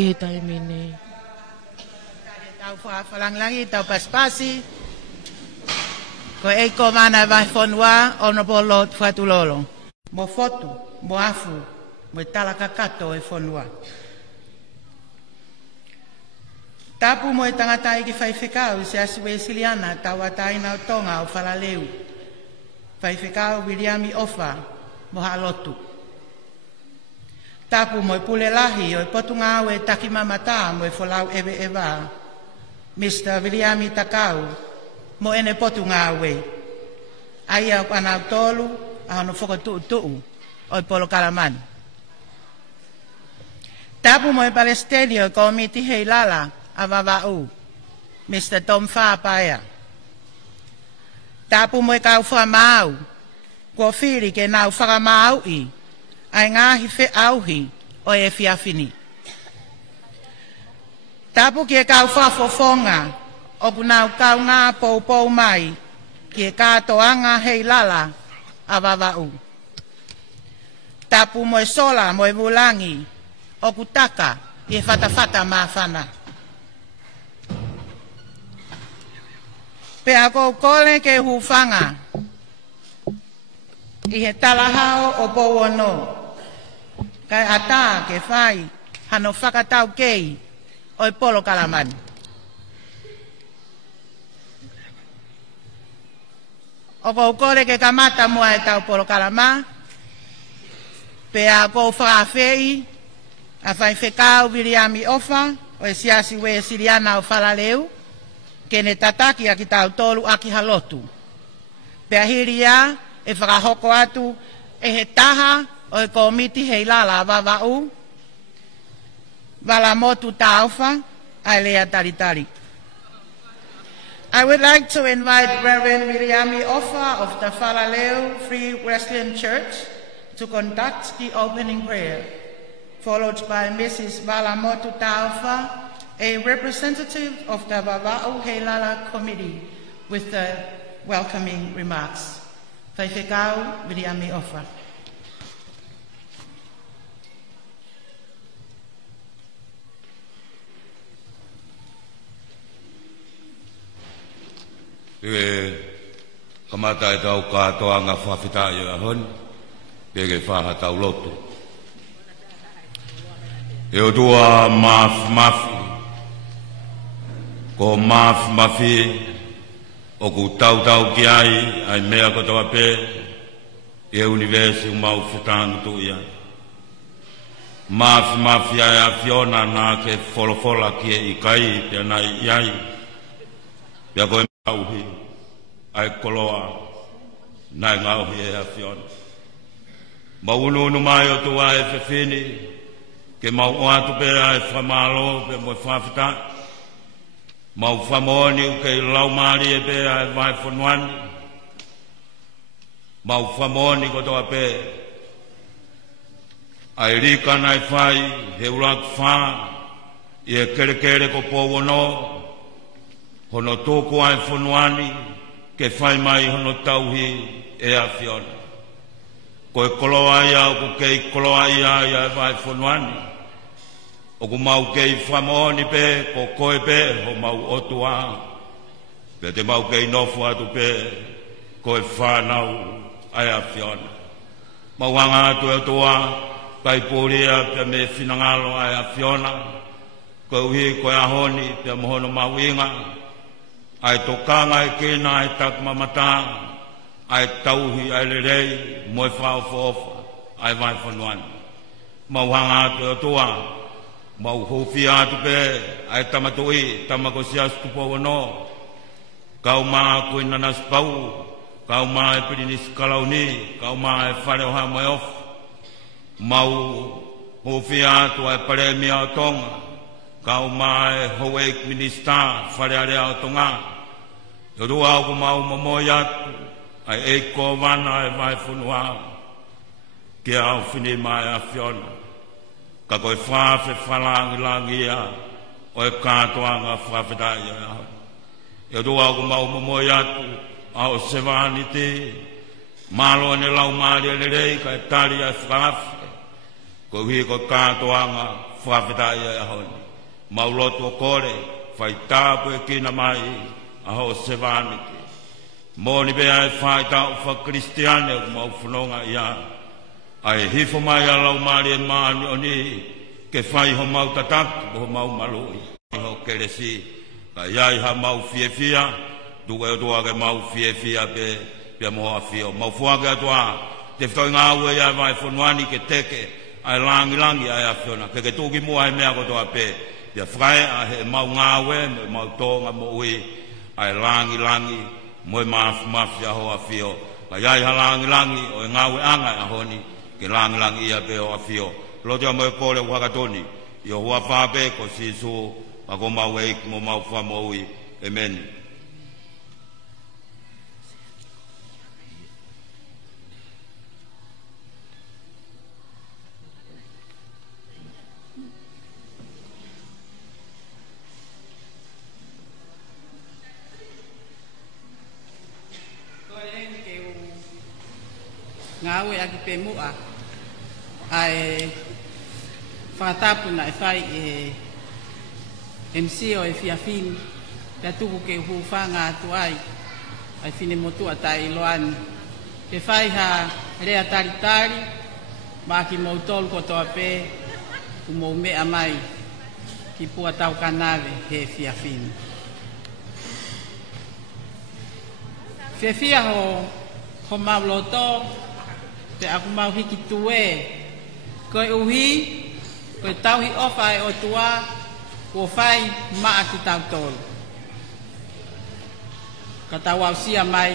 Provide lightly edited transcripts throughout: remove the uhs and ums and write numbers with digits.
I taimini. Tau whaafalangi, tau paspasi. Ko eiko mana vai fonua ono polo whatulolo. Mo fotu, mo afu, mo talakakato e fonua. Tapu mo e tangata i ki whaiwhekau se asue siliana tau ataina o tonga o whalaleu. Whaiwhekau Wiliami Ofa mo halotu. Tapu mo e pule lahi o e potunga o e takimamata mo e wholau ewe ewa. Mr. Wiliami Takau mo ene potunga o e. Aia o panau tolu a hono whakatuu o e polo kalamani. Tapu mo e Palestelio o komiti hei lala a wawau, Mr. Tom Whapaya. Tapu mo e kau whamau, kua whiri ke nau whakamau i, ai ngahi whi auhi o e whiawhini. Tapu ki e kau whafofonga, o punau kau ngā pou mai, ki e kātoanga hei lala a wawau. Tapu mo e sola mo e wulangi, o kutaka i e whatawhata mawhana. Pea kou kole ke hufanga, i he talahao o powono, kai ata ke whai, hano whakatau kei, o i polo kalamani. O kou kole ke kamata mua e tau polo kalama, pea kou whaafei, a whai whekau Wiliami Ofa, o e siasi we siriana o whalaleu, kene tataki a ki tau tolu a ki halotu. Pea hiria e whakahoko atu e he taha o e komiti hei lala wawau, wala motu taufa, ai lea taritari. I would like to invite Reverend Wiliami Ofa of the Whalaleu Free Wesleyan Church to conduct the opening prayer, followed by Mrs. Valamotu Taufa, a representative of the Wawau Heilala Committee, with the welcoming remarks. Whaiwhekau Wiliami Ofa. Kamata e tau katoa ngā whawhitai a hon, pege whaha tau lotu. E o tua mafi, ko mafi, o ku tau ki ai mea ko tawa pē, e universe umau whitangu tu ia. Mafi ai a Fiona nā ke wholofola ki e ikai, pia nai iai, pia koe auhi, ai koloa, nai ngauhi e a Fiona. Maunu mai o tua e whewhini, ke mau atu pe ai whamalo, pe mo whawhita, mau whamoni u kei laumari e pe ai vai whanuani, mau whamoni ko toa pe, ai rika nai whai, he urak wha, i e kere ko pōwono, hono tōku ai whanuani, ke whai mai hono tauhi e a Fiona. Ko e koloa ia o ko kei koloa ia i ai vai whanuani, o ku mau kei whamoni pe, ko koe pe, ho mau otua, pe te mau kei nofu atu pe, koe whanau ai a Fiona. Mau hanga atu e toa, kai pōria pe me whinangalo ai a Fiona, koe uhi koe ahoni pe mohono mau inga, ai tokanga e kena ai tak mamata, ai tauhi ai lerei, moe whao whoofa, ai vai whanuani. Mau hanga atu e toa, mau hofi atu pe, ai tamatoi, tamako sias tupo wano, kau maa koe nanas pau, kau maa e pirinis kalauni, kau maa e whare oha moe off, mau hofi atu ai pare mia o tonga, kau maa e hoek minista, whare area o tonga, e rua au mau mamoi atu, ai eiko wana e vai whunua, ke au whini mai a Fiona. Ka koe whawhe whalangi ia, o e kātoanga whawhetai ia. E rua au mau mamoi atu, au sevani te, malo ne lau maari e lerei, ka e tari e whawhe, ko hi ko kātoanga whawheta ia e ahoni. Mauloto kore, whai tāpu e kina mai, aho sevanike. Mōni bea e whai tāu wha kristiane o mau whanonga ia. Ai hifo mai a lau maari e maani o ni, ke whai ho mau tataku, ho mau malui. Ho keresi, ka iai ha mau fia, duke o tua ke mau fia pe, pia moha fio. Mau fuake atua, te whtoi ngā ue ia vai whanuani ke teke, ai langi ai a whiona. Ke tūki mua he mea kotoa pe, pia whae a he mau ngā ue, mau tōnga mo ui, ai langi, moe mafi a hoa fio. Ka iai ha langi, o ngā ue anga a honi, ke langi ia pe hoa fio. Lotea moe kore wakatoni, i o hua whape ko sisu, a ko mau eik mo mau wha mo ui, amen. Ngā ue aki pe mua, ai whakatapuna e whai e MC o e whiawhini, pia tuku ke uhu whanga atu ai whine motua tai loani. Ke whai ha rea taritari, ma ki mou tolu kotoa pe, ku mou mea mai, ki pua tau kanave he whiawhini. Whiawhia ho mauloto, te aku mau hiki tue, koe uhi, koe tauhi ofa e o tua, ko whai maa ki tau tolu. Ka tau au sia mai,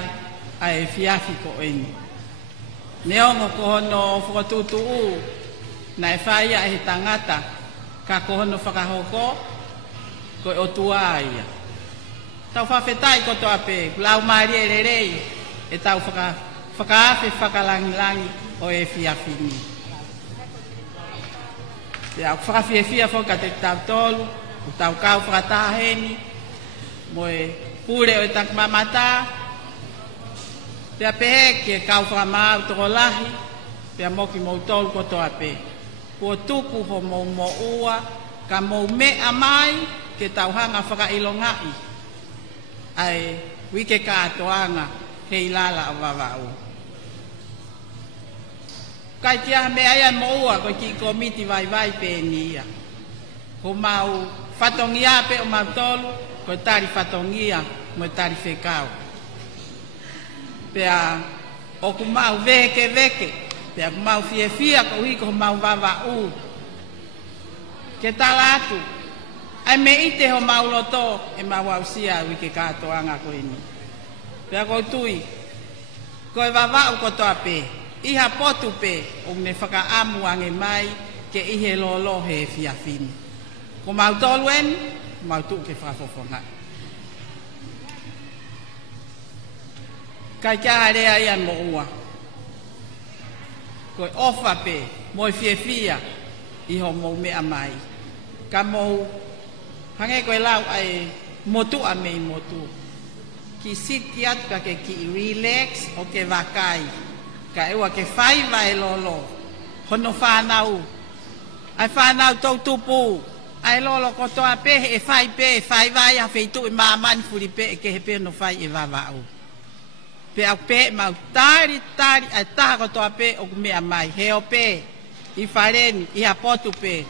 a e whiawhi ko eni. Neongo ko hono whakatutu u, na e whai a he tangata, ka ko hono whakahoko, koe o tua aia. Tau whawhetai koto ape, lau maari e rerei, e tau whakaafe whakalangi o e whiawhini. Te au whakawhiawhia whoka te tau tolu, o tau kau whakataheni, mo e pure o e takmamata, te apehe ki e kau whakamau toko lahi, te a moki mou tolu koto ape. Kua tuku ho mou mo ua, ka mou mea mai, ke tau hanga whakailongai, ai wike kātoanga, hei lala o wawau. Kai tia mea ia mo ua, koe ki komiti vai pe nia. Ko mau whatongia pe o mau tolu, koe tari whatongia, mo tari whekau. Pea o ku mau veke, pea ku mau fia, ko hiko mau wawau. Ke tala atu, ai me ite ho mau loto, e mau au sia wike kātoanga koe ni. Pea koe tui, koe wawau kotoa pe, iha potu pe, o me whakaamu ange mai, ke ihe lolo he whiawhini. Ko mau tolu en, mau tu ke whafofonga. Kai kia harea ian mo ua. Koe ofa pe, moi whiawhia, iho mou mea mai. Ka mou, hange koe lau ai motu a mei motu. Ki siti atu ka ke ki relax o ke wakai. Ka ewa ke whai vai lolo. Hono whanau. Ai whanau tau tupu. Ai lolo kotoa pe e whai pe, whai vai a wheitu e maamani furi pe e ke he pe no whai e wawau. Pe au pe mau tari, ai taha kotoa pe o kumea mai. Heo pe, i whareni, i hapotu pe.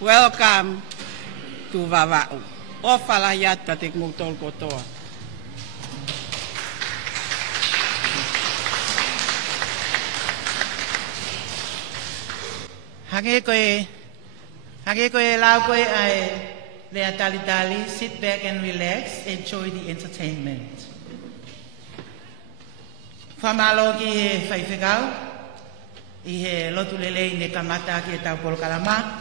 Welcome to wawau. O whalahiat ka te mutol kotoa. Hage koe lau koe ai lea tali, sit back and relax, enjoy the entertainment. Whamalo ki he whaiwhekau, i he lotu lelei ne kamata ki e tau polo kalama,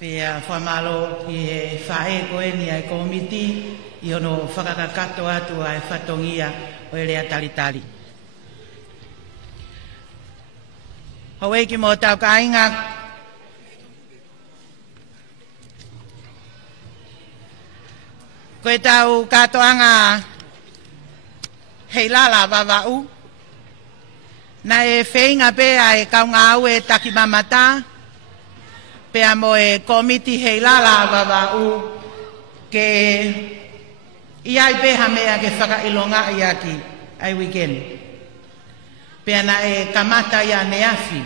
pea whamalo ki he whae koe ni ai komiti, i ono whakakakato atu ai whatongia o e lea tali. Hawai ki mo tau kainga. Koe tau katoanga hei lala wawau. Na e whainga pe ai kaunga au e taki mamata. Pea mo e komiti hei lala wawa u ke iai peha mea ke whakailonga i aki ai weekend. Pea na e kamata ia neafi.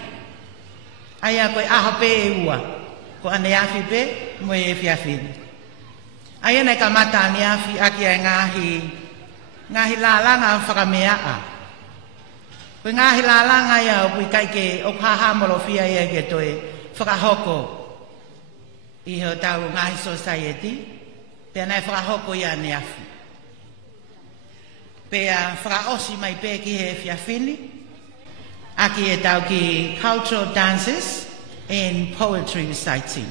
Aia koe aha pe e ua. Ko a neafi pe mo e fiafini. Aia na e kamata neafi aki ai ngahi lalanga whakamea a. Koe ngahi lalanga ia o pui kai ke o kaha molofia ia ke toe whakahoko i ho tau ngahi society. Pea na e whakahoko ia neafi. Pea whakaosi mai pe ki he fiafini. Aki e tau ki cultural dances and poetry reciting.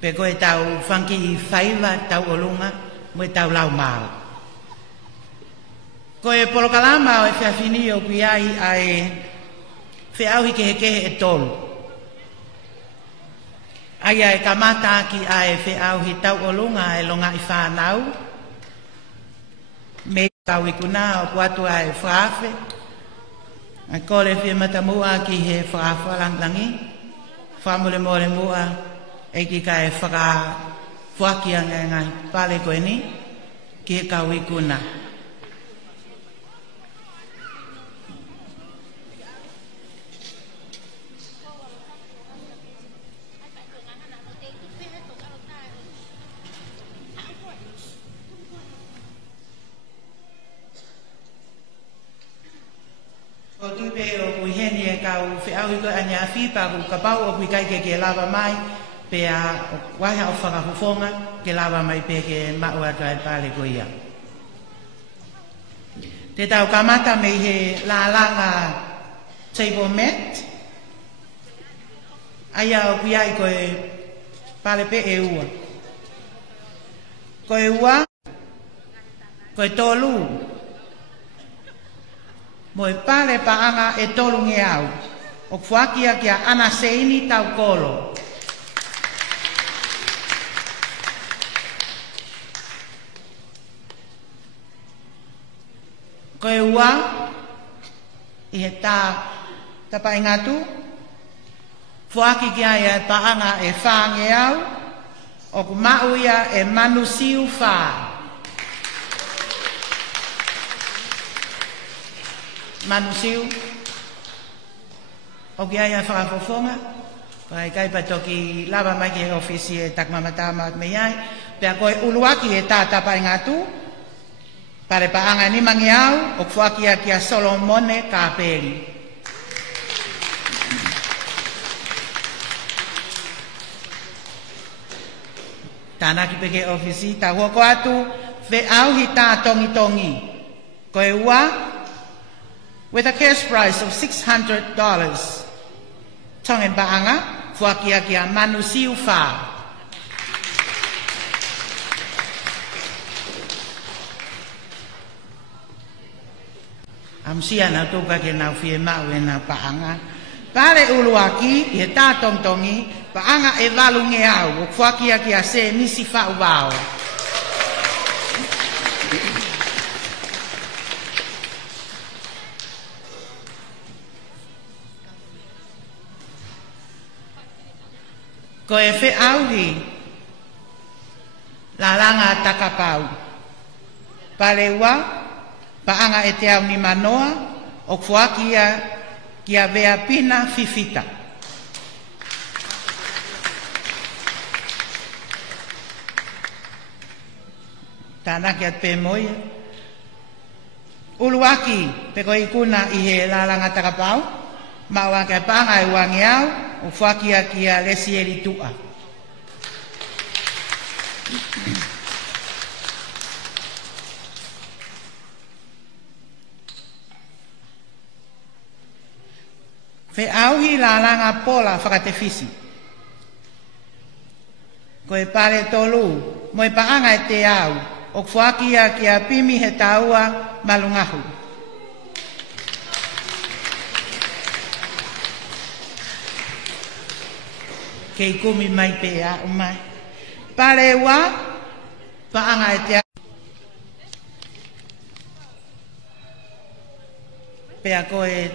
Pe koe tau whanki whaiva tau olunga mo e tau lau mao. Koe polokalama o e whiawhini o kuiai ai whiauhi kehe e tolu. Ai ai kamata ki ai whiauhi tau olunga e longa i whanau. Me tau ikuna o kuatu ai whaafe. Ai kore whia matamua ki he whaafa langlangi. Whamule more mua e ki kai whaki anga ngai pale koe ni ki he kau ikuna. O tupe o kui heni e kau whiaui koe anya whipa ku kapau o kui kai ke lava mai pe a waha o whakahufonga ke lava mai pe ke mau atu ai pale ko ia. Te tau kamata me he lalanga table mat. Aia o kui ai koe pale pe e ua. Koe ua, koe tolu. Mo e pale paanga e tolu nge au. O fuakia kia ana seini tau kolo. Koe ua, i he ta paingatu. Fuaki kia e paanga e wha nge au. O ku mau ia e manusiu wha. Manusiu o ki aia whakafofonga pai kai pa toki lava mai ki ofisi e takmamatama at mei ai pea koe uluaki e tāta pai ngatu pare paanga ni mangi au o kuaki a kia Solomone Kapeli tāna ki peke ofisi ta huoko atu ve au hi tā tongi koe ua with a cash price of $600. Tongen paanga, fuakia kia manusiu wha. Amsia na tuka ke nau fie mau e nau paanga. Pare uluaki, e tā tongtongi, paanga e walu nge au, o fuakia kia se nisi whau wao. Ko e whi auhi, la langa takapau. Pale ua, paanga e te au ni manoa, o fuakia kia vea pina fifita. Tāna ki at pe moia. Uluaki, pe ko ikuna i he la langa takapau, maua ke paanga e wangi au, o whakia kia lesi eri tua. Fe auhi la langa pola whakatefisi. Ko e pare tolu, mo e paanga e te au, o whakia kia pimi he taua malungahu. Kei kumi mai pe a umai. Pare wa, paanga e te au. Pe a koe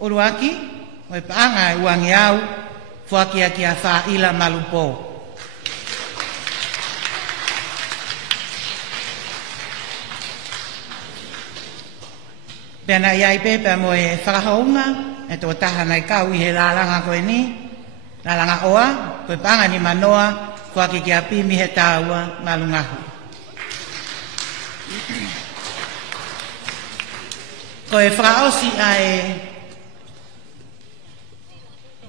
Uruaki, o paanga e wangi au, fuakia ki a whaila malupo. Pena iai pepe mo e whakahounga, e tō taha nei kau i he lalanga koe ni, lalanga oa, koe panga ni manoa, fuaki ki a pimi he tāua malungahu. Koe whakaosi ai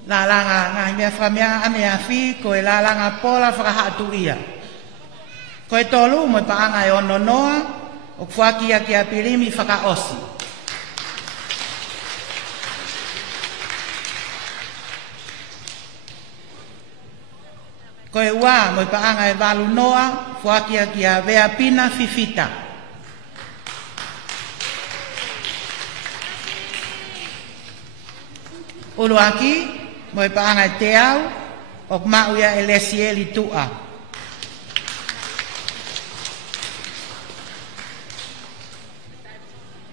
lalanga ngai mea whamea ane a whi, koe lalanga pola whakahatu ia. Koe tolu mo paanga e ono noa, o fuaki a ki a pirimi whakaosi. Koe ua mo paanga e walu noa, fuaki a ki a vea pina fifita. Uluaki, mo paanga e te au, o mauia e lesieli tua.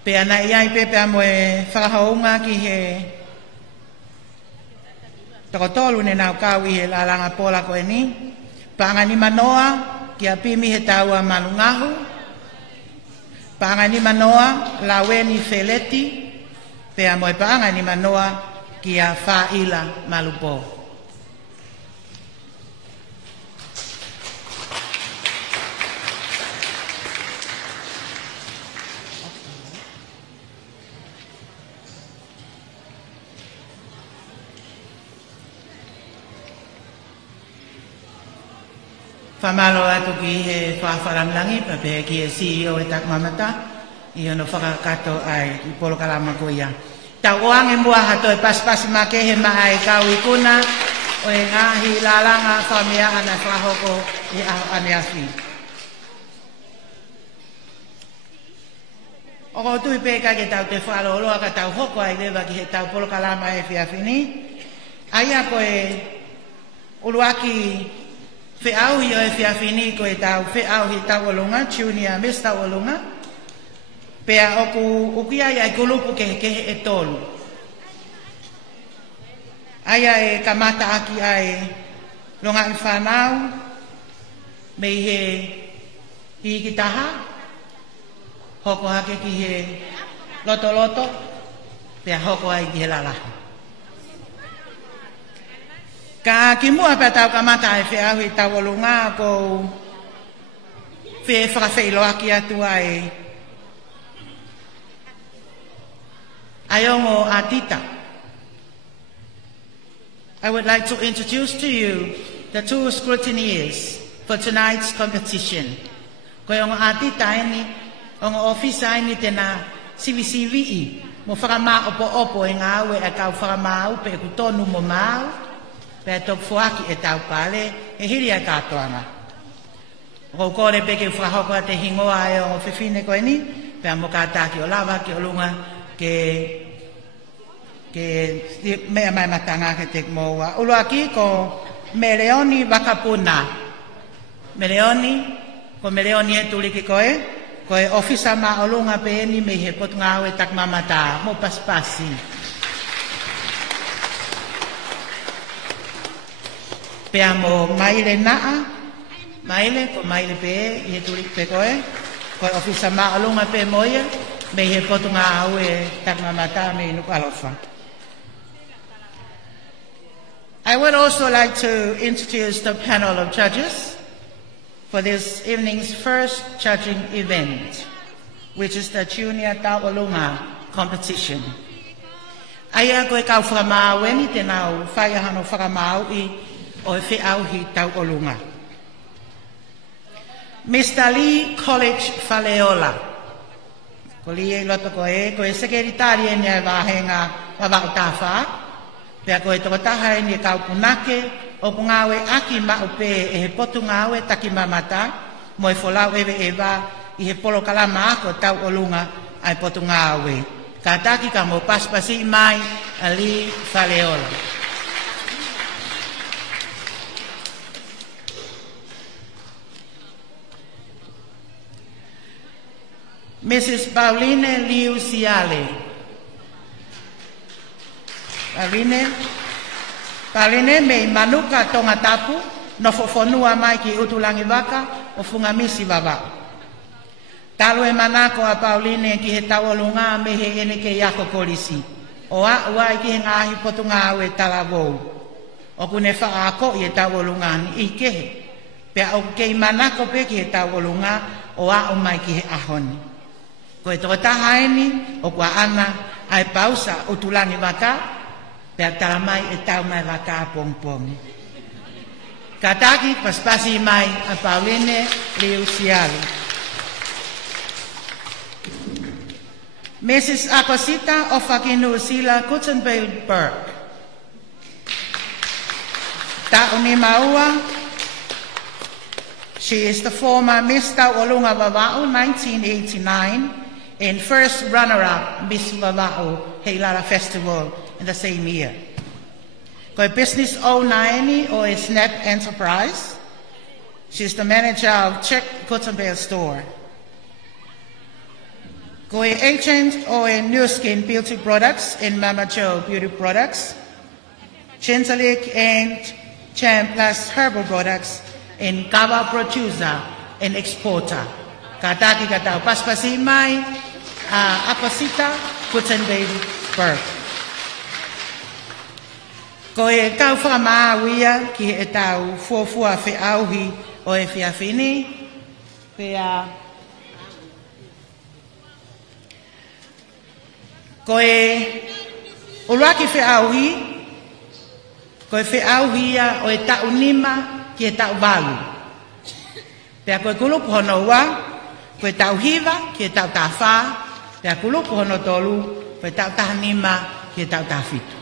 Pea na iai pepea mo e whakahounga ki he takotolu ne nau kau i he lalanga pola koe ni. Paanga ni manoa ki a pimi he taua malungahu. Paanga ni manoa laweni feleti. Pea mo e paanga ni manoa ki a whaila malupo. Whamalo atu ki he whawharamlangi, pape ki he CEO e tak mamata, i ono whakakato ai i polo kalama ko ia. Tau oange mua hato e paspasi make he maa e kau i kuna, o e ngahi lalanga whamea ana whahoko i aho ane afi. O ko tui peka ke tau te whaloloa ka tau hoko ai lewa ki he tau polo kalama e whiawhini. Aia ko e uluaki Whiau hi o e whiawhini ko e tau whiau hi tau olunga, Junior Miss tau olunga. Pea oku ukia ia e kulupu ke e tolu. Aia e kamata aki ai longa i whanau, me he hi ki taha, hoko hake ki he loto loto, pea hoko ai ki he lalaha. Ka ki mua pe tau kamata e whiau i tau olunga ko whe whakawhelo aki atu ai Ayongo Atita. I would like to introduce to you the two scrutineers for tonight's competition. Ko yung Atita ini, ang ofisa ini tena CVCVE, mo whakamao opo e ngawe e kau whakamao pe kutonu mo mau, pe tok fuaki e tau pale, e hiri a katoanga. Ko kore peke whahoko te hingoa e o whiwhine koe ni, pe a mokata ki o lava, ki o lunga, ke mea mai matanga ke te moua. Ulu aki ko Meleoni Wakapuna. Ko Meleoni e tuli ki koe ofisa ma o lunga pe ni me he potunga au e tak mamata, mo paspasi. Pea mo maile naa, ko maile pe, i he turi pe koe ofisa maalunga pe moia, me he potunga au e takmamata me nuk alofa. I would also like to introduce the panel of judges for this evening's first judging event, which is the Junior Taualunga competition. Aia koe kau whakamau eni te nau whaiahano whakamau i o e whiau hi Taualunga. Mr. Lee College Faleola. Ko li e loto koe sekeritari e nea wahenga wawau tawha. Pea koe toko taha e ni kau punake, o pungawe aki maupe e he potu ngawe taki mamata, mo e wholau ewe ewa i he polo kalama ako Taualunga ai potu ngawe. Ka taki ka mo paspasi mai a Lee Faleola. Mrs. Pauline Liu Siale. Paline me manuka tonga tapu, no fofonua mai ki utulangi waka, o fungamisi wawau. Talu e manako a Pauline ki he tawalunga me he ene ke yako polisi. O a uai ki he ngahi potunga au e talavou. O kune wha ako i e tawalunga ni i kehe. Pea o kei manako pe ki he tawalunga o a o mai ki he ahoni. Ko e toko tahaini o kua ana ai pausa utulangi waka, pea talamai e tau mai waka pongpongi. Kataki paspasi mai a Pauline Liusiali. Mrs. Akosita Ofakinusila Kutsenbale Burke. Tauni Maua. She is the former Miss Tauolunga Vava'u 1989 and first runner-up Miss Vava'u Heilara Festival in the same year. Koe business owner o a Snap Enterprise. She's the manager of Czech Kutsenbale store. Koe agent o a New Skin Beauty Products and Mama Joe Beauty Products. Chintalik and Champ Plus Herbal Products and Kava Producer and Exporter. Kataki katau paspasi mai Akosita Kutsenbale Burke. Koe kau whakamāwia ki e tau fuafua whi auhi o e whiawhini. Pea koe uluaki whi auhi. Koe whi auhia o e tau nima ki e tau walu. Pea koe kulupu hono ua, koe tau hiva ki e tau tawha. Pea kulupu hono tolu, koe tau tahanima ki e tau tawhitu.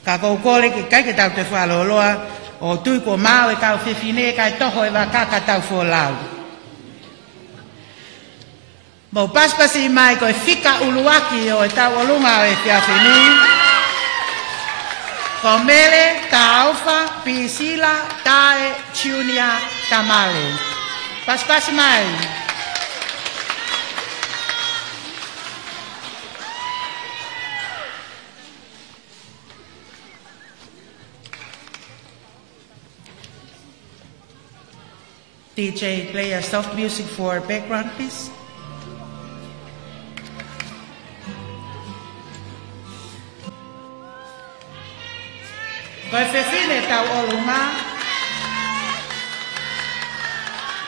Ka kou kore ki kai ke tau te whaloloa, o tui ko mau e kau whiwhine, kai toho e wakaka tau wholau. Mau paspasi mai koe whika uluaki o e tau olunga o e whiawhini. Ko mele, ta aufa, pisila, tae, chiunia, tamale. Paspasi mai. DJ, play a soft music for background, please. Koe whewhine tau olunga.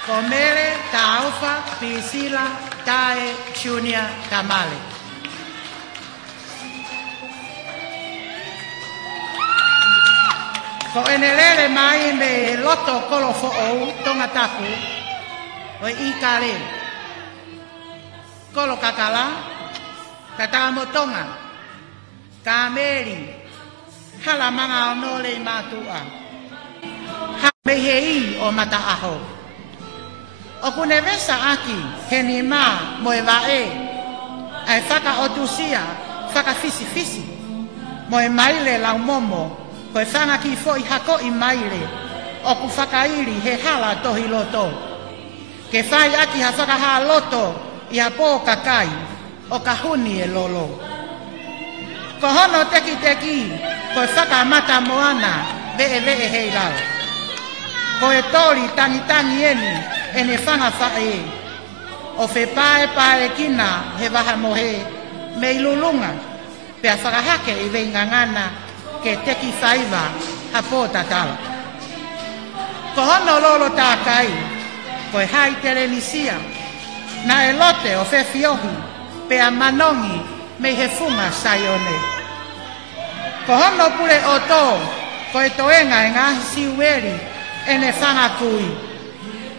Ko mere, ta aufa, pisila, tae, chunia, tamale. Ko enelele mai me loto kolo fo'ou tonga taku o i kare. Kolo kakala, katamo tonga, kameri, hala manga onole matua. Ha mehei o mata aho. O kune vesa aki, he ni ma moe vae, ai whaka otusia, whaka fisi fisi, moe maile lau momo, koe whanga ki fo i hako i maile, o ku whakairi he hala tohi loto. Ke whai aki ha whakaha loto i ha pō kakai, o ka huni e lolo. Ko hono teki teki, koe whakamata moana, vee hei lau. Koe tori tangi tangi eni, ene whanga whae. O whe pae kina he waha mohe, me ilulunga, pea whakahake i vei ngangana, ke teki whaiva ha pōta tala. Ko hono lolo tākai, koe hai terenisia, na e lote o whewhiohi, pea manongi me he funga saione. Ko hono pule o tō, koe toenga e ngahi siueri, e ne whanga kui.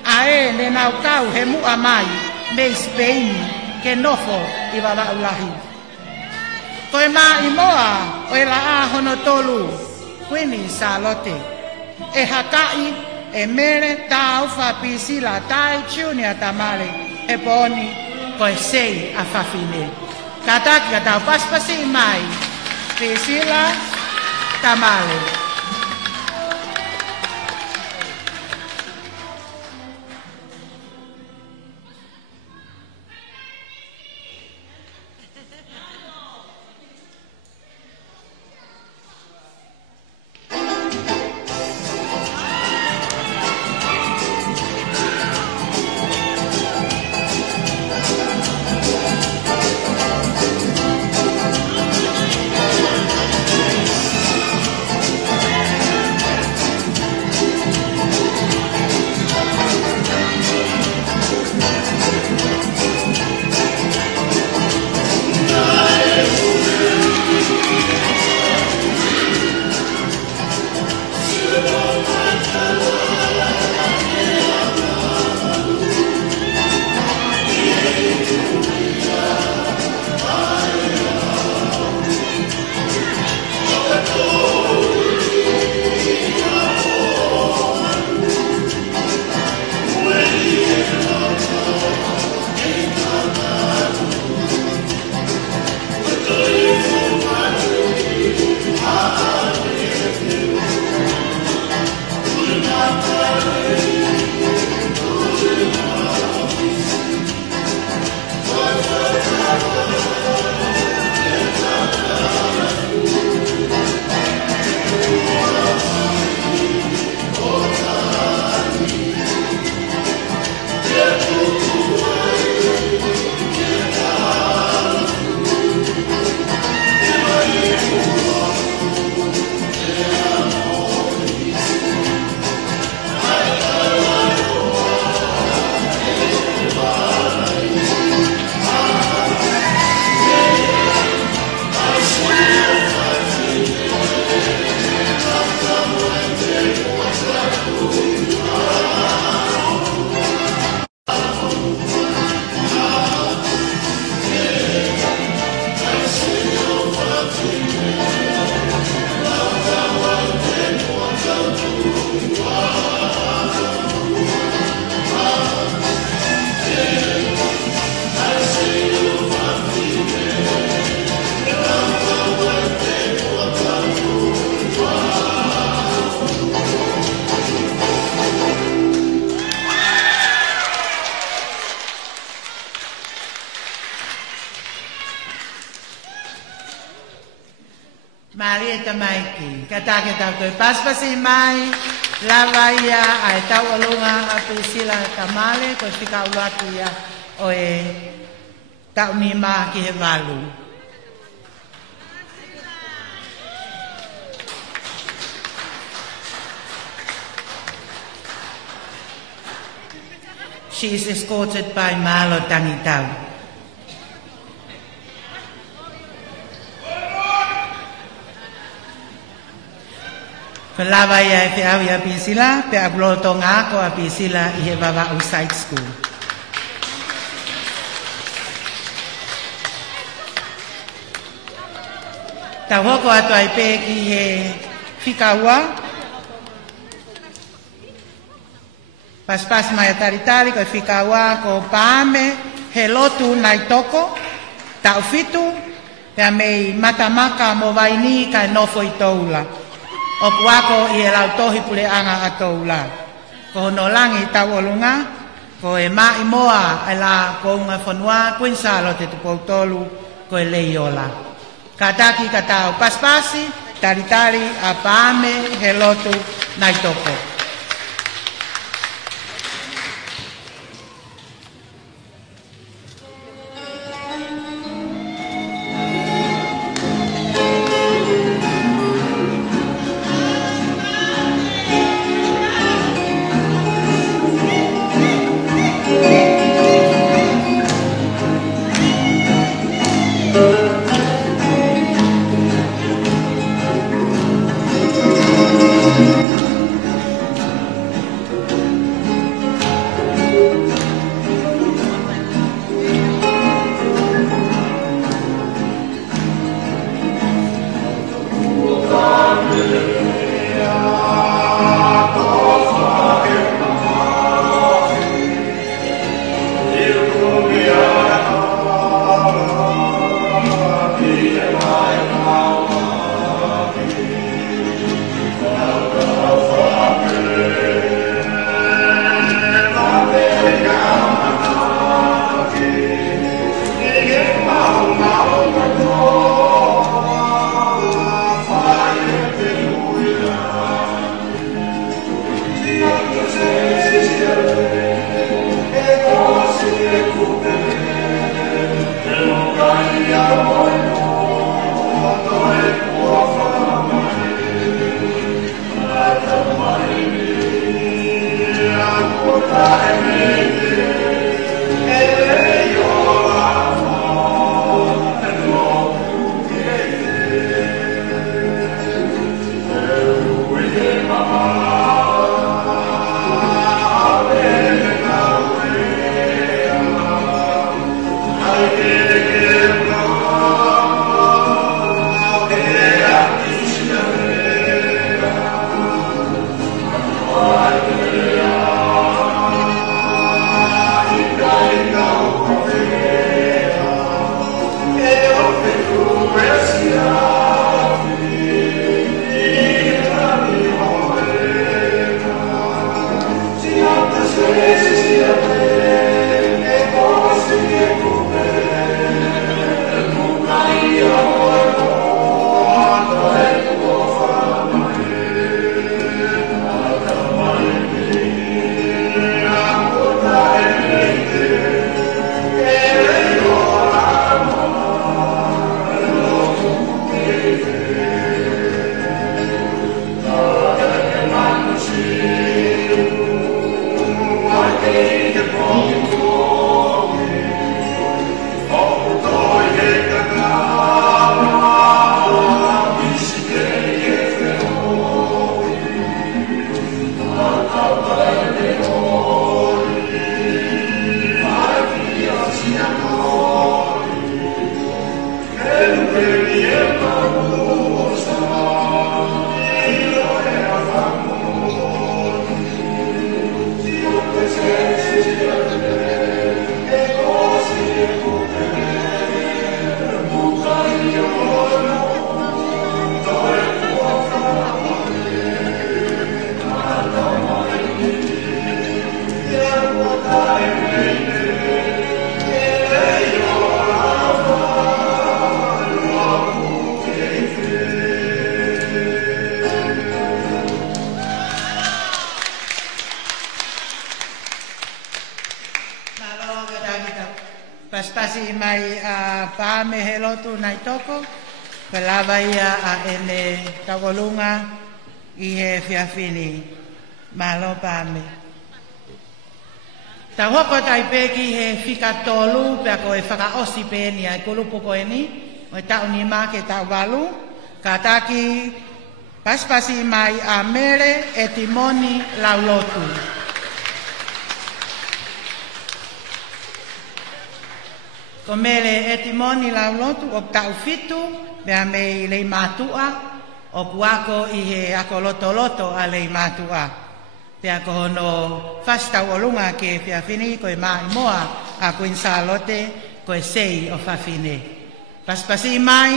A e ne nau kau he mua mai, me Speini, ke nofo i wawaulahi. Koe mā i moa o e la a hono tolu, kuini sa lote. E hakai, e mere, ta aufa pisila, tae chiunia tamale, e poni, koe sei a whawhine. Kataki katau paspasi mai, pisila, tamale. ali e tamaiki. Kata ke tau koe paspasi mai, lava ia ai tau alunga a pisila tamale, koe whika uaki ia o e tau ni maa ki he walu. She is escorted by Malo Tangitau. Lava ia e te au ia pisila, pe a bloto ngā ko a pisila i he wawa u side school. Ta hoko atu ai pe ki he whikaua. Paspas mai a taritari ko e whikaua ko paame he lotu nai toko, ta ufitu, pe a mei matamaka mo waini ka nofo i toula. O kuako i e lau tohi pule anga a toula. Ko no langi tau olunga, ko e mai moa e la ko unga whanua kuinsalo te tupou tolu ko e leiola. Ka taki ka tau paspasi, taritari a paame he lotu nai toko. kita paspasi mai pa me helotu nai toko pelava ia a ene tawolunga i he fiafini malo pa me ta hoko tai peki he fika tolu pe ko e faka osi pe ni ai kulupu ko eni o ta uni ma ke ta walu kataki paspasi mai a mere e timoni laulotu ko mele e timoni laulotu o tau fitu mea me le matua o kuako i he ako loto a le matua pea ko hono fasta olunga ke pea fini ko e mai moa a ko insalote ko e sei o fafine paspasi mai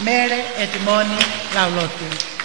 mele e timoni laulotu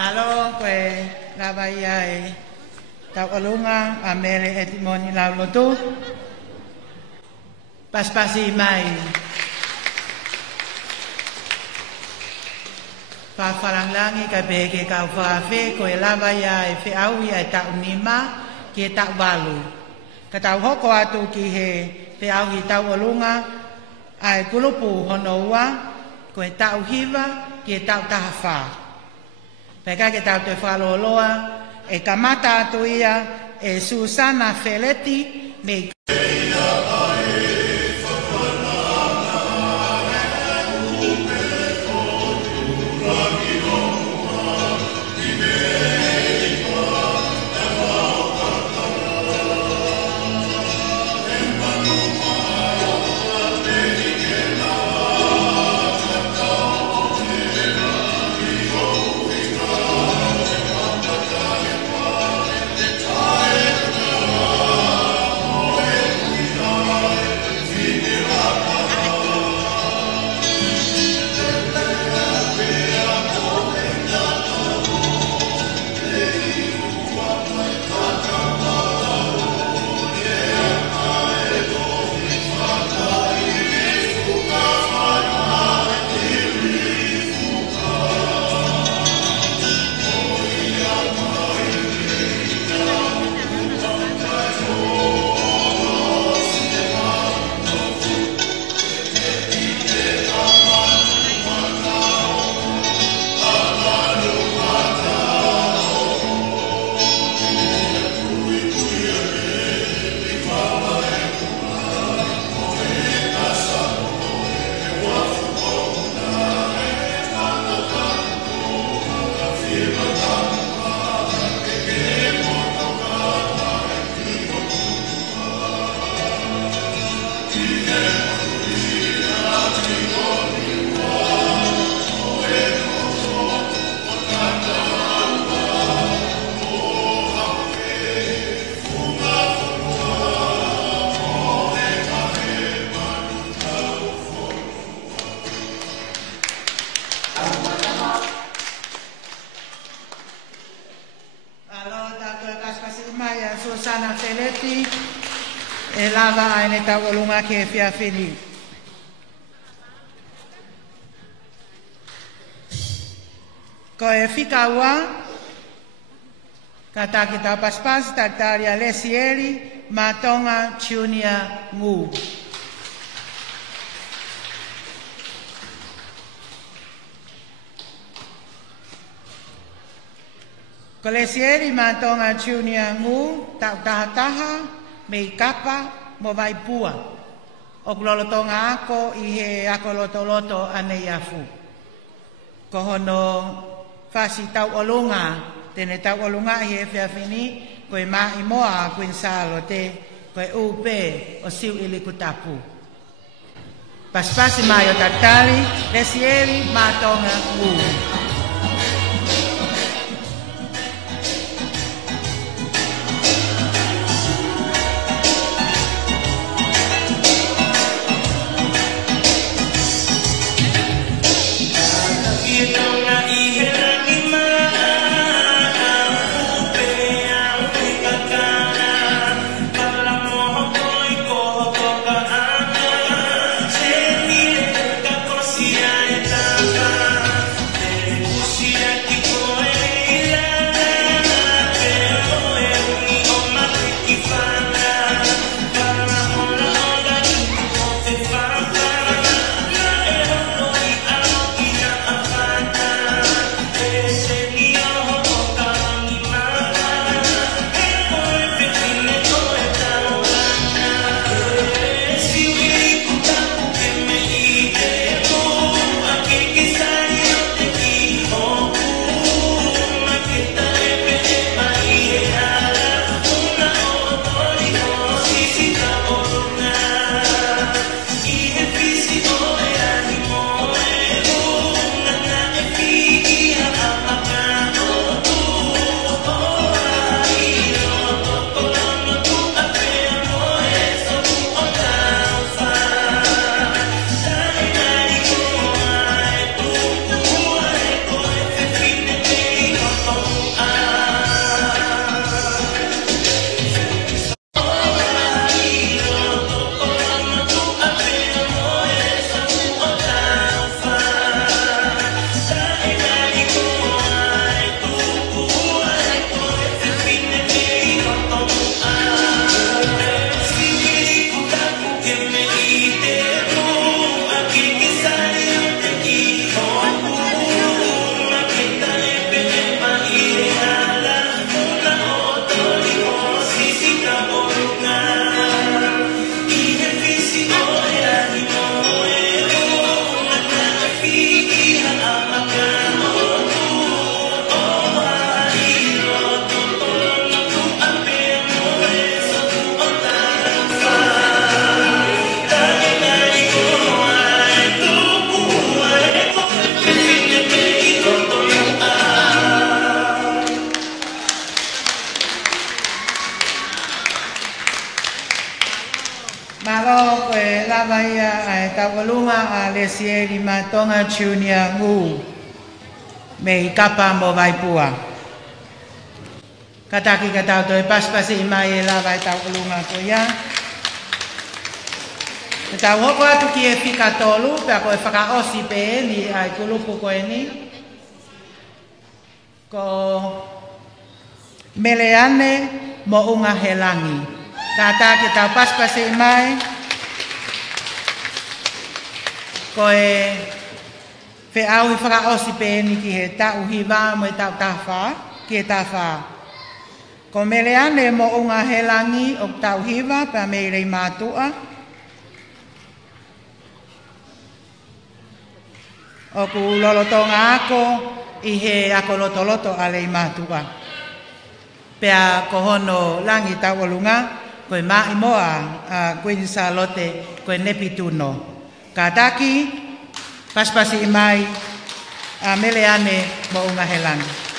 Malo pues la bahía e Taualunga a mere etimoni laulotu paspasi mai fa falangi ka bege ka fa fe ko la bahía e fe au ia ta unima ke ta walu ka tau hoko atu ki he fe au i Taualunga ai kulupu honoa ko ta uhiva ke ta tahafa pega que tau te faloloa e kamata atu ia e Susana Feletti me Pasipasi mai a Susana Feleti e lava ai ne tau olunga ke fia fini. Ko e fika ua, kata kita paspas taktaria lesieri matonga Junior Ngu. Ko lesieri matonga Junior Ngu tau taha mei kapa mo vai pua. O glolotonga ako i he ako loto ane yafu. Ko hono fasi tau olunga, tene tau olunga i he whiawhini, koe mai moa kuin salo te, koe upe o siu ili kutapu. Paspasi mai o taktari, lesieri matonga Ngu. Lesieri matonga Junior Ngu mei kapa mo vai pua. Kataki katau toi paspasi mai e lava e tau ulunga ko ia. E tau hoko atu ki e fika tolu, pe ako e whakaosi pe ni ai kulupu ko e ni. Ko meleane mo unga helangi. Kataki tau paspasi mai ko e fe au i whakaosi pe ni ki he tau hiwa mo e tau tawha, ki he tawha. Ko meleane mo unga helangi o tau hiwa pa meirei mātua. O ku lolotonga ako i he ako lotoloto alei mātua. Pea ko hono langi tau olunga, koe mai moa kuin sa lote koe nepituno. Kataki, paspasi mai meleane mo unga helangi.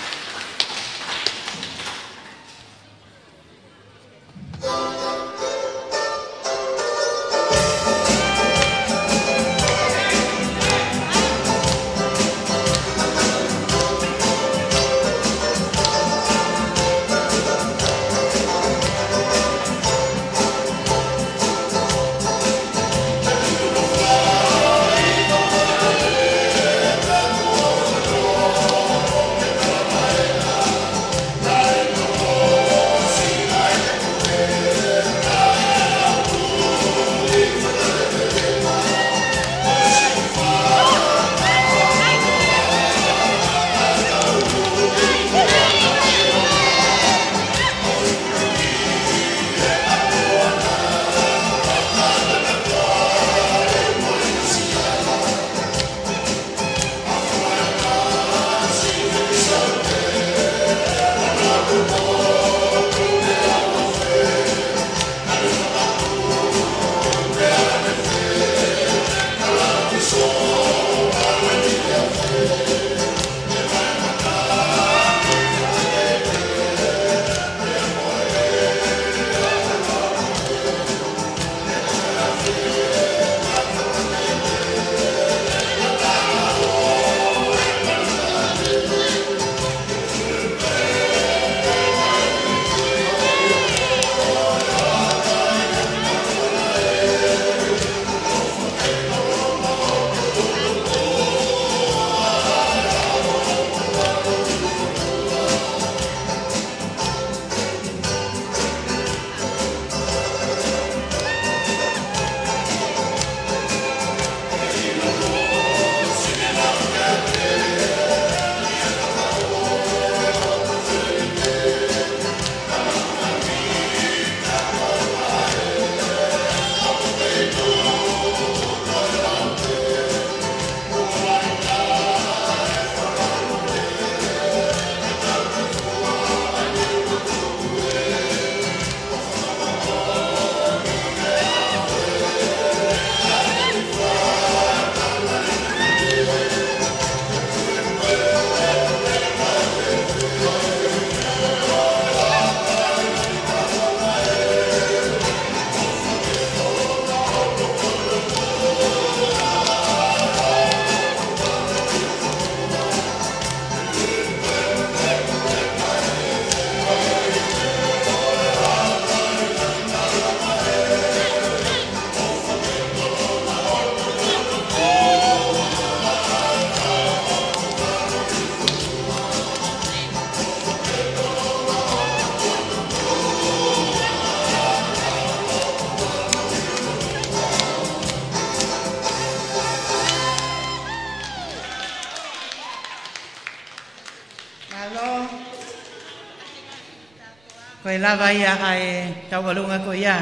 Koe lava ia ai taualunga ko ia.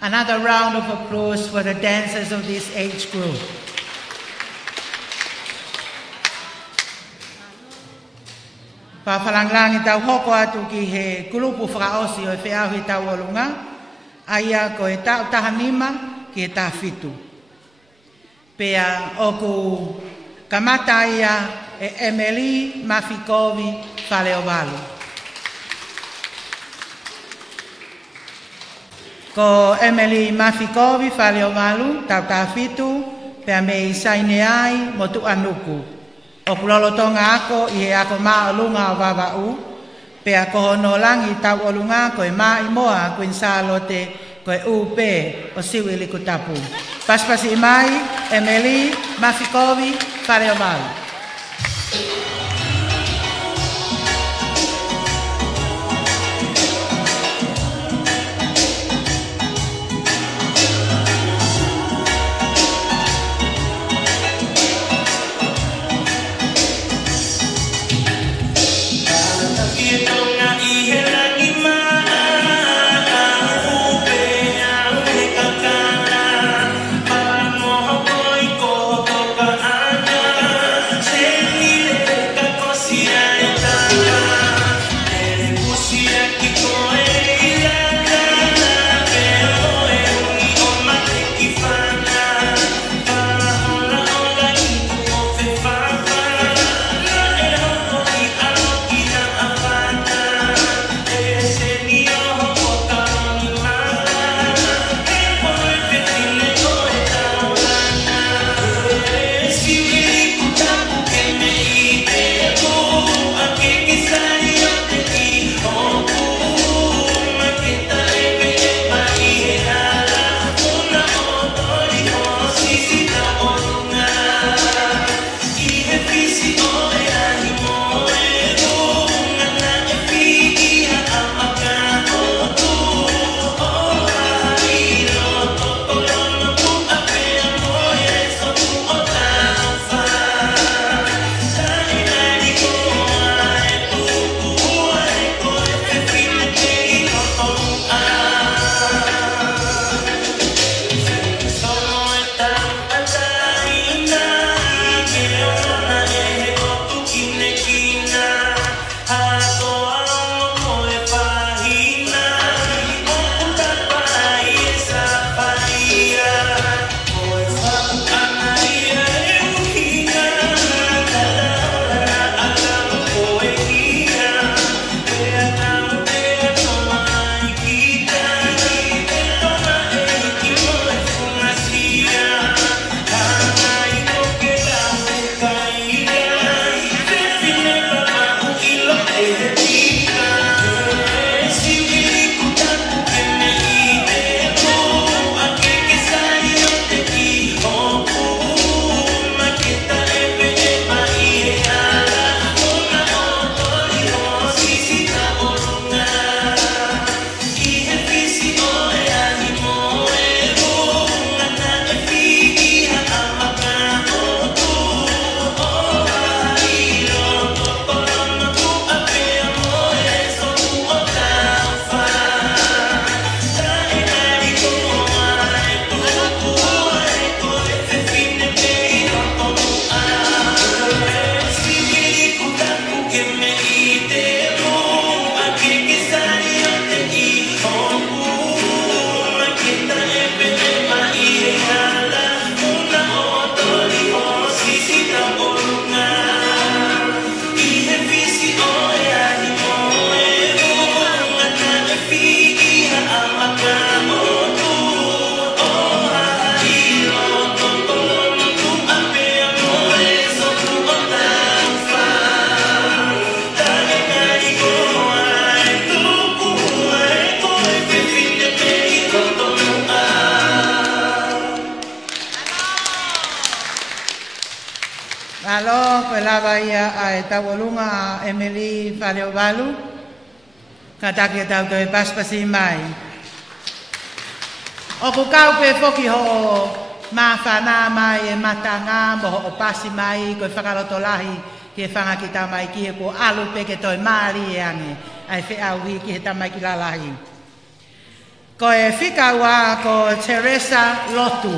Another round of applause for the dancers of this age group. Whawhalanglangi tau hoko atu ki he kulupu whakaosi o e whiau hi taualunga. Aia ko e tau tahanima ki e tawhitu. Pea o ku kamata ia e Emily Mafikovi Faleovalu. Ko Emily Mafikovi Faleovalu tau tawhitu pea me isaine ai mo tu anuku. O kulolotonga ako i he ako maalunga o vavau. Pea ko hono langi tau olunga ko e maa imoa kuin salote ko e upe o siwili kutapu. Paspasi mai, Emily Mafikovi Faleovalu. Alo, koe lava ia ai taualunga a Emily Faleovalu. Ka take tau toi paspasi mai. O ku kau pe foki ho mawhana mai e matanga mo ho pasi mai koe whakarotolahi ke whanga ki tamai ki he ko alu pe ke toi maari e ange, ai whi au hi ki he tamai ki lalahi. Ko e whika ua ko Teresa Lotu.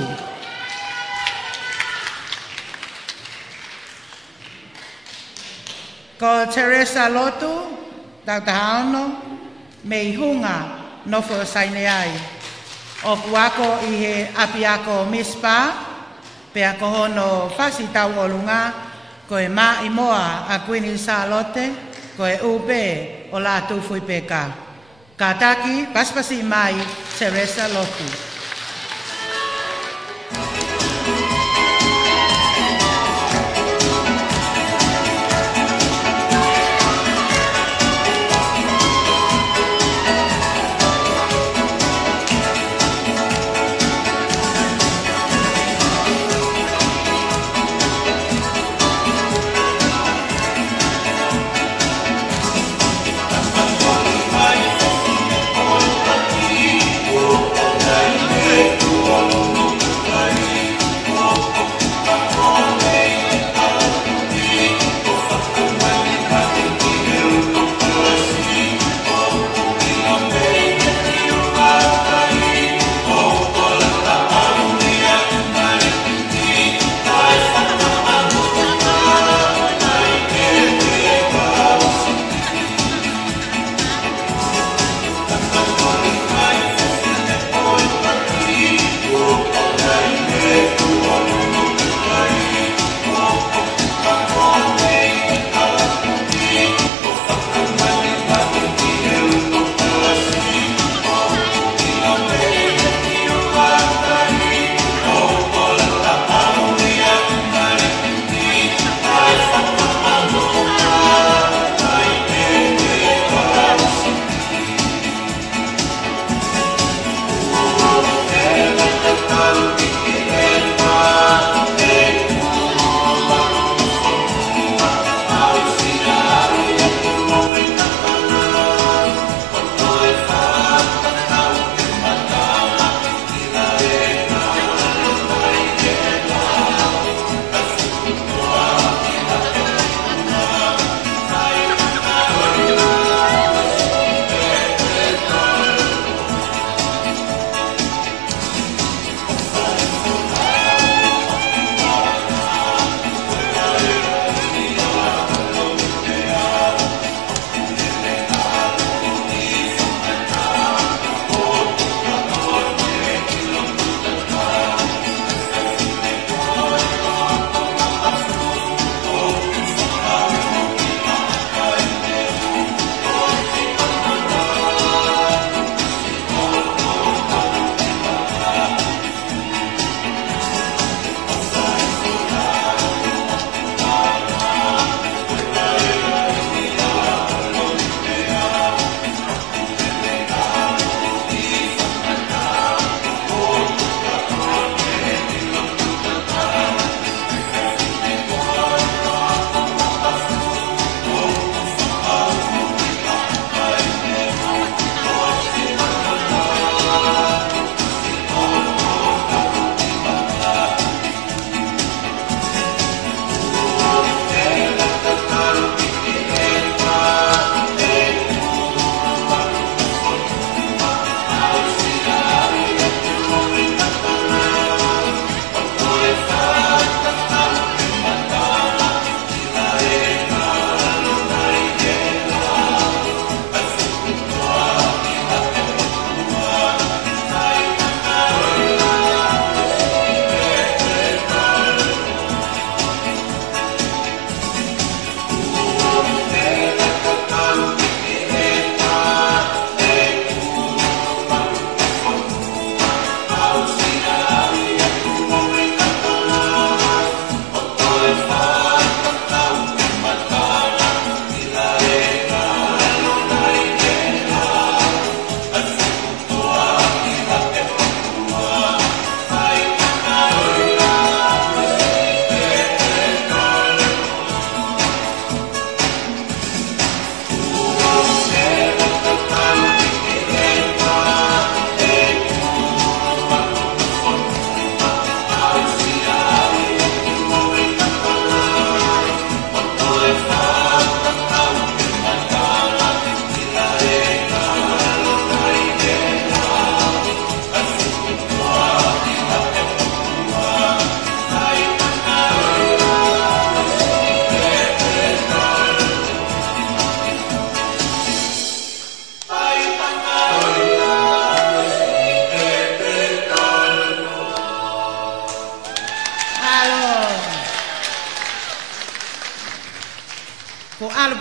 Ko Teresa Lotu, tautahaono, me i hunga nofo saine ai. O kuako i he api ako mispa, pe ako hono whasi tau o lunga, ko e ma i moa a kuini sa lote, ko e ube o la tufui peka. Ka taki, paspasi mai, Teresa Lotu.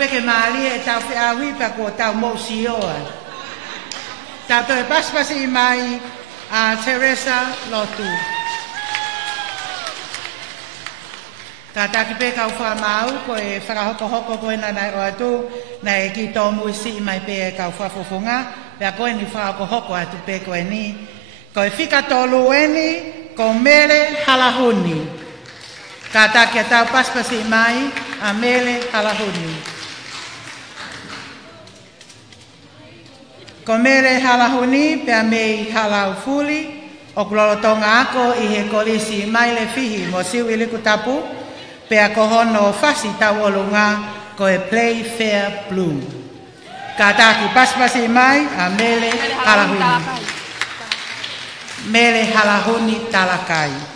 peke maali e tau whi awi pa ko tau mo si oa. Tau to e paspasi mai a Teresa Lotu. Tātaki pe kau whamau, ko e whakahoko ko e nanai o atu, na e ki tō muisi mai pe e kau whafofunga, pea ko e ni whakahoko atu pe ko e ni. Ko e whika tōlu e ni, ko Mele Halahuni. Tātaki a tau paspasi mai a Mele Halahuni. Ko Mele Halahuni, pea mei halau fuli, o kulolotonga ako i he kolisi mai le fihi mo siu iliku tapu, pea kohono fasi tawolunga ko e Playfair Blue. Kātaki paspasi mai a Mele Halahuni. Mele Halahuni Talakai.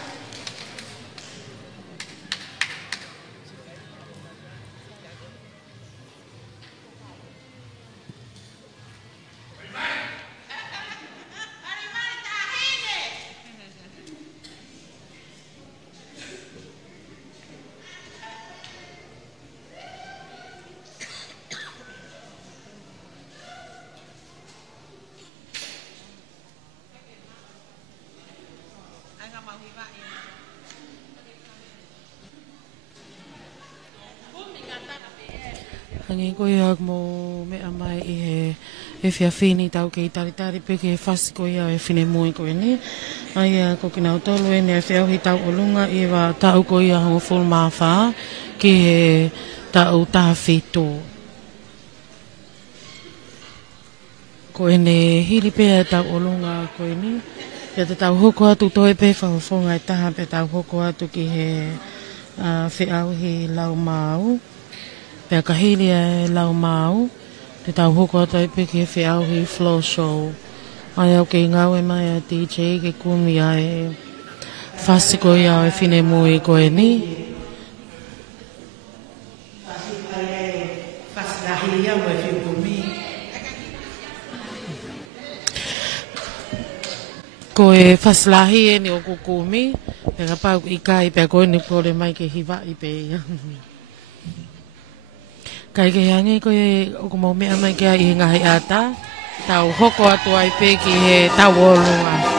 Hangi koe ak mo mea mai i he whiawhini tau ke i taritari pe ke whasi koe au e whine mui koe ni. Ai a ko kina utolu e ne whiauhi tau o lunga i wa tau koe a hongo full mawha ki he tau taha whito. Koe ne hiri pe tau o lunga koe ni. Ia te tau hoko atu toi pe whahofonga e taha pe tau hoko atu ki he whiauhi lau mau. Pea kahili e lau mau, te tau hoko ata i peke e whiauhi flow show. Ai au kei ngau e mai a DJ ke kumi a e whasiko i au e whine mui koe ni. Whasilahi au e whiu kumi. Ko e whasilahi e ni o kukumi, pea ka pau i kai pea koe ni kore mai ke hiwa i pe ia. Kai ke hangi koe o ko mau mea mai kia i ngahi ata, tau hoko atu ai pe ki he tau olunga.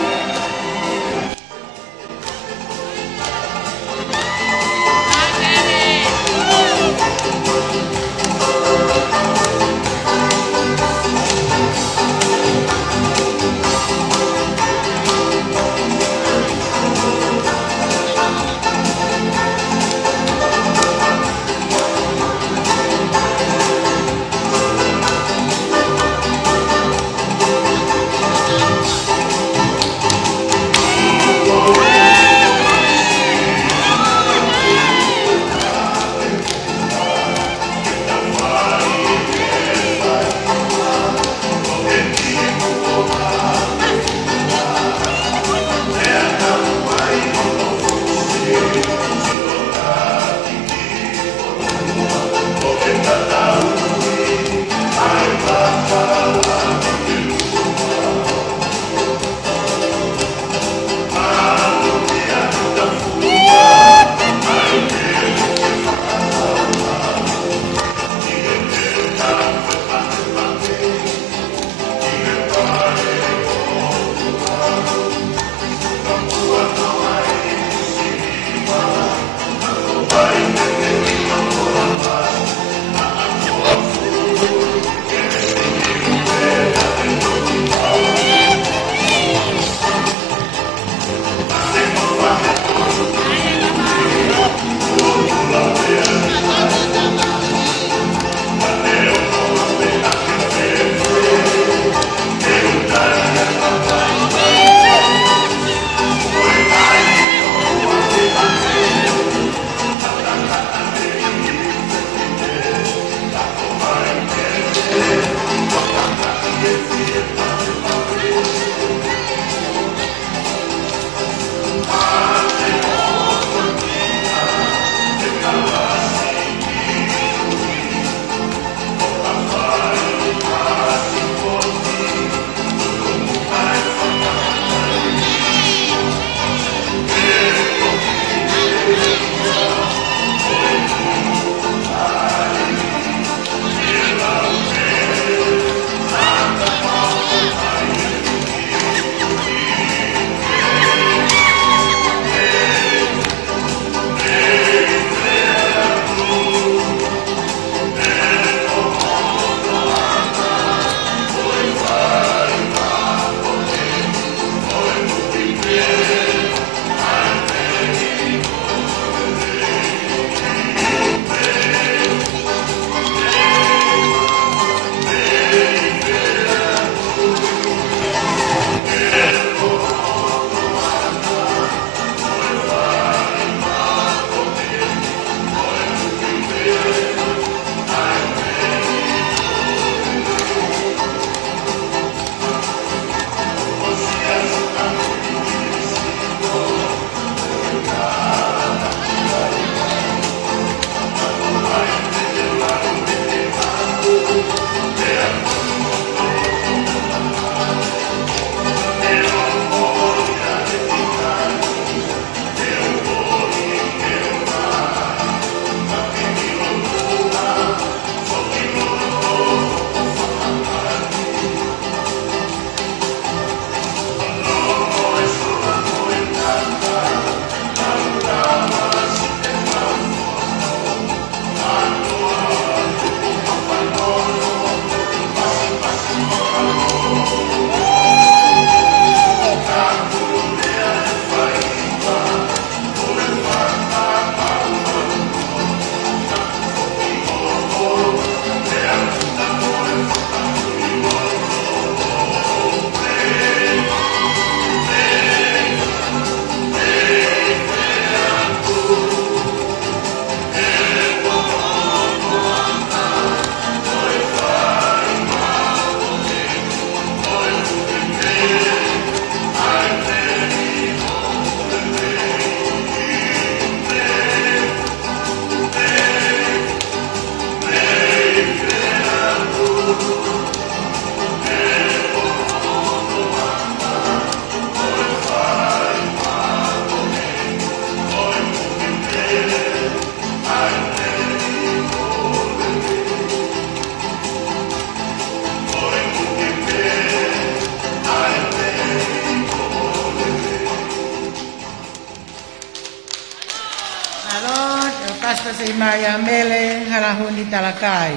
i mai a mele harahuni talakai.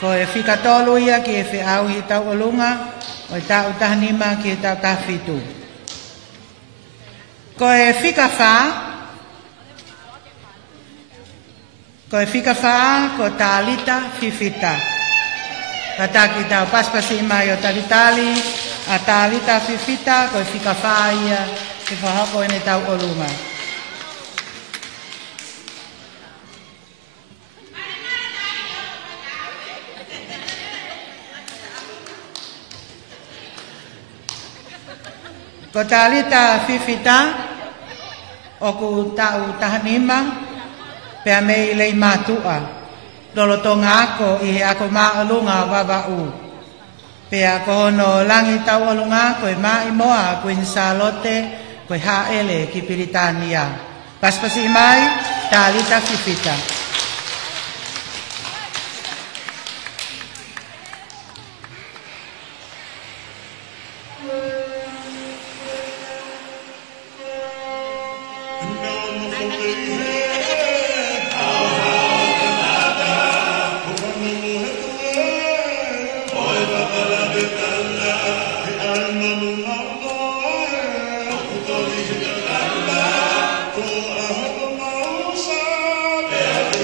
Ko e whikatolu ia ki e whiau hi tau olunga, o e tau tahanima ki e tau tafitu. Ko e whikawha, ko talita fifita. Kataki tau paspasi mai o talitali, a talita fifita, ko e whikawha ia ki whahoko ene tau olunga. Ko talita fifita, o ku tau tahanima, pea mei lei matua, lolo tonga ako i he ako maalunga wawau. Pea ko hono langi tau alunga koe mai moa koe Salote koe haele ki Piritania. Paspasi mai, talita fifita. Yeah.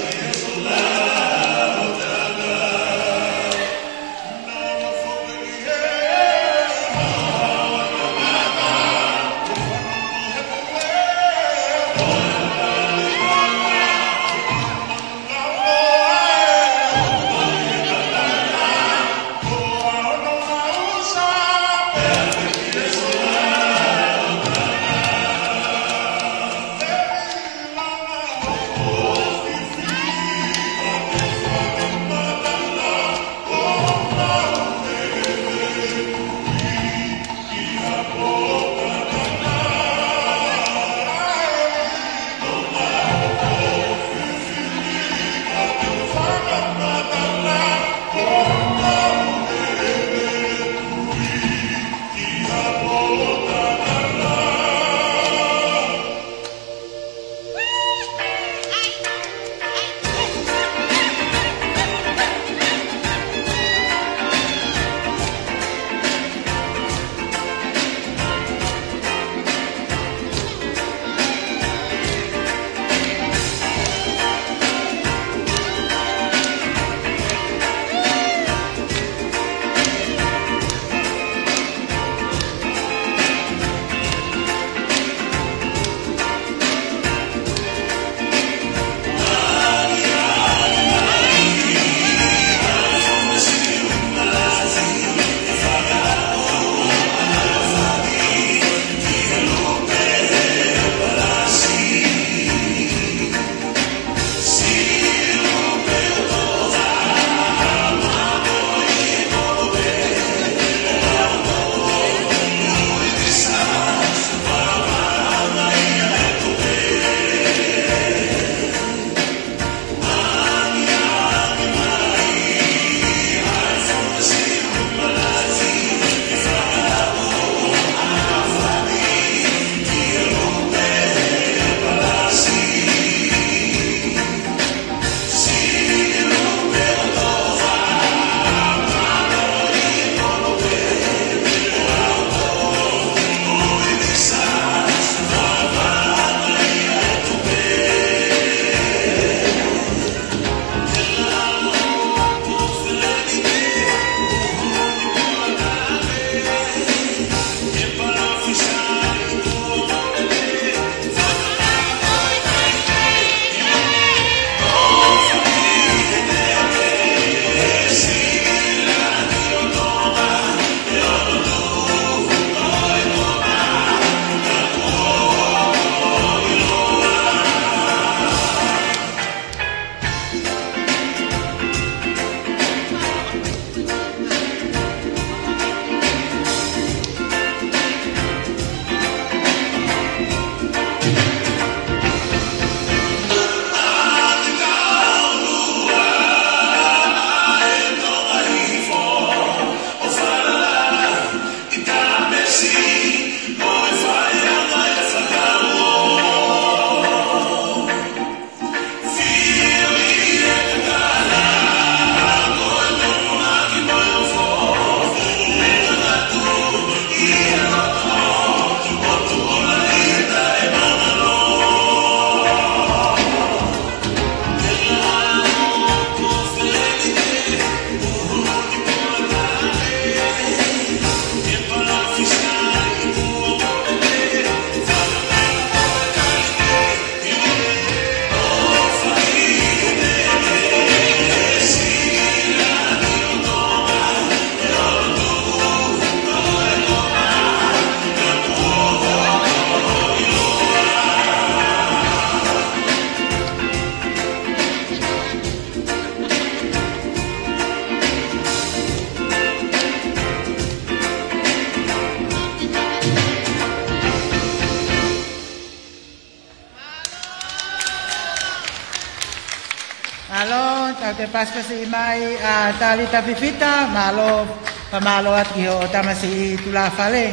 tau te paspasi mai a talita fifita, malo, pamalo at kiho o tamasi tula fale.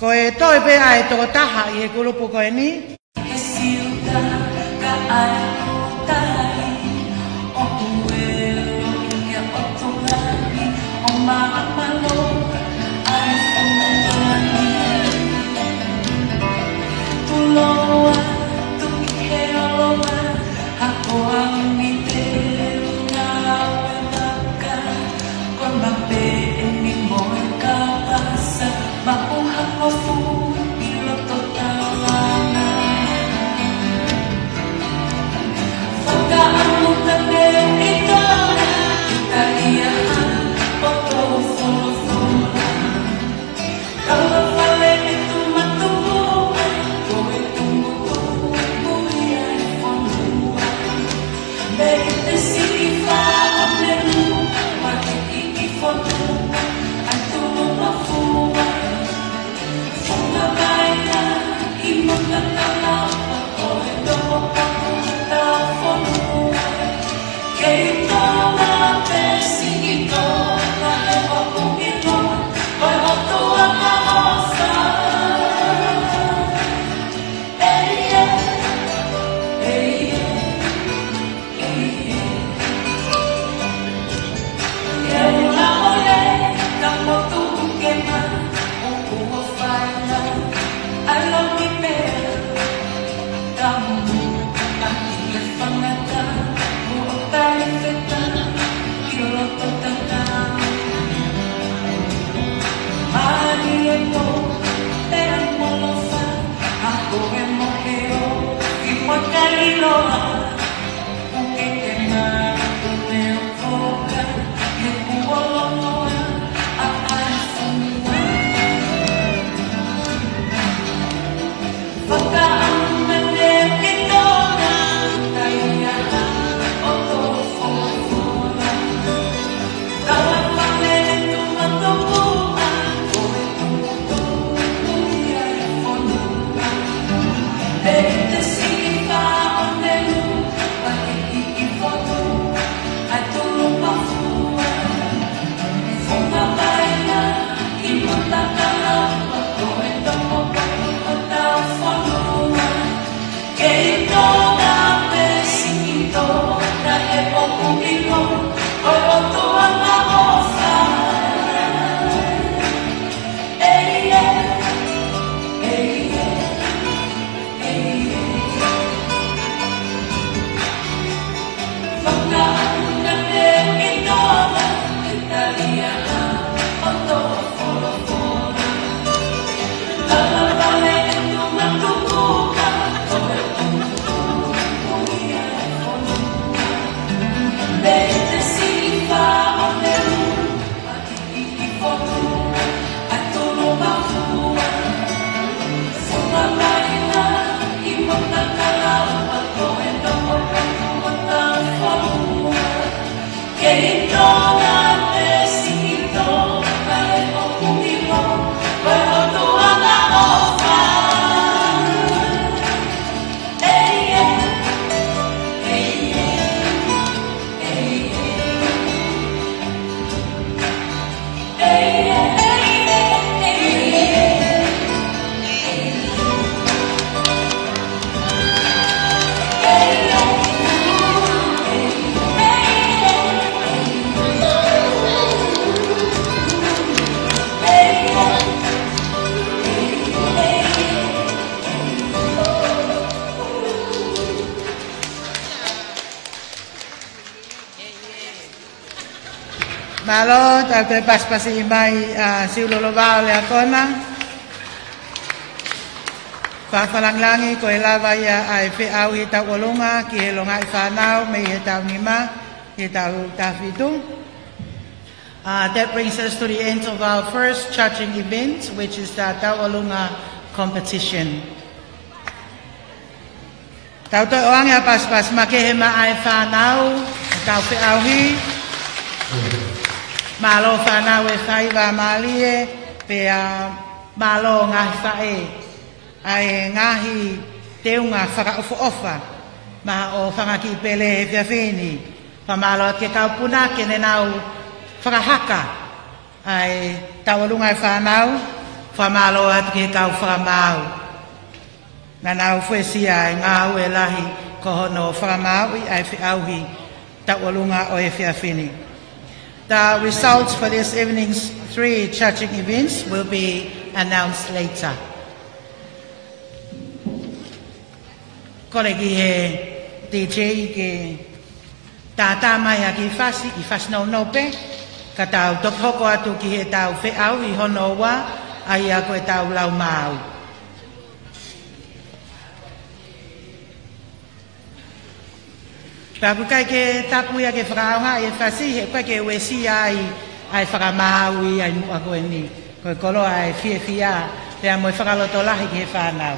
Ko e toi pe ai toko taha i e kulupu koe ni. Malo, tau te paspasi mai siulolo le akona. Whawhalanglangi ko e lawa ia ai whiau i tau olunga ki he longa i whanau me he tau nima, he tau tawhitu. That brings us to the end of our first churching event, which is the Tau Olunga competition. Tau toi oange a paspas ma ke he maa e whanau, tau whiau hi. Malo whanau e whaiwa malie, pe malo ngahi whae, ai ngahi teunga whakaofa ofa, ma o whangaki pele e whiawhini. Whamalo ke kaupuna ke ne nau whakahaka ai tawalunga e whanau, whamalo atu ke kau whakamau. Ngā nau whesia e ngā au e lahi ko hono whakamau i ai whiauhi tawalunga o e whiawhini. The results for this evening's 3 judging events will be announced later. Kolegi he DJ ke tata mai a ki fasi I fasno no pe ka tau tokhoko atu ki he tau whiau I hono wa ai a koe tau lau mau. Paku kai ke tapu ia ke whakaunga I fasi he koe ke wesi ai whakamau I ai mua koe ni. Koe kolo ai fia pea moe whakaloto lahi ke he whanau.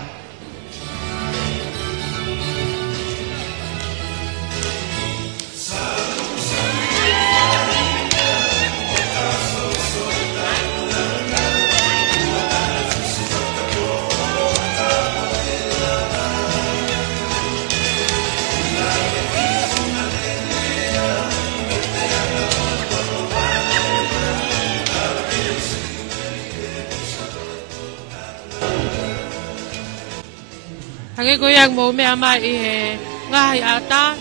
Hange ko yang mo me ama I he ngai ata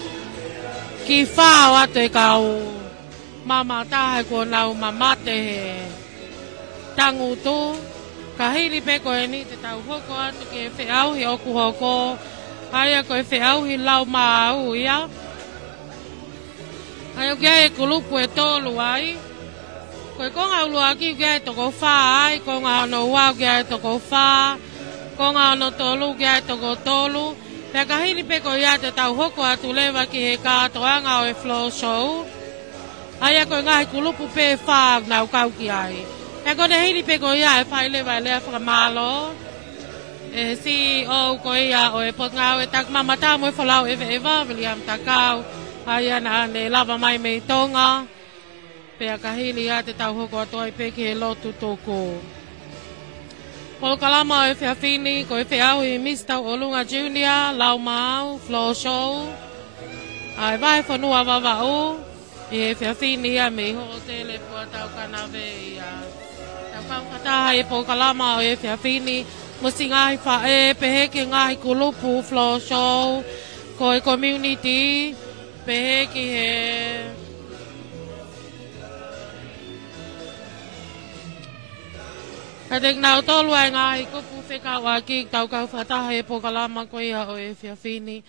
ki whao ate kau mama tahe ko nau mamate he tangu tu ka hiri pe ko ni te tau hoko atu ke whiau hi oku hoko aia ko whiau hi lau mau ia aia kia e kulupu e tolu ai ko ngā ulua ki kia e toko wha ai ko ngā no wau kia e toko wha ko ngā no tolu kia e toko tolu. Pea ka hini pe ko ia te tau hoko atu lewa ki he kātoanga o e flow show. Aia ko ngahi kulupu pe whaag nau kau ki ai. Pea ko ne hini pe ko ia e whai lewa e lea whakamalo. E si o ko ia o e pot ngau e tak mamata mo e whalau ewe ewa William Takau. Aia na ane lava mai me tonga. Pea ka hini ia te tau hoko atu ai pe ki he lotu toko. Polo kalama e whiawhini, ko e whiau I Mr. Olunga Junior, Lau Mau, Flow Show. Ai vai whanua wawau, e whiawhini a me ho tele pua tau kanawe ia. Tau kaukataha e polo kalama e whiawhini, musi ngahi whae, peheke ngahi kulupu Flow Show, ko e community, peheke he... Katek nau tolu ai ngai kupu whekau a ki tau kau whataha e pokalama ko ia o e whiawhini.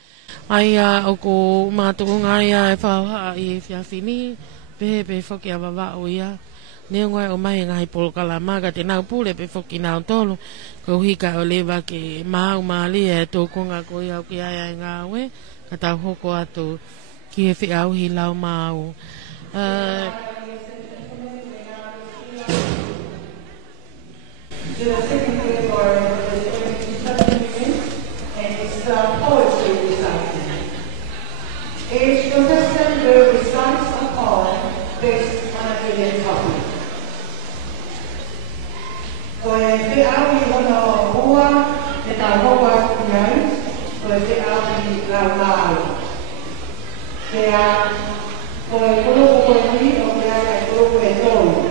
Ai o ko mātuku ngai a e whauha I e whiawhini. Pehe pe whoki a wawa o ia. Neo ngai o mai ngai pokalama ka te nau pule pe whoki nau tolu. Ko hika o lewa ke mau maali e tōkonga ko ia o ki ai ai ngā we. Ka tau hoko atu ki e whiau hi lau mau. The second day for and it's poetry reciting. Each contestant will recite a poem based on a given topic. Ko e whiau I hono hua, te tau hoa kuiai, ko e whiau I lau lau. Pea, ko e kulupu koe ni o pea e kulupu e tolu.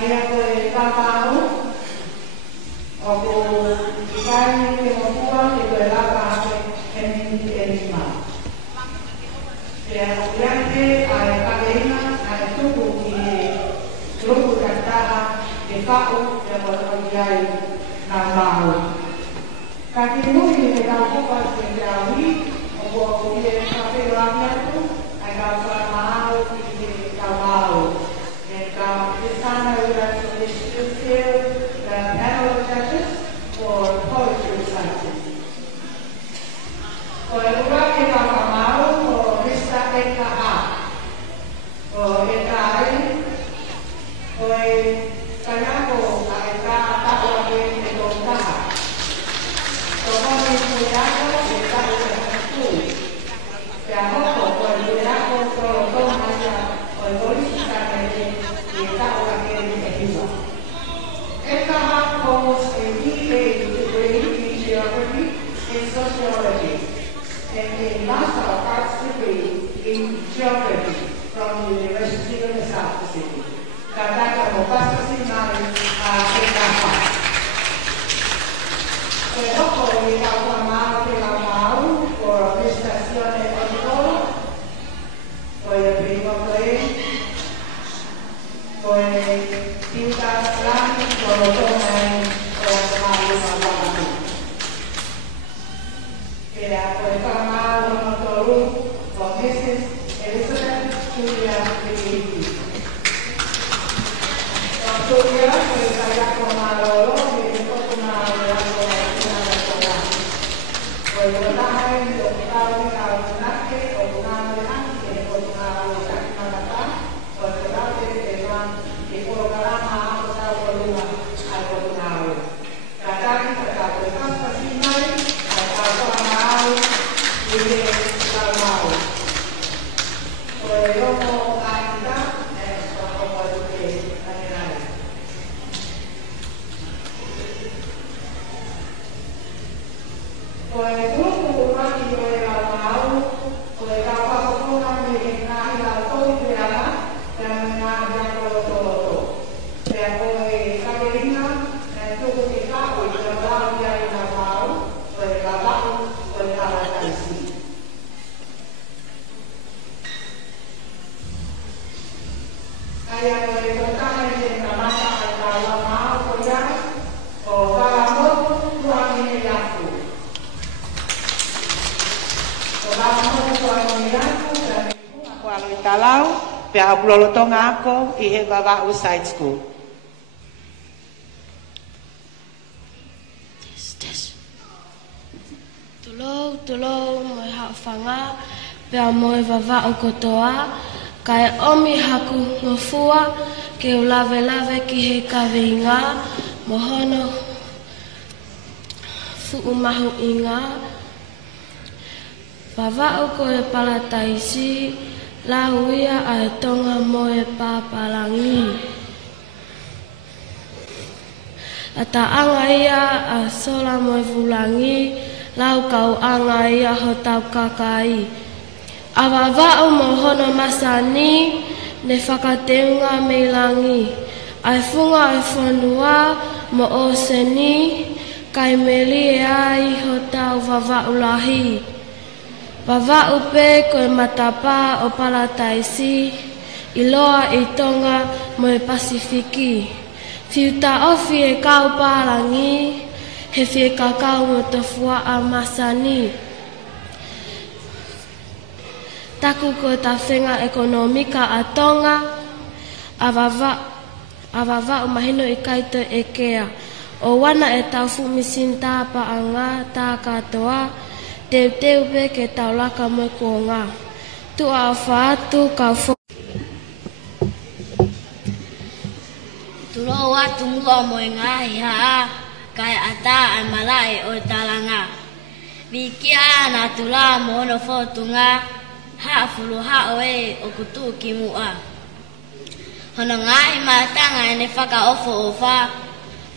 Aia koe whakao, o ko ikai te mokua te koe whakao e mindi e lima. Pea o iake ai kareina ai tuku ki e tuku kataha e whao te koe iai nā mau. Ka ki nui te kau kupa te kiawi, o ko i e kape rangi atu, ai kau whakamahau ki te kau mau. This time I would like to introduce here the panel of judges for poetry reciting. For Uraki Wakamau, for Mr. Ekaha, for Ekai, for Kayako, Aika, Tawa, and Otaha. For Homi Kuyako, Eka, Eka, Yahoko, for Yurako, for Otomaya, for Borisita, Ekaha holds a BA degree in Geography and Sociology Pea Lolotonga ako I he Vava'u Side School. Tulou mo ha'awhanga pea mo Vava'u kotoa kai omi haku ngofua ke ulave ki he kaweinga mohono fu'umahu inga Vava'u ko e palataisi Lauia ai tonga moe papalangi. Ata anga ia a sola moe fulangi, lau kau anga ia ho tau kakai. Awawa'u mohono masani, ne whakateunga meilangi. Ai funga ai whanua mo o seni, kai meli e ai ho tau wawa'u lahi. Vava'u pe koe matapa o palataisi, iloa I tonga mo e Pasifiki. Fiuta ofi e kau palangi, he fie kakau mo tofua a masani. Taku koe ta whenga ekonomika a tonga, a vava'u mahino I kaito e kea. O wana e tau fumisin tāpa a ngā tā katoa, Teu pe ke taulaka mo ko ngā. Tu a whaatu ka fo. Tulou atu mua mo ngā hiha kai ata ai malai o talanga. Vikia na tula mo no fotunga ha fulu ha oe o kutu ki mua. Hono ngā I matanga ne whaka ofo ofa.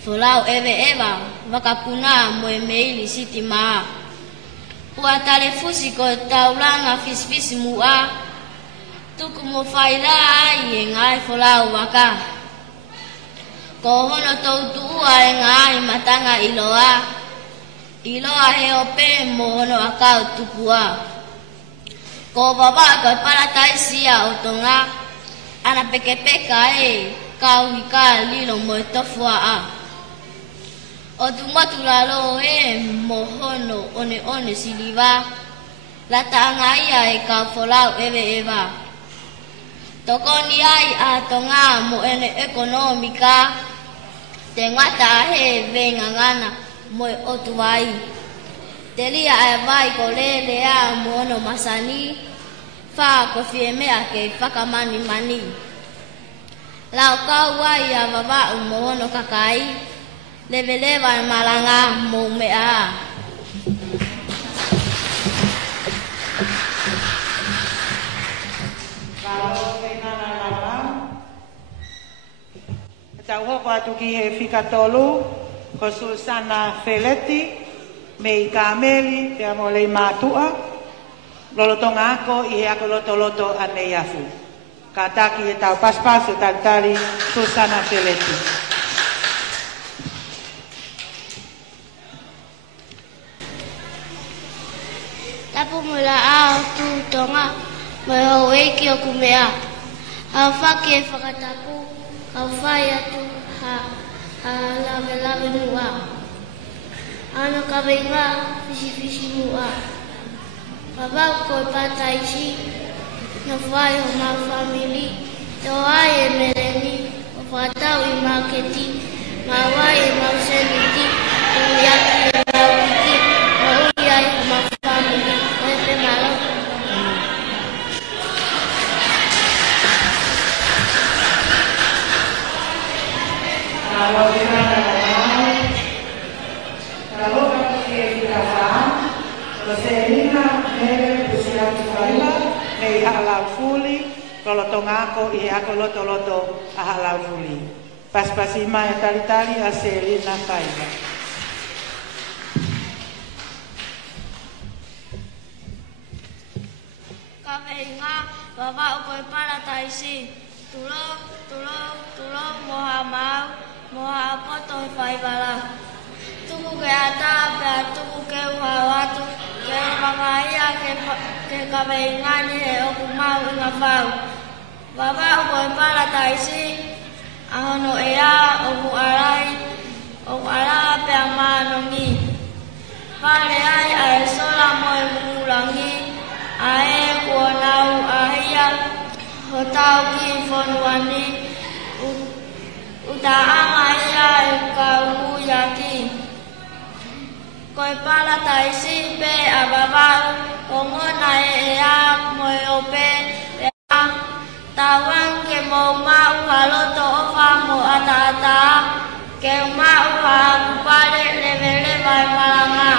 Fulau eva wakapuna mo e meili siti maa. Ua tale fusi ko taulanga fisfisi mua. Tuku mo whaila ai e ngai folau waka. Ko hono tautua e ngai matanga iloa. Iloa he ope mo hono akau tupua. Ko baba ko palataisia o tonga. Ana pekepeka e kau hika lilo mo e tofua a. O tumatu lalo e mohono one siliva. Lata anga ia e ka folau eva. Tokoni ai a tonga mo ene ekonomika. Te ngata he venga ngana mo e otuai. Te lia e vai ko lele a mono masani. Fa ko fie mea ke whakamani mani. Lau kau wai a vava'u mohono kakai. Leveleva malanga mo mea. Tau hoko atu ki he whikatolu, ko Susana Feletti, me I Kameli, te amo lei mātua, lolotonga ako I he ako loto a mei afu. Ka taki e tau paspas o tantari Susana Feletti. Tapu mula ao tu tonga, mai ho eki o kumea. Hau whaki e whakatapu, au whai atu lawe mua. Ano ka venga fisi mua. Babau koe pataisi, na whai o mau family, te wai e mereni, o whatau I marketi, ma wai e mau seniti, o iaki e mau kiki, ma ui ai o mau family, o e te malo. Kalau tongako I ako loto a halau fuli. Paspasi mai tali a selina kaiba. Kavenga baba o koe para taisi. Tulo moha poto I whai wala. Tuku ke ata pea tuku ke uhawatu ke mamaia ke kavenga ni he oku mau inga whau. Baba o koe para taisi, ahono ea oku arai pea manongi. Pare ai ae sola moe mulangi, ae kua nau ahia, ho tau ki whonuani, uta anga ia e kau yaki. Koe para taisi pe a babau, o ngona ea moe ope ea, tawang ke mau haloto ofa mo ata ke mau kupare levele vai malanga.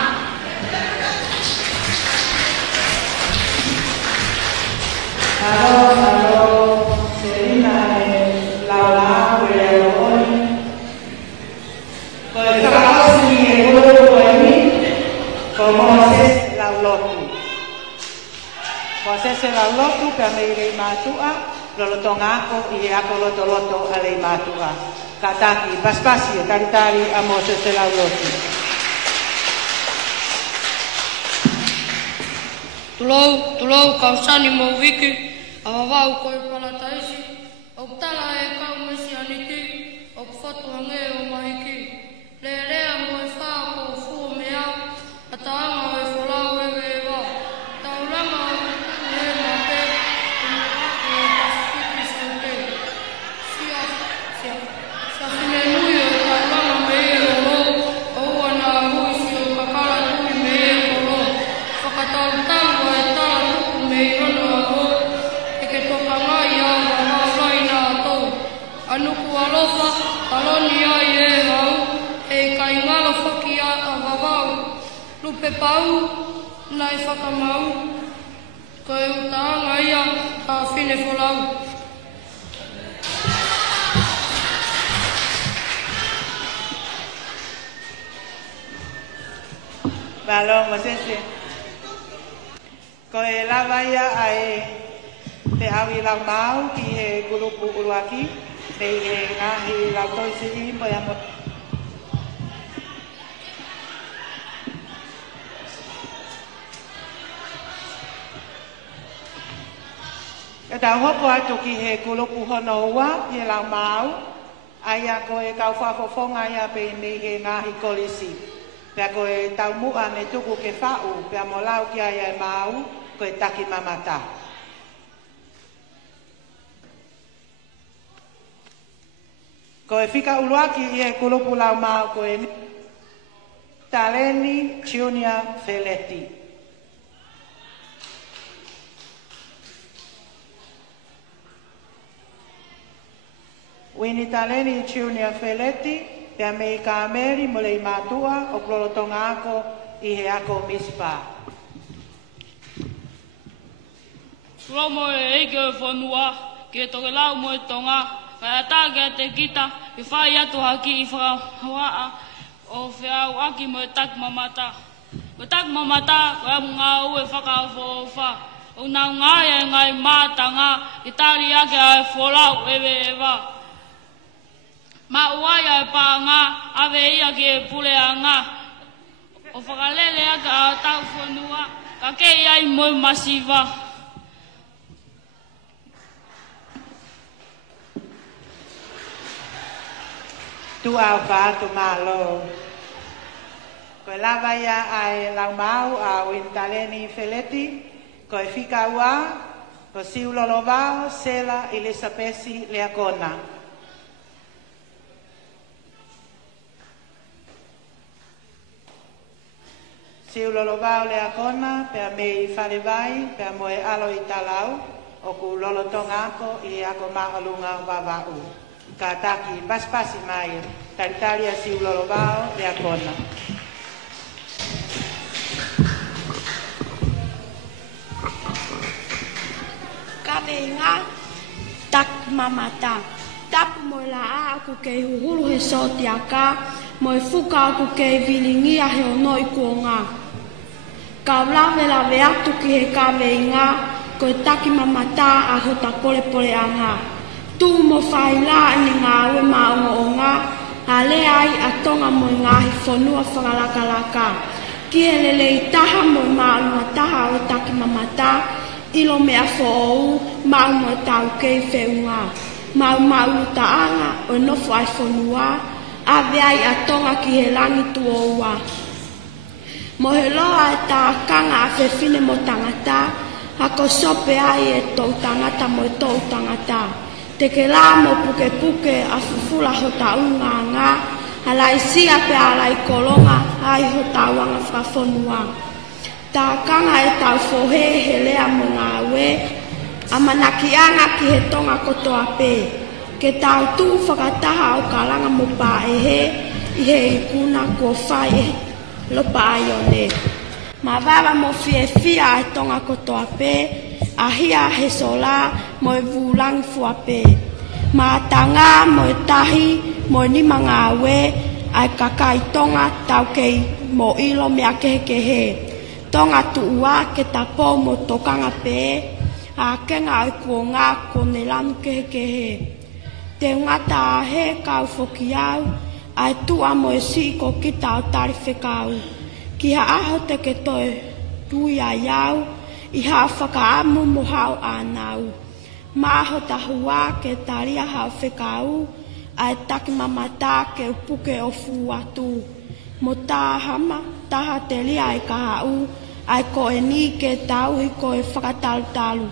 Halo, Selina Laula Weoi. Koe kakao sini e kolo koe ko Moses Laulotu. Moses Laulotu ka meirei matua. Lolotongako I ako loto alei matua. Kataki paspasi tari a Moses Laulotu. Tulou kausani mo wiki, awawau koe palataisi, o tala e kau mesianiti, o whatu hange o mahiki. Lea mo e whaa ko fuo mea, a taanga o e wholau e wewa. Tauranga o kuku he mate, e mwaki e pasifiki saute. Sia whine nui o tauranga me e oro, o ua nā huisi o kakara tui me e oro. Whakatau tango e tala tuku me I hono a ho, e ke toka ngai a wahaurai nā tau. Anuku alofa, taloni ai e hau, e kai ngalo whaki a wawau. Lupe pau, nai whakamau, koe utaanga ia a whine wholau. Valo, Mosese. Koe lava ia ai te hawi lau mau ki he grupu uruaki, te he ngahi lau toisi I mo ia mo. E tau hopo atu ki he grupu hono ua, he lau mau, aia koe kau whafofonga ia pe nei he ngahi kolisi. Pea koe tau mua me tuku ke whau, pea mo lau ki aia e mau, koe taki mamata. Koe whika uruaki I he kulupu lau mau koe Taleni Junior Feletti. Wini Taleni Junior Feletti, pea mei ka meri mo lei matua o klolotonga ako I he ako mispa. Romo e eke o whanua, ke toke lau mo e tonga, kai atāke te kita, I whai atu haki I whakawaa, o whiau aki mo e tak mamata. O tak mamata, ko amu ngā ue whakawhawha, o nau ngai e ngai mātanga, I tari ake ai wholau ewe ewa. Ma uai ai pānga, ave ia ke puleanga, o whakalele ake a tau whanua, ka kei ai mo masiva. tu ava tu malo. Koe lava ia ai lau mau a Wintaleni Feleti, koe fika ua, ko siu lolovao, sela Elisapesi Leakona. Siu lolovao Leakona, pea mei whare vai, pea moe alo i talau, o ku lolotonga ako i ako maalunga wawau. Ka taki paspasi mai, taritaria siu lolovao Leakona. Kavenga tak mamata tapu mo la aku ke hulu he sotiaka mo fuka aku ke vilingia he ono i kuonga kaula vela veatu ki he kavenga ko taki mamata a hota pole pole anga tu mo faila ni ngawe maonga onga ale ai atonga mo ngahi fonua whakalaka laka ki helele i taha mo maunga taha o taki mamata ilo mea fōu, mau mo tau kei whenua. Mau taanga o nofo ai whanua, a veai a tonga ki he langi tuoua. Mo he loa e tā kanga a whewhine mo tangata, hako sope ai e tau tangata mo e tau tangata. Te ke la mo puke puke a fufula ho ta unga ngā, ala isia pe ala i kolonga ai ho ta wanga whawhanua. Tā kanga e tau whohe he lea mo ngā we, a manaki anga ki he tonga kotoa pē. Ke tau tū whakataha o ka langa mo pā e he, i he i kuna kua whai e lopa ai o ne. Ma wawa mo fie fia e tonga kotoa pē, a hia he sola mo e vulangi fua pē. Ma tanga mo e tahi mo e nima ngā we, ai kakai tonga tau kei mo ilo mea kehe. Tonga tuua ke tapo mo tokanga pē, a kenga ai kuonga ko ne lanu kehe. Te ngata he kau whoki au, ai tua mo e si ko kita o tari whekau. Ki ha aho te ke toe tui a iau, i ha whakaamu mo hao anau. Ma aho tahua ke taria hao whekau, ai taki mamata ke upuke o fu atu. Mo tā hama, taha te lia ai ka hau, ai ko e ni ke tau hi ko e whakatalu.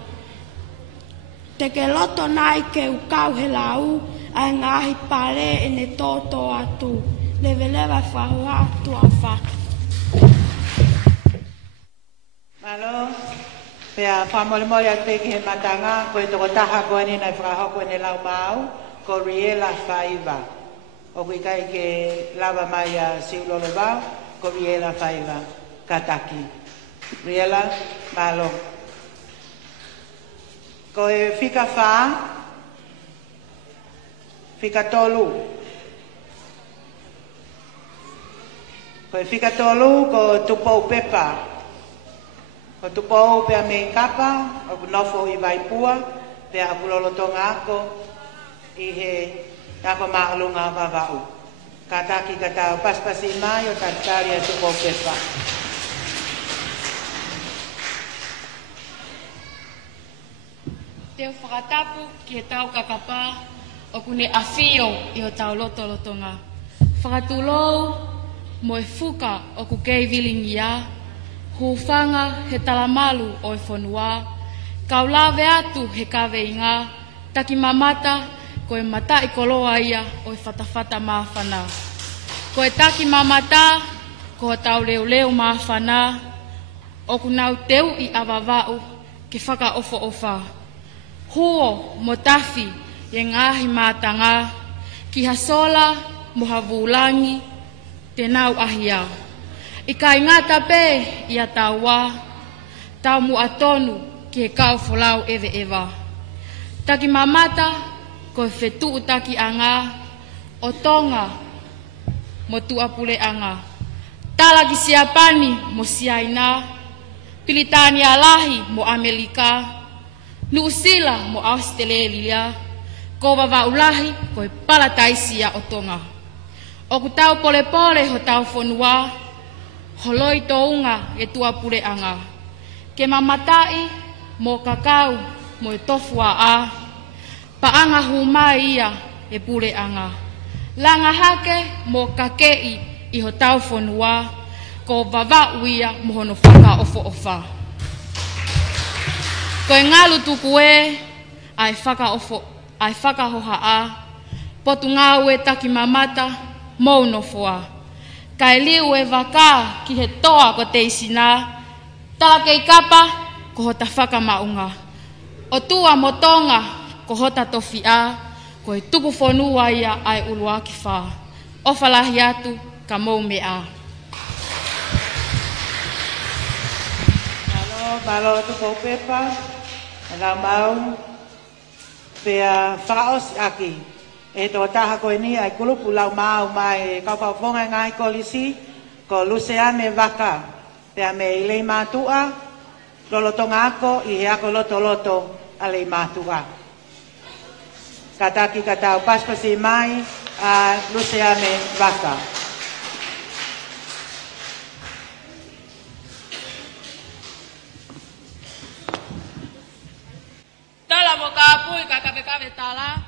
Te ke loto nai ke ukau he lau, ai ngahi pare e ne tōtō atu. Lewe whahua atu a wha. Malo, pea whamole a te ki he matanga, ko e toko taha ko e ni nai whakahoko e ne lau mau, ko Riela Whaiva. O kui kai ke lava mai a siulolo wau, ko Riela Whaiva, kataki. Riela, malo. Ko e fika wha, fika tolu. Ko e fika tolu, ko tupou pepa. Ko tupou pea me kapa, o nofo i vaipua, pea apulolo tonga ako, i he tako maalunga vavau. Kataki katau paspasi mai o tartaria tupou pepa. Te whakatapu ki he tau kakapa o kune awhio i o tau lotonga. Whakatulou mo e fuka o ku kei vilingia, huwhanga he talamalu o e whanua, kaulawe atu he kaweinga, taki mamata ko e mata i koloa ia o e whatawhata maawhana. Ko e taki mamata ko tau leo leo maawhana, o ku nau teu i awawau ki whaka ofa ofa. Huo mo tafi e ngahi mātanga, ki hasola mo havulangi te nau ahia. I kai ngata pē i a taua, tau mu atonu ki he kau wholau ewe ewa. Taki mamata ko e whetu utaki anga, o tonga mo tuapule anga. Tala ki siapani mo siaina, pilitani alahi mo Amerika, Nuusila mo Australia, ko wawaulahi ko e palataisia o tonga. O ku tau pole pole ho tau whanua, holoi tounga e tuapule anga. Ke mamatai mo kakau mo e tofua a, paanga humai ia e pule anga. Langa hake mo kakei I ho tau whanua, ko wawa uia mo hono whaka ofo ofa. Ko e ngalu tuku e, ai whaka hoha a, potu ngā ue taki mamata, mou no foa. Kai liu e waka ki he toa ko te isina, tala kei kapa, ko hota whaka maunga. O tua motonga, ko hota tofi a, ko e tupu whanua ia ai ulua ki wha. O whalahi atu, ka mou mea. Malo tupo pepa, la mau, pea whakaos aki. E tō taha koe ni ai kulupu lau mau mai kaupaufonga ngai kolisi, ko Luciane Waka. Pea me I lei mātua, lolotonga ako, I he ako loto a lei mātua. Kataki katau paspasi mai a Luciane Waka. Tala mo kapui kakabe tala.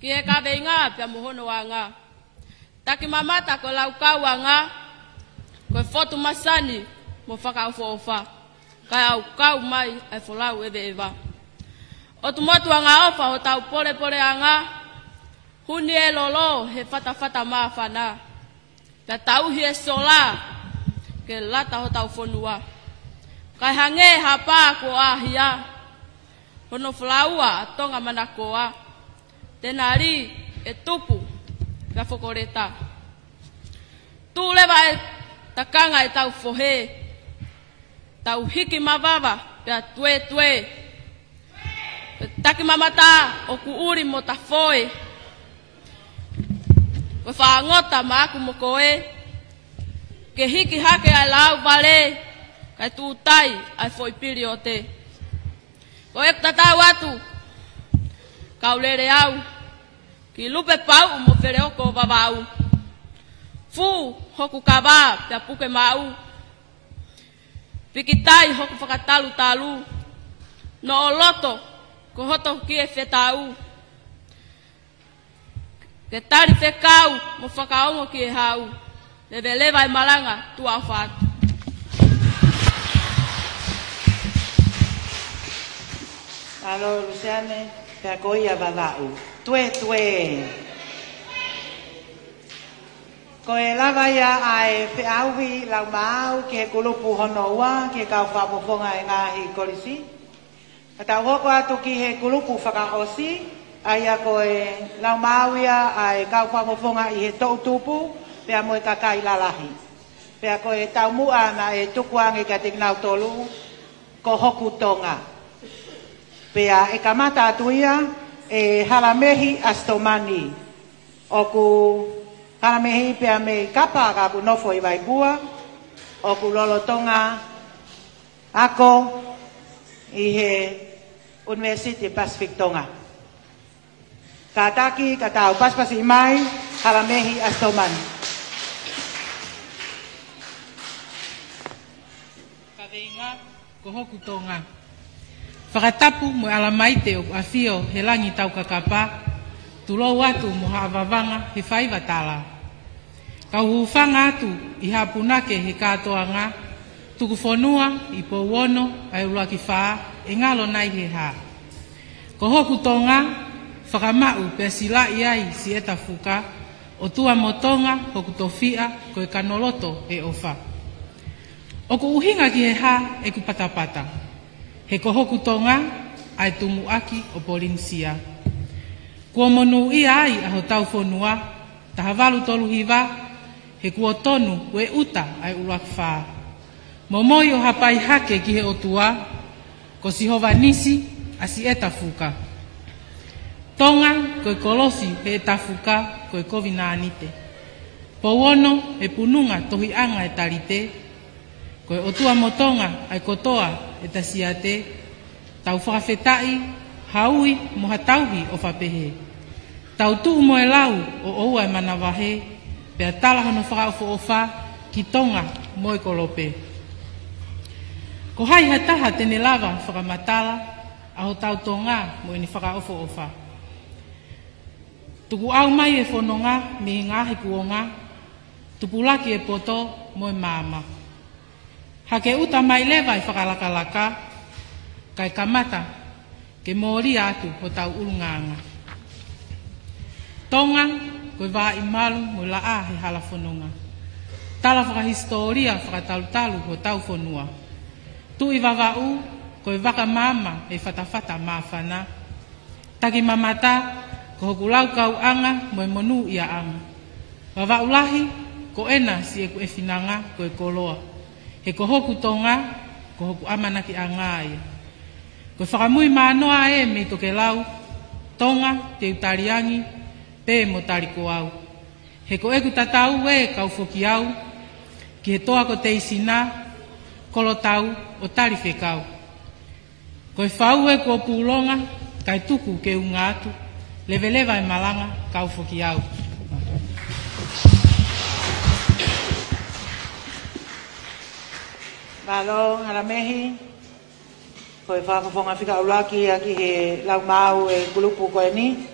Ki he kabe inga pia muhono wanga. Taki mamata ko lau wanga. Ko fotu masani mo whaka ofa. Kai au kau mai ai folau eva. O tumotu anga ofa o tau pole anga. Huni e lolo he fata maafana. Pia tau hi e sola. Ke lata ho tau fonua. Kai hange hapa ko ahia. Hono flaua tonga manakoa. Tenari e tupu la fokoreta. Tu leva e takanga e tau fohe. Tau hiki mavava pea tue. Taki mamata o kuuri mo ta foe. Ko whaangota ma aku mo koe. Ke hiki hake ai lau vale. Kai tu tai ai foi piri o te. Ko e tatau atu, kau lere au, ki lupe pau mo where oko wawau. Fu hoku kawa pia puke mau. Pikitai hoku whakatalu. No o loto, ko hoto ki e whetau. Ke tari whekau mo whakaongo ki e hau. Lewa e malanga tu au whatu. Alo, Luciane, pea koia walau. Tue. Ko e lava ia ai whiauhi lau mau ki he kulupu honoua, ki he kau whapofonga e ngahi kolisi. Ka tau hoko atu ki he kulupu whakaosi, ai a ko e lau mau ia ai kau whapofonga I he tau tupu, pea mo e kakai lalahi. Pea ko e tau mua na e tukuangi ka tignau tolu, ko hoku tonga. Pea e kamata atuia e halamehi astomani. Oku halamehi pea me kapa ka ku nofo I waipua. Oku lolotonga ako I he University Pacific Tonga. Kataki katau paspasi mai halamehi astomani. Kaveinga ko hoku tonga. Whakatapu mo alamaite o afio he langi tau kakapa, tulo watu mo haavavanga he whaiva tala. Kau hufanga atu I hapunake he katoanga, tuku whonua I powono ai ula ki wha e ngalo nai he ha. Ko hoku tonga, whakamau pia sila iai si eta fuka, o tua motonga hoku tofia ko e kanoloto e ofa. O ko uhinga ki he ha e ku patapata. He kohoku tonga ai tumu aki o polinsia. Kua monu ia ai aho tau whonua, taha walu tolu hiva, he kua tonu ue uta ai ulak wha. Momoi o hapai hake ki he otua, ko sihova nisi asi eta fuka. Tonga koe kolosi he eta fuka koe kovina anite. Powono he pununga tohi anga e tarite, koe otua motonga ai kotoa e tasiate, tau whakawhetai, haui mo hatauhi o whapehe. Tau tuu mo e lau o oua e manawahe, pea tala hono whakaofo o wha ki tonga mo e kolope. Ko hai hataha tene lava whakamatala, aho tau tonga mo e ni whakaofo o wha. Tuku au mai e whanonga me ngā hikuonga, tupulaki e poto mo e māma. Hake uta mai lewa i whakalakalaka, kai kamata ke mōri atu ho tau urunganga. Tonga, koe wā i malu mo la a he hala whanonga. Tala whakahistoria whakatalutalu ho tau whanua. Tu i wawau, koe waka mama e whatawhata mawhana. Taki mamata, ko hoku lau kau anga mo e monu ia anga. Wawau lahi, ko ena si e ku e whinanga ko e koloa. He ko hoku tonga, ko hoku amanaki a ngāia. Ko whakamui mānoa e me toke lau, tonga te utariangi, pe mo tariko au. He ko eku tatau e kau whoki au, ki he toa ko te isina, kolo tau o tari whekau. Ko e whau e ko pūlonga, kai tuku ke unga atu, lewa e malanga kau whoki au. Malo, haramehi, ko e whakafonga whika ulaki aki he lau mau e kulupu koe ni.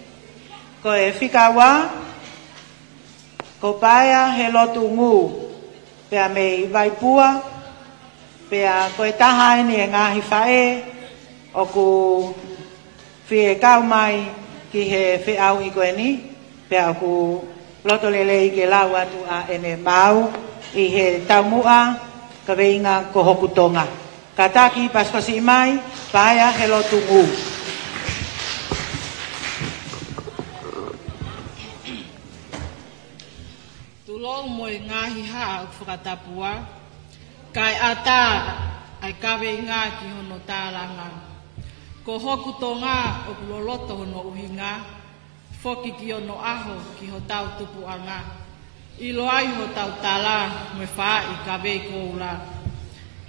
Ko e whika wā, ko paia he lotu ngu, pea mei vaipua, pea ko e taha ni e ngahi whae, o ku whie kau mai ki he whiau i koe ni, pea o ku loto lele i ke lau atu a ene mau, i he taumua, ka veinga ko hoku tonga. Ka taki paspasi mai, paia he lotu ngu. Tulou mo i ngahi haa u whakatapua, kai ata ai ka veinga ki hono tāranga. Ko hoku tonga o kuloloto hono uhinga, foki ki ono aho ki ho tau tupu anga. Ilo ai ho tau tala me wha i ka vei koula.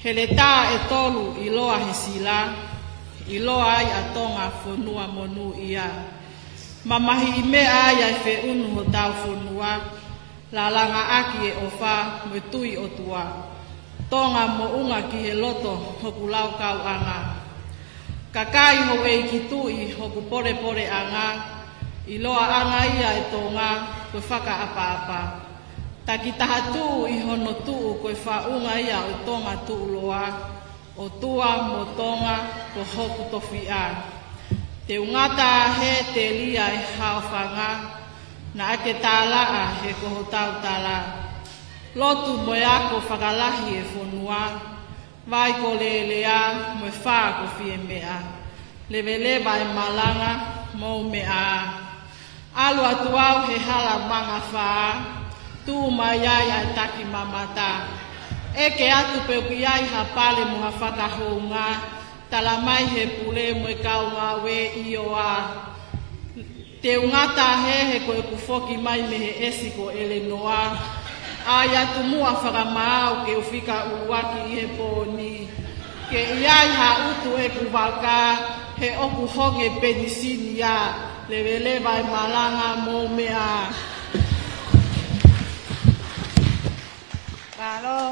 Hele tā e tolu i loa he sila, i loa ai a tonga whanua monu ia. Mamahi i me ai ai whe unu ho tau whanua, la langa aki e o wha me tui o tua. Tonga mo unga ki he loto hoku lau kau anga. Kakai ho e ki tui hoku pore pore anga, i loa anga ia e tonga koe whaka apa apa. Taki taha tū i hono tū koe whaunga ia o tonga tū loa, o tua mo tonga ko hoku tofi a. Te ungata he te lia e hawhanga, na ake tāla a he koho tau tāla. Lotu mo e ako whakalahi e whonua, vai ko lelea mo e whā ko fie mea. Lewelewa e malanga mo mea. Alu atu au he hala manga whaa, tu mai ai ai taki mamata. Eke atu peuki ai ha pale mo ha whakahonga, tala mai he pule mo e kaunga we io a. Te ungata he koe kufoki mai me he esi ko ele noa. Ai atu mua whakamau ke ufika uwaki i he pōni. Ke iai ha utu e kuwaka, he oku honge penisini a, lewelewa e malanga mo mea.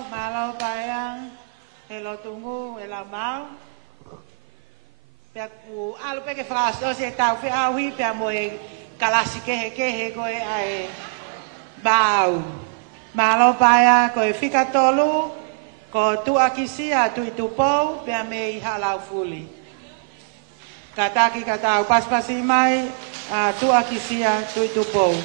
Malo paia, he lotungu, he lau mau. Pea ku alu peke whakasto se tau whi auhi, pea mo e kalasi kehe koe ai bau. Malo paia, koe whika tolu, ko tua kisia tu i tupou, pea me i halau fuli. Kataki katau paspasi mai, tua kisia tu i tupou.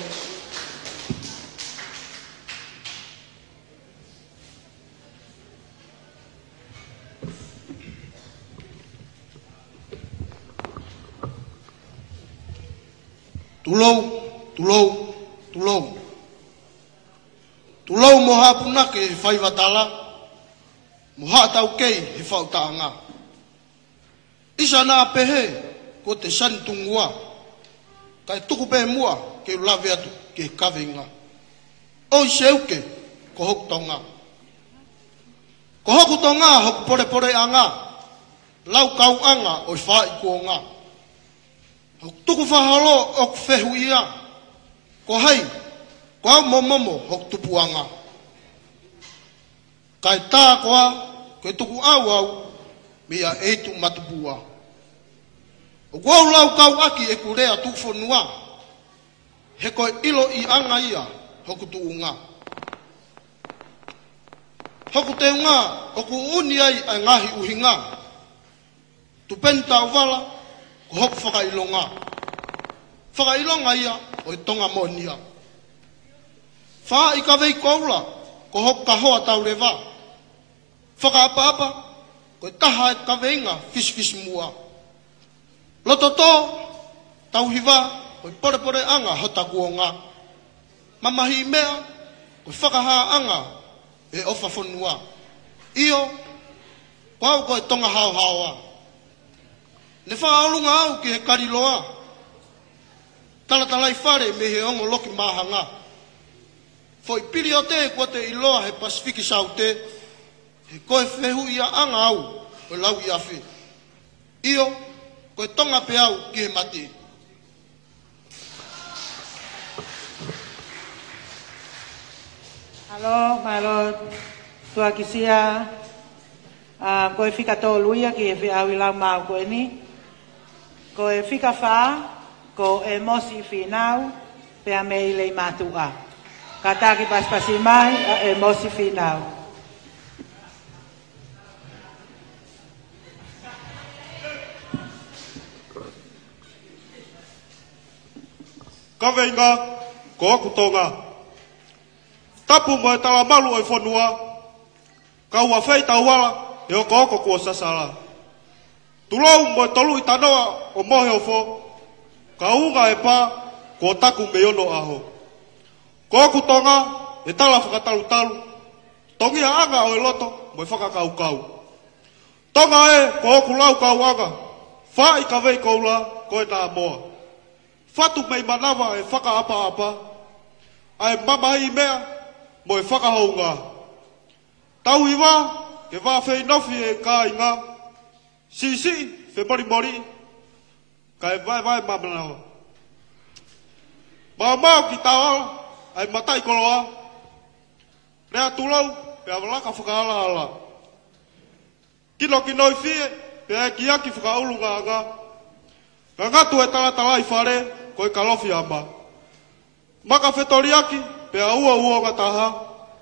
Tulou mo hapuna ke whai watala, mo hatau kei he whautaanga. Isa nā pehe ko te santungua, kai tuku pehe mua ke lawe atu ke kawenga. Oi seuke ko hoku tonga. Ko hoku tonga hoku pore pore anga, lau kau anga o whai kuonga. Tuku whahalo o whehu ia, ko hei, ko au momomo hok tupuanga. Kai tā koa, koe tuku au, mea eitu matupua. O kua lau kau aki e kurea tuwhanua, he koe ilo I anga ia hoku tu unga. Hoku te unga oku uni ai ai ngahi uhinga. Tu penta uvala ko hoku whakailonga. Whakailonga ia o I tonga monia. Wha I ka vei koula ko hoku ka hoa tau rewa. Whakaapa-apa ko taha e ka veinga fish mua. Loto tō tau hiwa ko pore anga hota kuonga. Mamahi mea ko whakaha anga e ofa whanua. Io ko au ko tonga hao. Ne whaaolunga au ki he kariloa. Talatalai whare me he ongo loki mahanga. Foi piri o te kua te iloa he Pasifiki Saute. He koe whehu ia anga au o lau I awhi. Io koe tonga pe au ki he mati. Alo, malo, tua kisia, koe whika tō luia ki he whiau I lau mau koe ni. Koe whika wha, ko e mosi whinau, pea me I lei mātua. Ka tāki paspasi mai, a e mosi whinau. Ka veinga, ko aku tonga. Tapu mo e tala malu o whanua. Ka ua whei tauala, e o ko kua sasala. Tulou mo e tolu I tanoa o mohe o fo. Ka unga e pā, ko taku me ono aho. Ko aku tonga, e tala whakatalu-talu. Tongia anga o e loto, mo e whakakau-kau. Tonga e, ko aku lau kau anga. Wha I ka vei koula, ko e nā moa. Fatu mei manawa e whakaapa-apa. Ai mamahi mea, mo e whakahounga. Tau iwa, ke wā whei nofi e kā inga. Si, whe mori. Ka e vai mamanawa. Mau ki tāwala, ai matai koloa. Rea tulau, pe awalaka whakaala-ala. Kino I fie, pe e ki aki whakaulunga anga. Ka ngatu e tala I whare, ko e kalofi amba. Maka whetoriaki, pe a ua ngataha.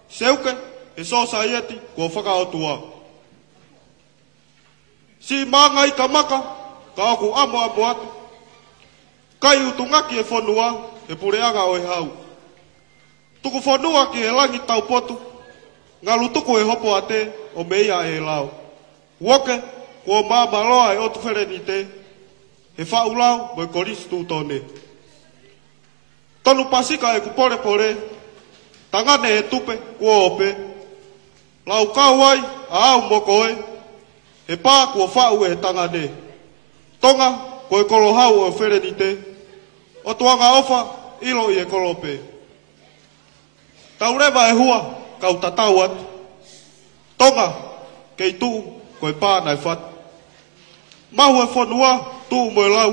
Seuke, e sosa ieti, ko whakaotua. Si maanga I ka maka, ka aku amo atu. Kai utungaki e whanua, e pureanga o e hau. Tuku whanua ki he langi tau potu, ngalu tuku e hopo ate, o meia e lao. Woke, ko mamaloa e otu wherenite, he whaulau, mo e korisi tūtone. Tonu pasika e kupore, tangane e tupe, kua ope. Lau kauai, a au moko e, he pā kua whau e tangane. Tonga, ko e kolohau o wherenite, o tuanga ofa, ilo I e kolope. Taurewa e hua, kau tatau atu. Tonga, kei tuu, ko e pānai whatu. Mahu e whanua, tuu mo e lau.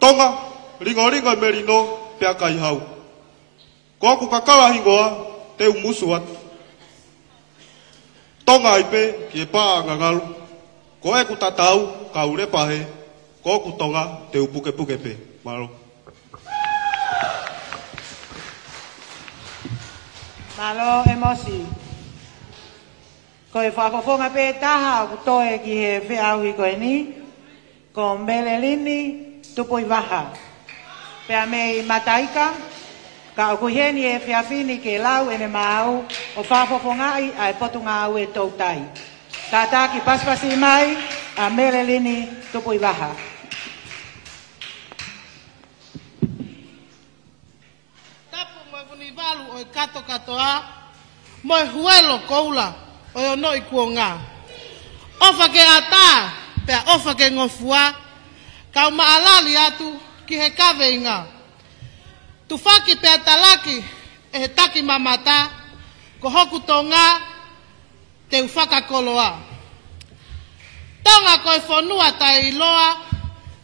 Tonga, ringo e merino, pea kai hau. Ko aku kakalahingoa, te umusu atu. Tonga I pe, ki e pā ngangalu. Ko e ku tatau, ka ure pahe. Ko ku tonga, te upuke pe. Malo. Malo e mosi. Ko e whakafonga pe taha ku toe ki he whiauhi koe ni. Ko melelini tupu I waha. Pea mei mataika. Ka o kuheni e whiawhini ke lau ene mau. O whafonga I a e potunga au e tautai. Ka taki paspasi mai a melelini tupu I waha. O e katoa, mo e huelo koula, o e ono I kuonga. Ofa ke ata, pea ofa ke ngofua, ka maalali atu ki he kawe inga. Tufaki pea talaki, e he taki mamata, ko hoku tonga, te ufaka koloa. Tonga ko e whanua tai iloa,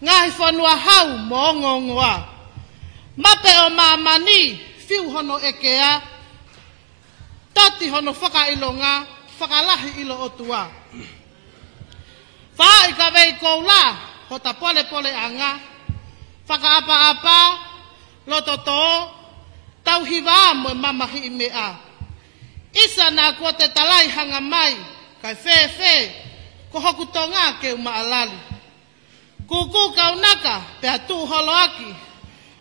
ngahi whanua hau mo ongongoa. Mape o maamani, fiu hono ekea, toti hono whakailonga, whakalahi ilo otua. Wha I ka vei koula, hota pole anga, whakaapa-apa, loto to tau hiwa mo mamahi mea. Isa na kua te talai hanga mai, kai fe, ko hoku tonga ke umaalali. Kuku kaunaka pe atu holo aki,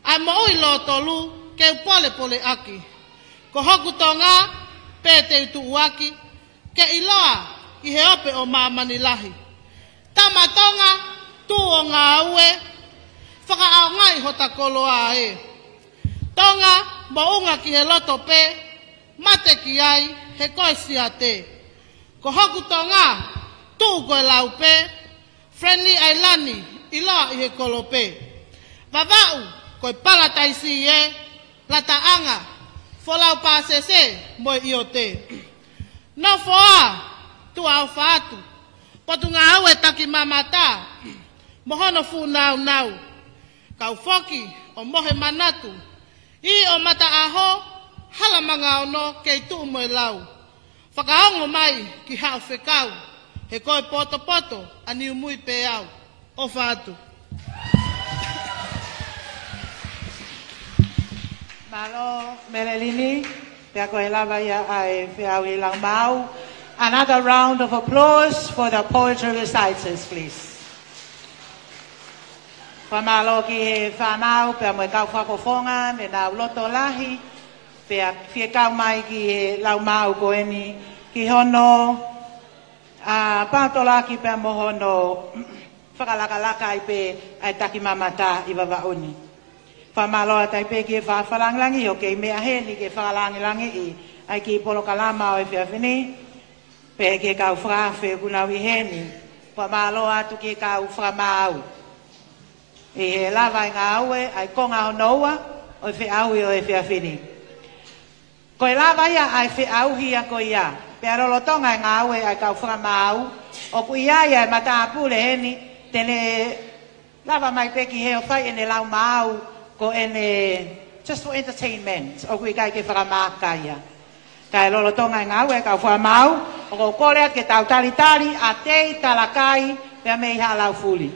ai mo ui lo tolu ke pole aki. Ko hoku tonga pe te utu uaki, ke iloa i he ope o mamanilahi. Tama tonga tu o ngā ue, whaka au ngai hota koloa e. Tonga mo unga ki he loto pe, mate ki ai he koe sia te. Ko hoku tonga tu koe lau pe, friendly ai lani iloa i he kolo pe. Vavau koe palataisi e, lata anga, folau pasese mo i o te. No foa tu au faatu, potu ngā au e taki mamata, mohono fu nau, kau foki o mohe manatu, i o mata aho, halamanga ono kei tu mo i lau. Whakaongo mai ki hao whekau, he koe poto, ani umui pe au, o faatu. Malo Melelini, pea koe lava ia ai whiau I lau mau. Another round of applause for the poetry reciters, please. Whamalo ki he whanau, pea moe kau whakofonga, me nau loto lahi, pea whiekau mai ki he lau mau koeni, ki hono, pātolaki pea mohono, whakalaka I pe ai taki mamata I wawauni. Whamalo atai pe ki he whawhalangilangi, o kei mea heni ki he whakalangilangi I, ai ki polokalama o e whiawhini, pe ke kau whawhe kunau I heni, whamalo atu ki kau whamau. E he lawa I ngā aue, ai konga honoua, o e whiaui o e whiawhini. Ko e lawa ia ai whiauhi a ko ia, pe arolotonga I ngā aue ai kau whamau, o ku ia ia mata apule heni, tene lawa mai peki he o whai ene lau mau, ko ene, just for entertainment, o ku I kai ke whakamaka ia. Kai lolotonga I ngā aue ai kau whamau, o ko korea ke tau talitari, a tei talakai, pea mei ha lau fuli.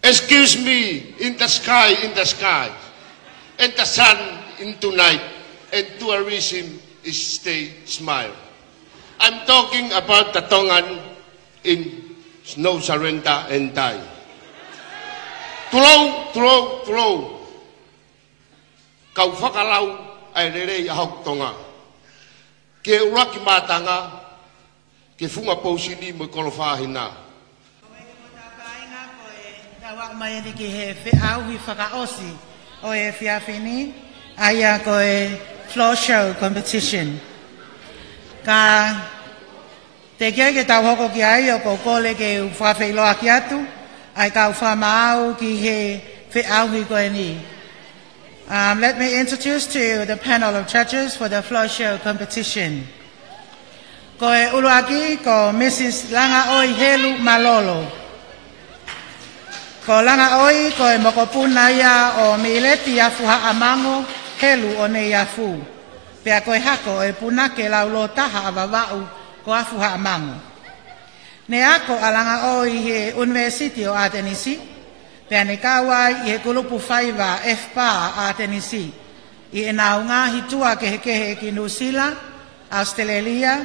Excuse me, in the sky, and the sun in tonight, and tourism is stay smile. I'm talking about the Tongan in snow surrender and die. Tulou, kau whakalau ai rerei ahok tonga. Ke uraki matanga, ke funga pausini mo kolofahina. Wak mai ni ki he whiau I whakaosi o e whiawhini aia ko e floor show competition. Ka te kia ke tau hoko ki ai o ko kole ke whawhailoa ki atu ai kau whamau ki he whiau ko e ni. Let me introduce to you the panel of judges for the floor show competition. Ko e uluaki ko Mrs. Langa Oi Helu Malolo. Ko langa oi ko e mokopuna ia o mileti afu ha amango helu o ne afu. Pea ko e hako e puna ke laulo taha awawau ko afu ha amango. Ne ako alanga oi he University o Atenisi. Pea ne kawai I he kulupu whaiva FPA Atenisi. I e naunga hitua ke he ki New Zealand, Australia,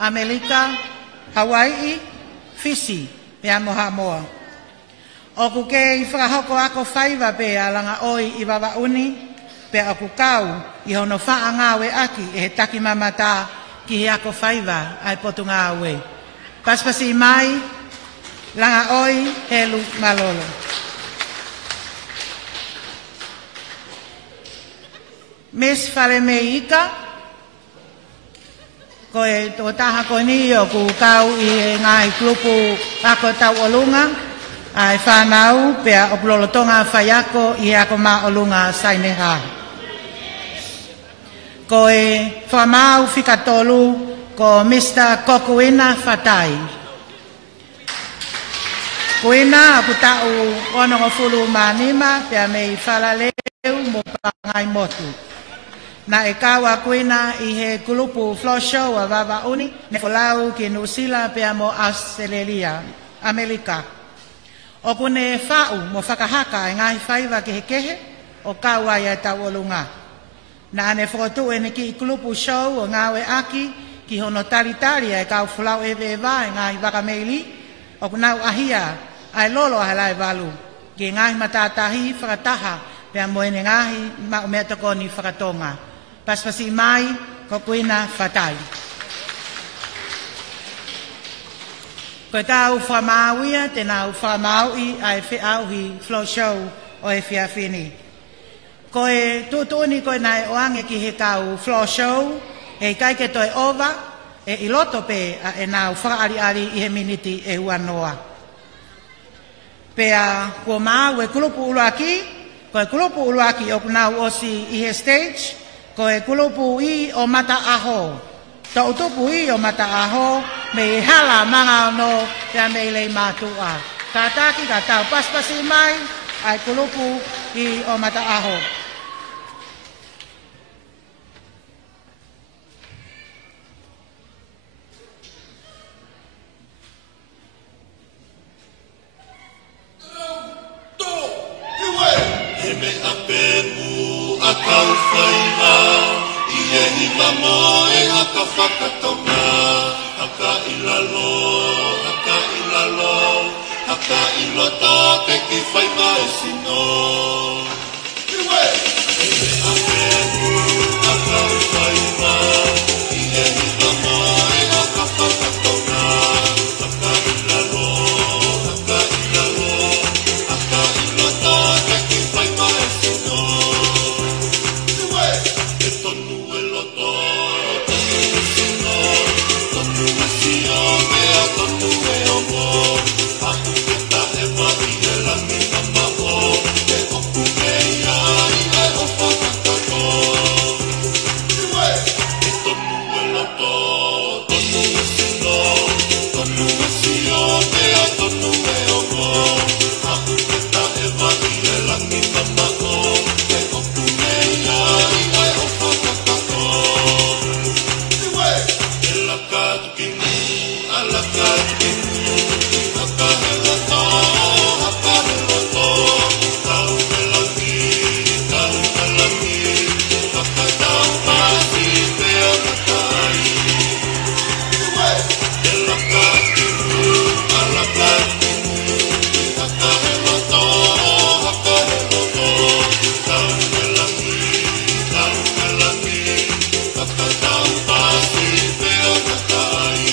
Amerika, Hawaii, Fiji, pea moha moa. O ku ke I whakahoko ako whaiva pe alanga oi I wawauni, pe o ku kau I hono wha ngāwe aki e he taki mamata ki he ako whaiva ai potu ngāwe. Paspasi mai, langa oi Helu Malolo. Miss Whalemeika, ko e tō taha ko ni o ku kau I ngai klupu ako tau olunga, ai whanau pea o plolotonga whaiako I ako maolunga saineha. Ko e whamau whikatolu ko Mr. Kokuina Fatai. Koina aku tau ono ngofulu manima pia mei falaleu mo pangai motu. Na ekawa koina i he kulupu floor show a vava uni ne folau ki Nusila pia mo Australia, Amerika. O kune fau mo whakahaka e ngahi whaiva ki he kehe o kawa ia tau olunga. Na ane whakotu e ne ki kulupu show o ngawe aki ki hono taritari e kau fulau ewe eva e ngahi wakameili o kunau ahia ai lolo halai walu ki ngahi matatahi whakataha pia moene ngahi ma o mea tokoni whakatonga. Paspasi mai ko kuina fatai. Ko tau whamauia te nau whamaui ai whiauhi flow show o e whiawhini. Ko e tutuni ko e nai oange ki he kau flow show e kaike toi ova e iloto pe e nau whakaari i he miniti e hua noa. Pea kua mau e kulupu uluaki, ko e kulupu uluaki o kunau osi i he stage, ko e kulupu i o mata aho. Ta utupu i o mata aho, me hala manga no pea me lei matua. Tātaki ka tau paspasi mai, ai kulupu i o mata aho. He me apemu a kau whainga, i e hiva mo e haka whakatonga. Haka ilalo, haka ilalo, haka ilota te ki whainga e sino. He me apemu a kau whainga, i e hiva mo e haka whakatonga. Haka ilalo, haka ilalo, haka ilota te ki whainga e sino. E tonu e loto, tonu e sino, tonu e sio, mea tonu e ongo. Aku ke tahe mai e langi mamao, e oku me ia i ai o whakatako. E tonu e loto, tonu e sino, tonu e sio, mea tonu e ongo. Aku ke tahe mai e langi mamao, e oku me ia i ai o whakatako. E lakatu ki mu, a lakatu ki mu, haka he loto, haka he loto. Tau me langi, haka tau pasi pea matai. E lakatu ki mu, a lakatu ki mu, haka he loto, haka he loto. Tau me langi, haka tau pasi pea matai.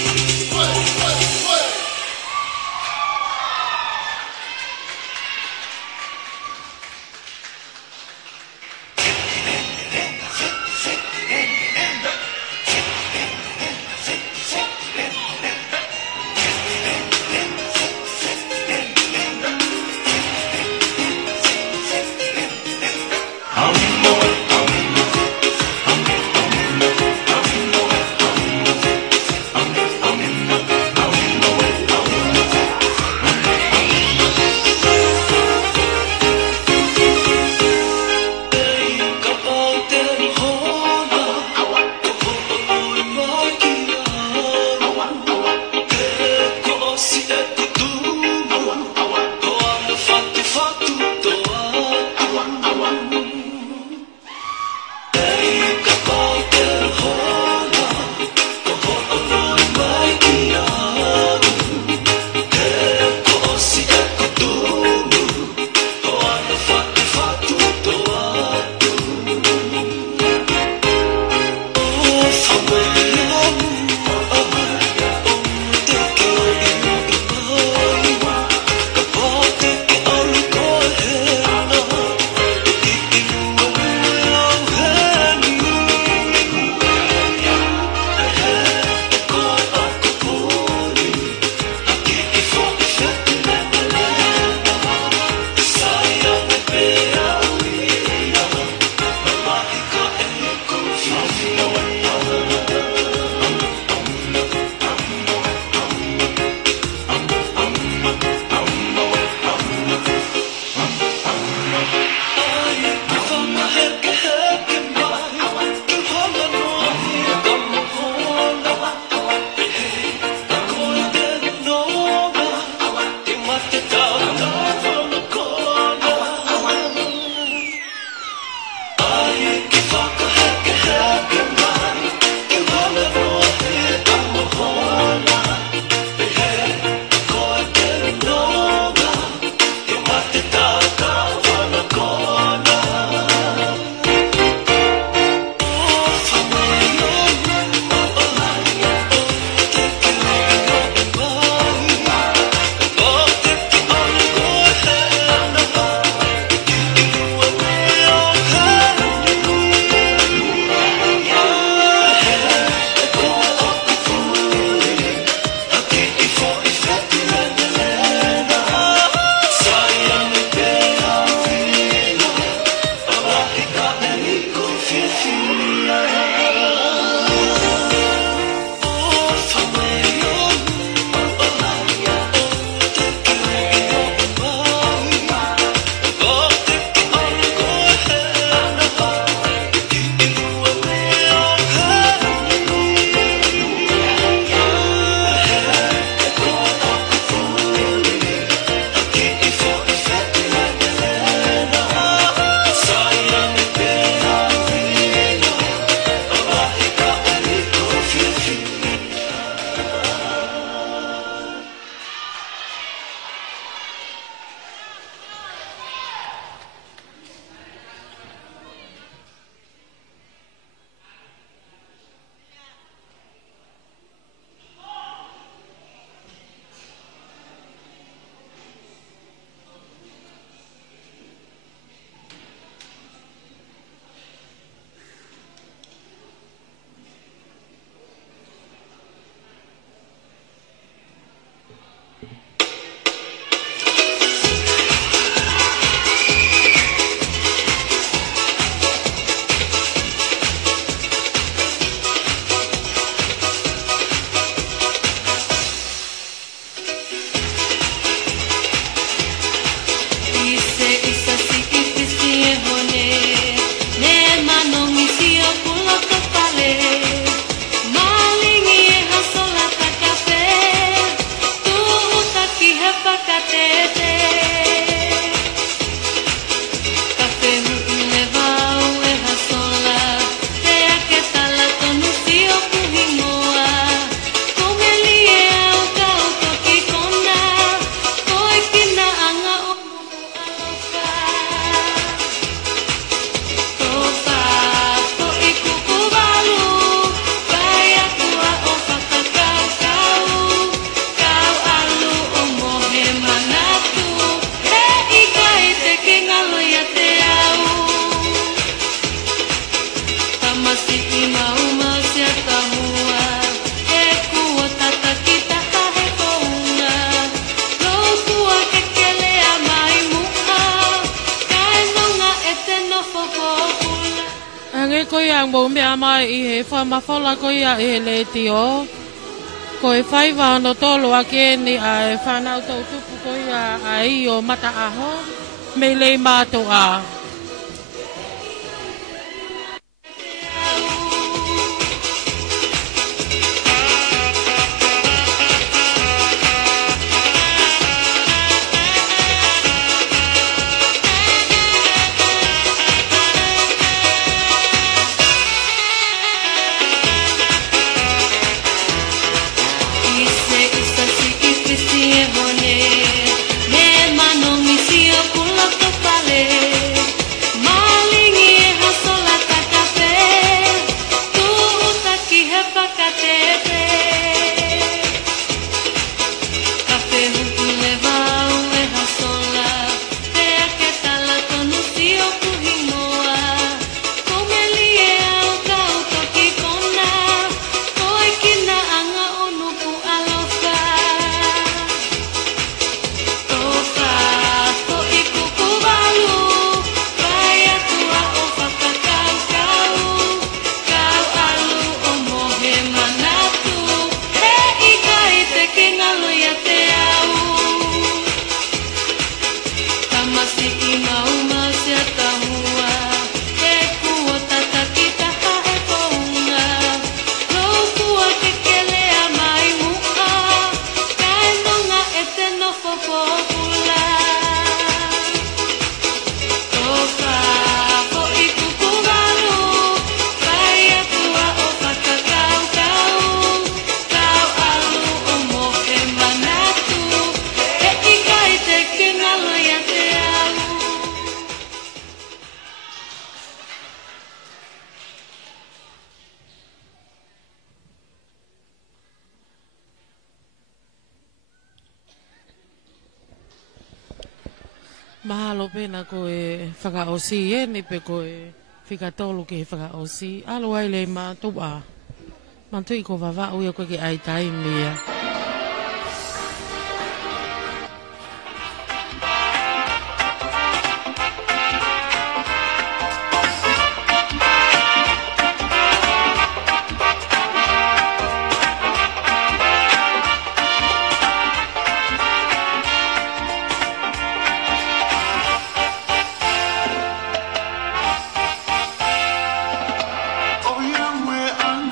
Mafola ko ia e le tio ko e faiva no tolo ake ni a whanau tau tupu ko ia a i o mata aho me le mato a Mahalo pena ko e whakaosi e ni pe ko e whikatolu ke whakaosi. Alo ai le mātua. Mantui ko wawau ia koe ke ai tai mea. Oh, yeah, where I'm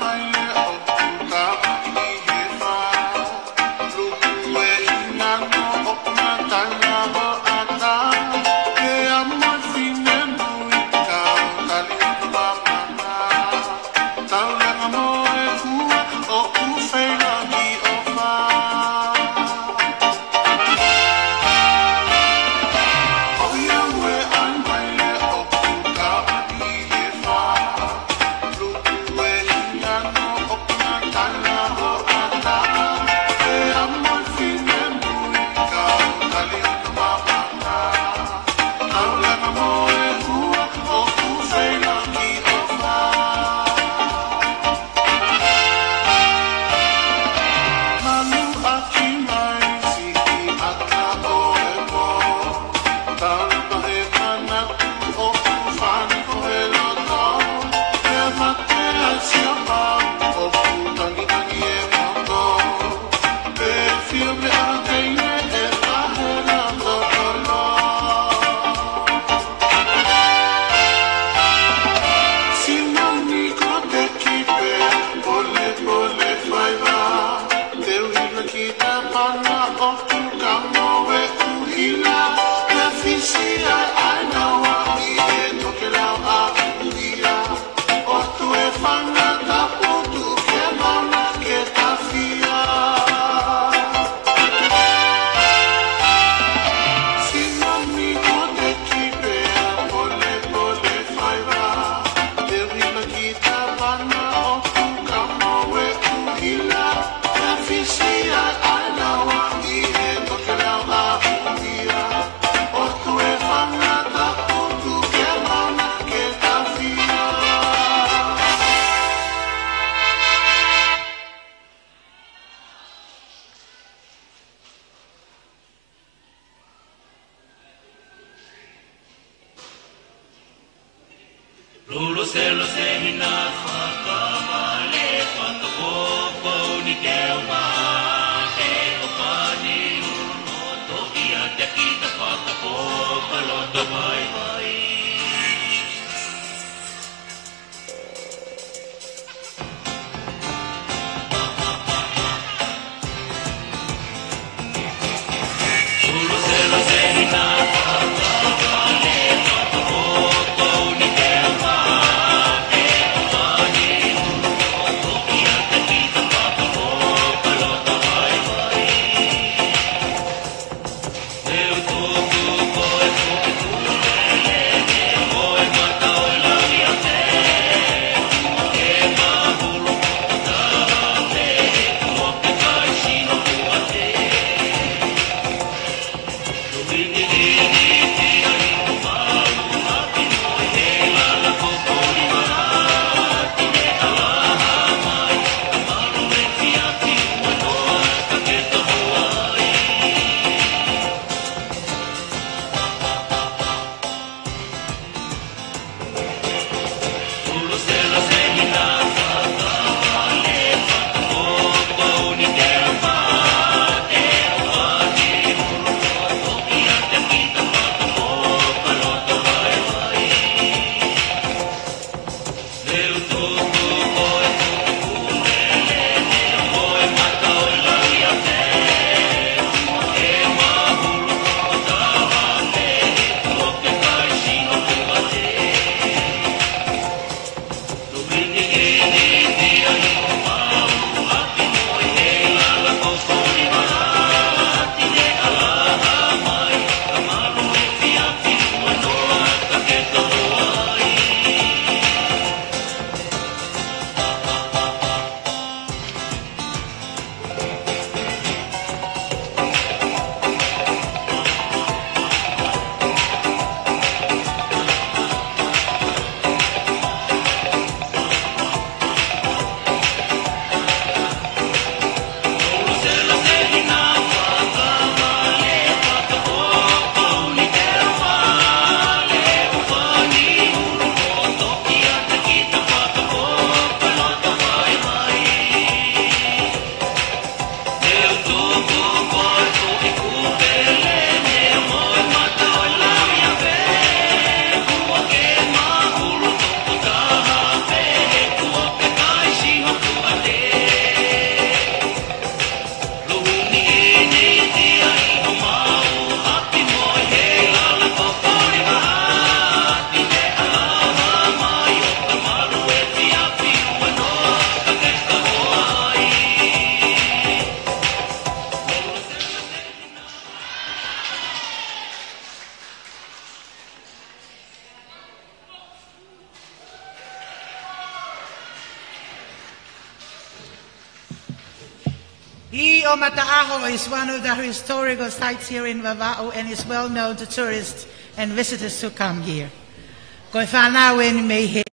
Mataaho is one of the historical sites here in Vava'o and is well known to tourists and visitors who come here. Koe whanau e ni mei he.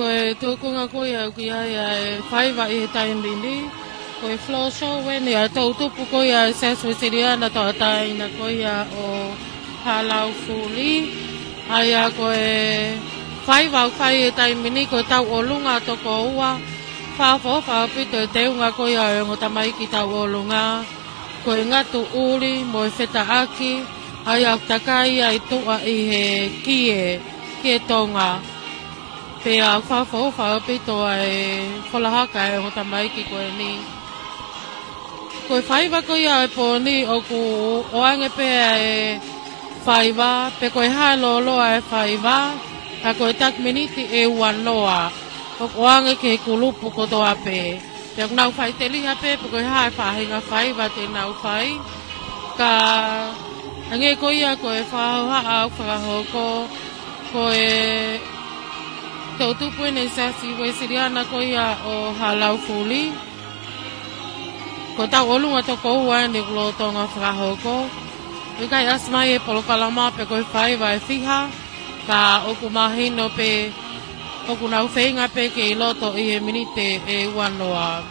Koe tōkunga koe au ki ai e whaiwa i he taimini. Koe floor show wene a tautupu koe a Seswe Siriana to ataina koe a o Halau Fuli. Ai a koe whaiwa au whai e taimini koe tau o lunga toko ua. Whawho whawapito e teunga koe a e ngotamai ki tau o lunga. Koe ngatu uri mo e wheta aki. Ai a takai ai tua i he kie tonga. Pea whawhau whawapito e whalahaka e ngotamai ki koe ni. Koe whaiwa koe a e pōni o ku oange pea e whaiwa. Pe koe hae loloa e whaiwa. A koe tak miniti e uanoa. O oange ke kulupu kotoa pe. Te nau whai te liha pe koe hae whahinga whaiwa te nau whai. Ka ange koe a koe whahau au whakahoko. Koe tautupu e nei Seswe Siriana koe a o Halau Fuli. Ko tau olunga toko ua ni kulotonga whakahoko. I kai asmai e polokalama pe koe whaiwa e whiha. Ka oku mahino pe oku nau whenga pe ke i loto i he minite e uanoa.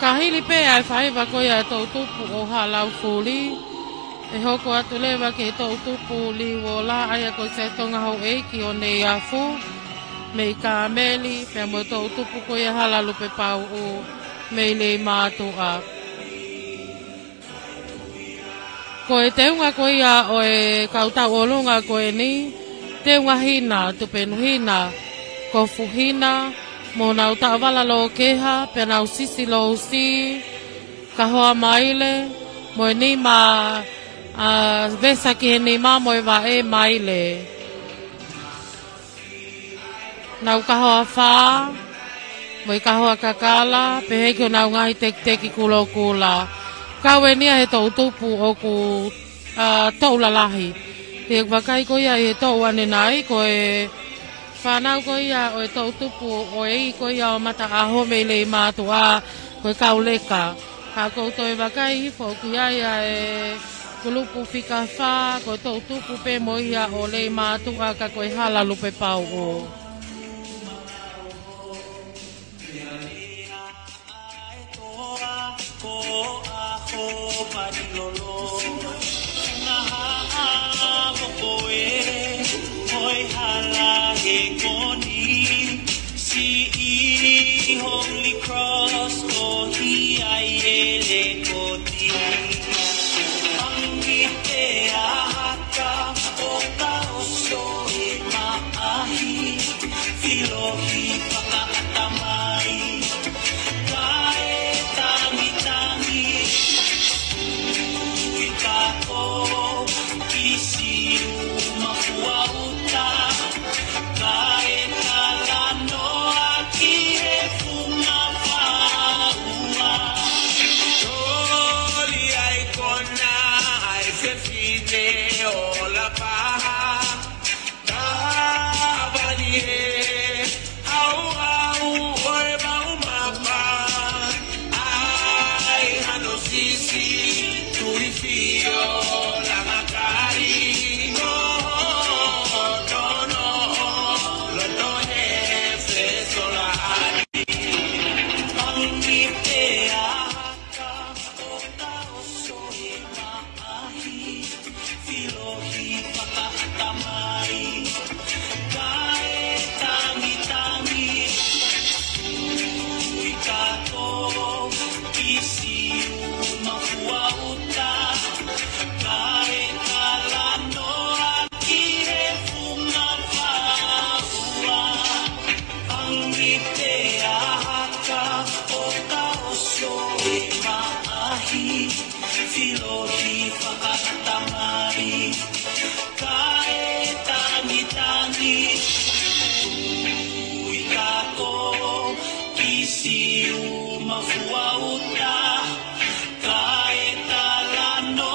Ka hili pe ai whaiwa koe a tautupu o Halau Fuli. E hoko atu lewa ke tautupu li wola aia koe se tonga hau eiki o nei afu. Mei ka meli pe mo tautupu koe a halalu pe pau o mei lei mātua. Koe teunga koe a o e kautau olunga koe ni. Teunga hina, tupenu hina, kofu hina, mo nau taawala lo keha, pe nau sisi lo si, ka hoa maile, mo e ni ma vesa ki he ni ma mo e wa e maile. nau kahoa wha, moi kahoa kakala, pe hei ko nau ngai teki kulo kula. Kawe nia he tau tupu o ku tau lalahi. Te wakai ko ia he tau ane nai, ko e whanau ko ia o e tau tupu o e ko ia o mata aho me le mātua ko e kauleka. Ka koutou e wakai hifo ki ia e kulupu whika wha, ko e tau tupu pe mo ia o le mātua ka ko e hala lupe pau o. Holy Cross, oh, he aye koti. Angite ahaka, oka oso e maahi, filohi pakatamai, kae tangi tangi, uikako, kisiu mafuauta, kae kalano aki he funga faua. Toli ai kona ai fefine o la paha, kawani he au au oe mau mapa, ai hano sisi tui fio la makari, no no no lo no he fleso la ari, angite ahaka oka oso e maahi, filohi pakatamai, kae tangi tangi, uikako, kisiu mafuauta, kae kalano aki he funga faua, angite ahaka oka oso e maahi, filohi pakatamai, kae tangi tangi, uikako, kisiu mafuauta, kae talano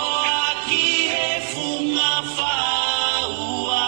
aki he funga faua.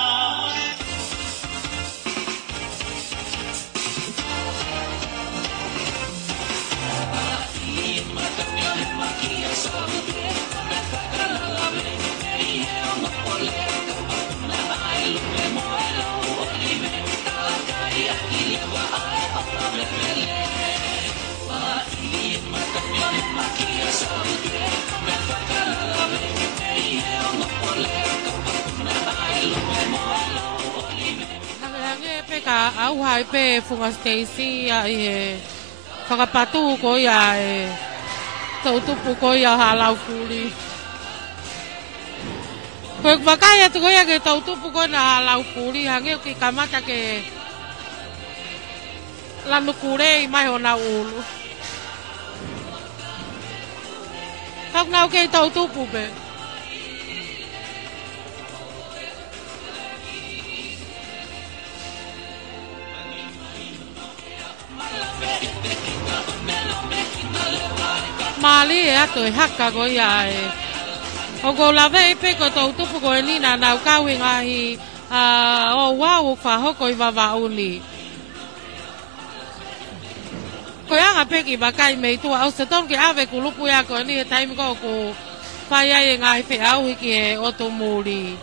Hange pe ka au hai pe funga Stacy a i he whakapatu ko ia e tau tupu ko ia halau kuri. Ko e wakai atu ko ia ke tau tupu ko na halau kuri hange ki kamata ke lanu kure i mai o na ulu. Kau ngau ke tau tupu pe. Mali e ato e haka ko ia e. O ko lawe i pe ko tau tupu ko e nina nau kawi ngahi o wau whahoko i wawauni. Ko anga pe ki wakai mei tua au se ton ke awe ku lupu ia ko e ni e taimi ko ku whai ai e ngahi whi au hiki e oto muri.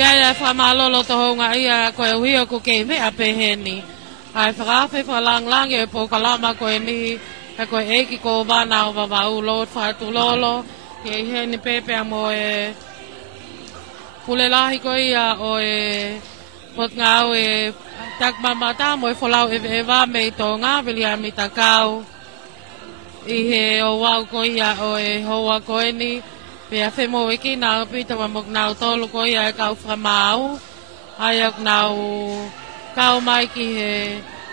Ia whamalolo toho ngā ia koe uhi o ku kei mea peheni. Ai whakawhi whalanglangi e po kalama koe ni e koe eiki ko wana o wawau lo whatu lolo. Kei heni pepea mo e pulelahi ko ia o e pot ngau e tak mamata mo folau eva me tonga velia mi takau I he o wau ko ia o e hoa ko ni pe a fe mo iki na pita wa mok na tolu ko ia e kau famau ai ak na kau mai ki he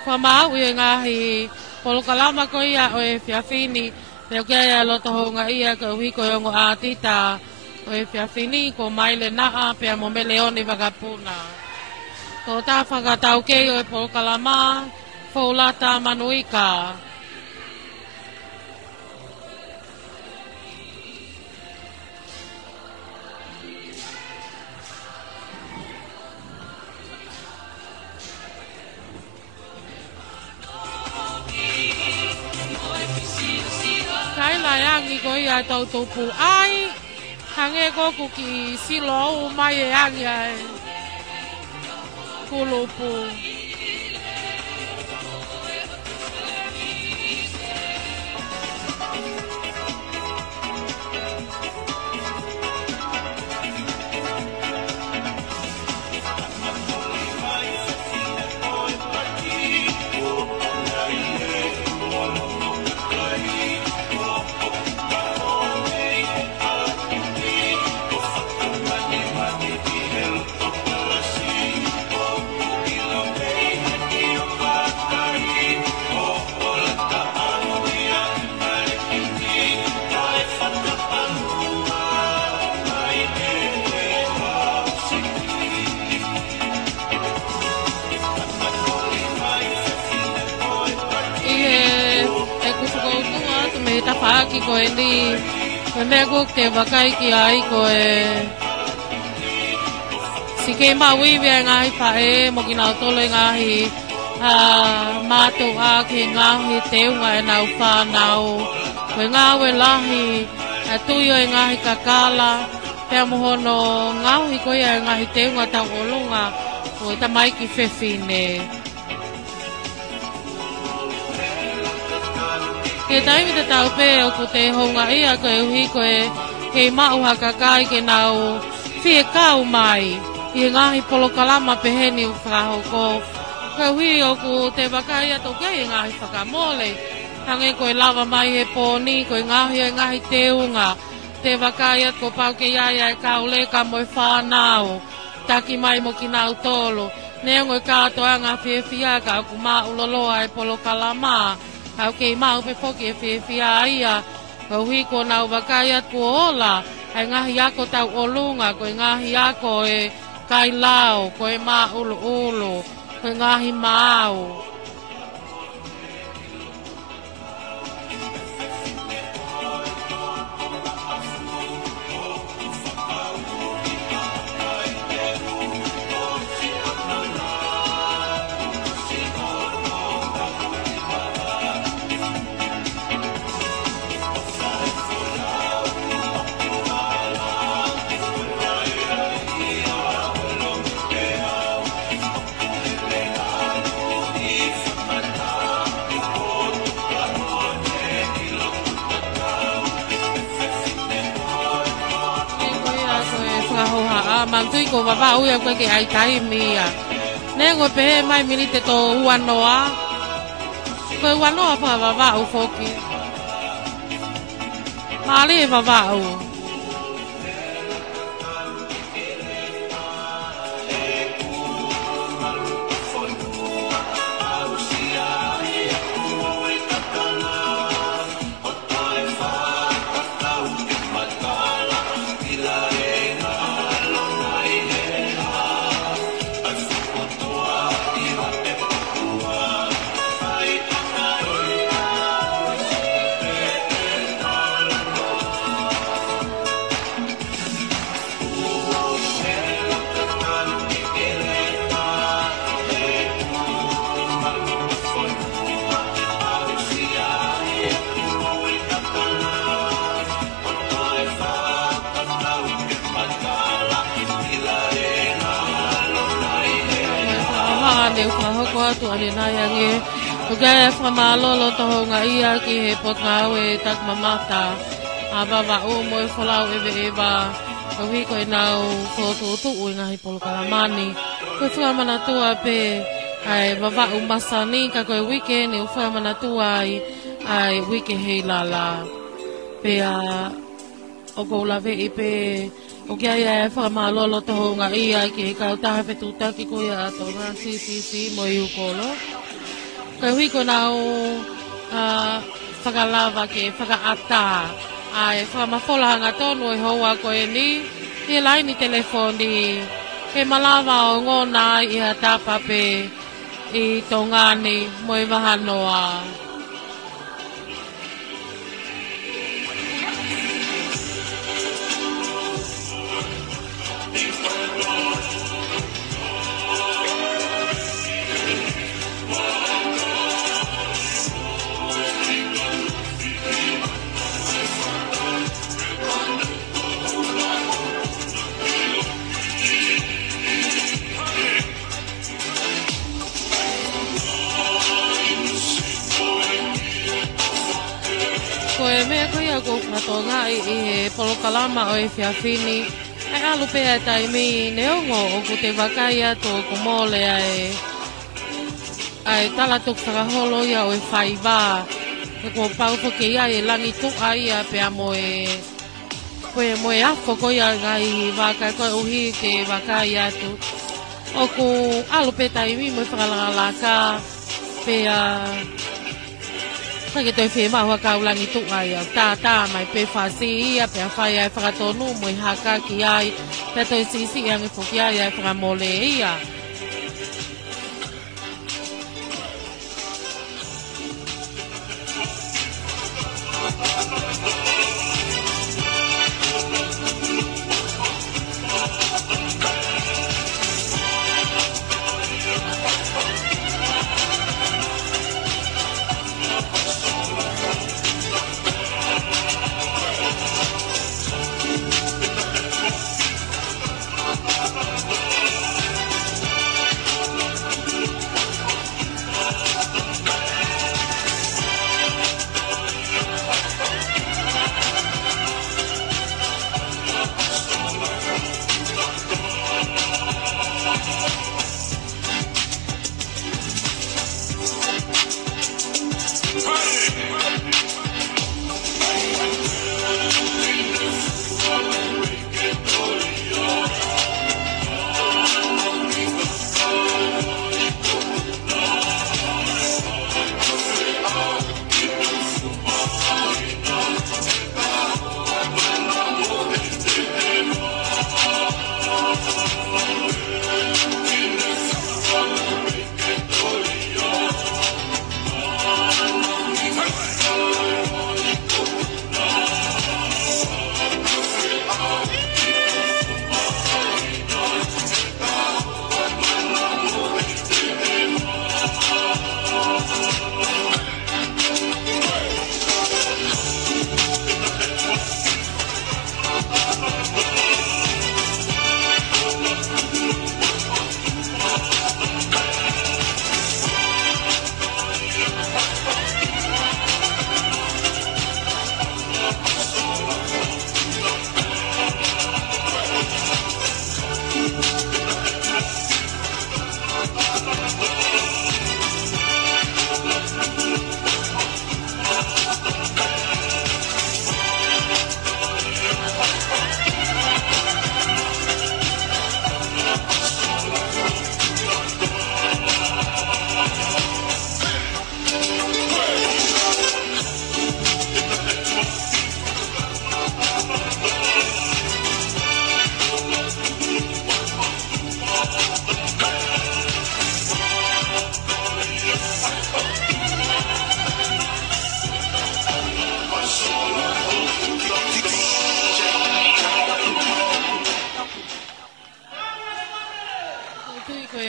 famau I ngahi polo kalama ko ia o e fiafini pe ke ia lo to nga ia ko wi ko ngo atita o e fiafini ko mai le na pe mo me leoni vagapuna to ta whakatau kei o e polo kalama Folata manuika Kai layangi ko ia tau tupu ai hange ko kuki silo mai yang ai kulupu Paki ko ndi me ko te vakai ki ai ko si ke ma wi ve ngai pa mo ki na to le ngai ma to a ke ngai te ngai na fa na we nga we la hi tu yo ngai ka kala pe mo hono ngai ko ya ngai te ngai ta olunga ko ta mai ki fe fine Ke tai mi te tau pe o ko te honga ia ko e uhi ko e ke mau haka kai ke nau fie kau mai I ngahi polo kalama pe heni u whakaho ko ko e uhi o ko te wakai ato kei ngahi whakamole hange ko e lava mai he pōni ko e ngahi te unga te wakai at ko pau ke iaia e kau le ka mo e whanau taki mai mo ki nau tolo neongo e kātoa ngā fie fia ka ku maa uloloa e polo kalama Hau kei mau pe poki e whiwhia ia, kau hui ko nau wakai atu ola, ai ngahi ako tau olunga, ko ngahi ako e kai lao, ko e maa ulu ulu, ko ngahi mau. Mantui ko baba uya ko ke ai tai mia ne ngo pe mai mini te to uanoa ko uanoa pa baba u foki mali baba u tu ale na yange uga fa malo lo to nga ia ki he pot nga we tak mamata aba ba o mo folau eva o wi ko na ko tu tu nga hi pol kalamani ko fu mana tu ape ai vava umasani ka koe weekend e ufa mana tu ai weekend hei la pe a o ko la ve pe o kia ia e whakamālolo toho ngā ia ki e kau taha whetuta ki koe a tō ngā si mo i ukolo. Kai hui ko nā o whakalawa ki e whakaata ai whakamawholahanga tonu e hoa koe ni i laini telefoni pe malawa o ngōna i a tāpape i tō ngāni mo i wahanoa. Koe mea koe a kou whatonga i he polokalama o e whiawhini. Ai alu pēa tai mi neongo o ko te wakai ato ko mōle ai talatuk whakaholo ia o e whaiwā. E ko pauwhake ia e langi tuka ia pēa mo e afo koe a ngai wakai koe uhi ke wakai atu. O ko alu pēa tai mi mo e whakalangalaka pēa Ke toi whi maua kaulangi tuka ia tā mai pe whasi ia pe a whai ai whakatonu mo i haka ki ai pe toi sisi angi whuki ai ai whakamole ia.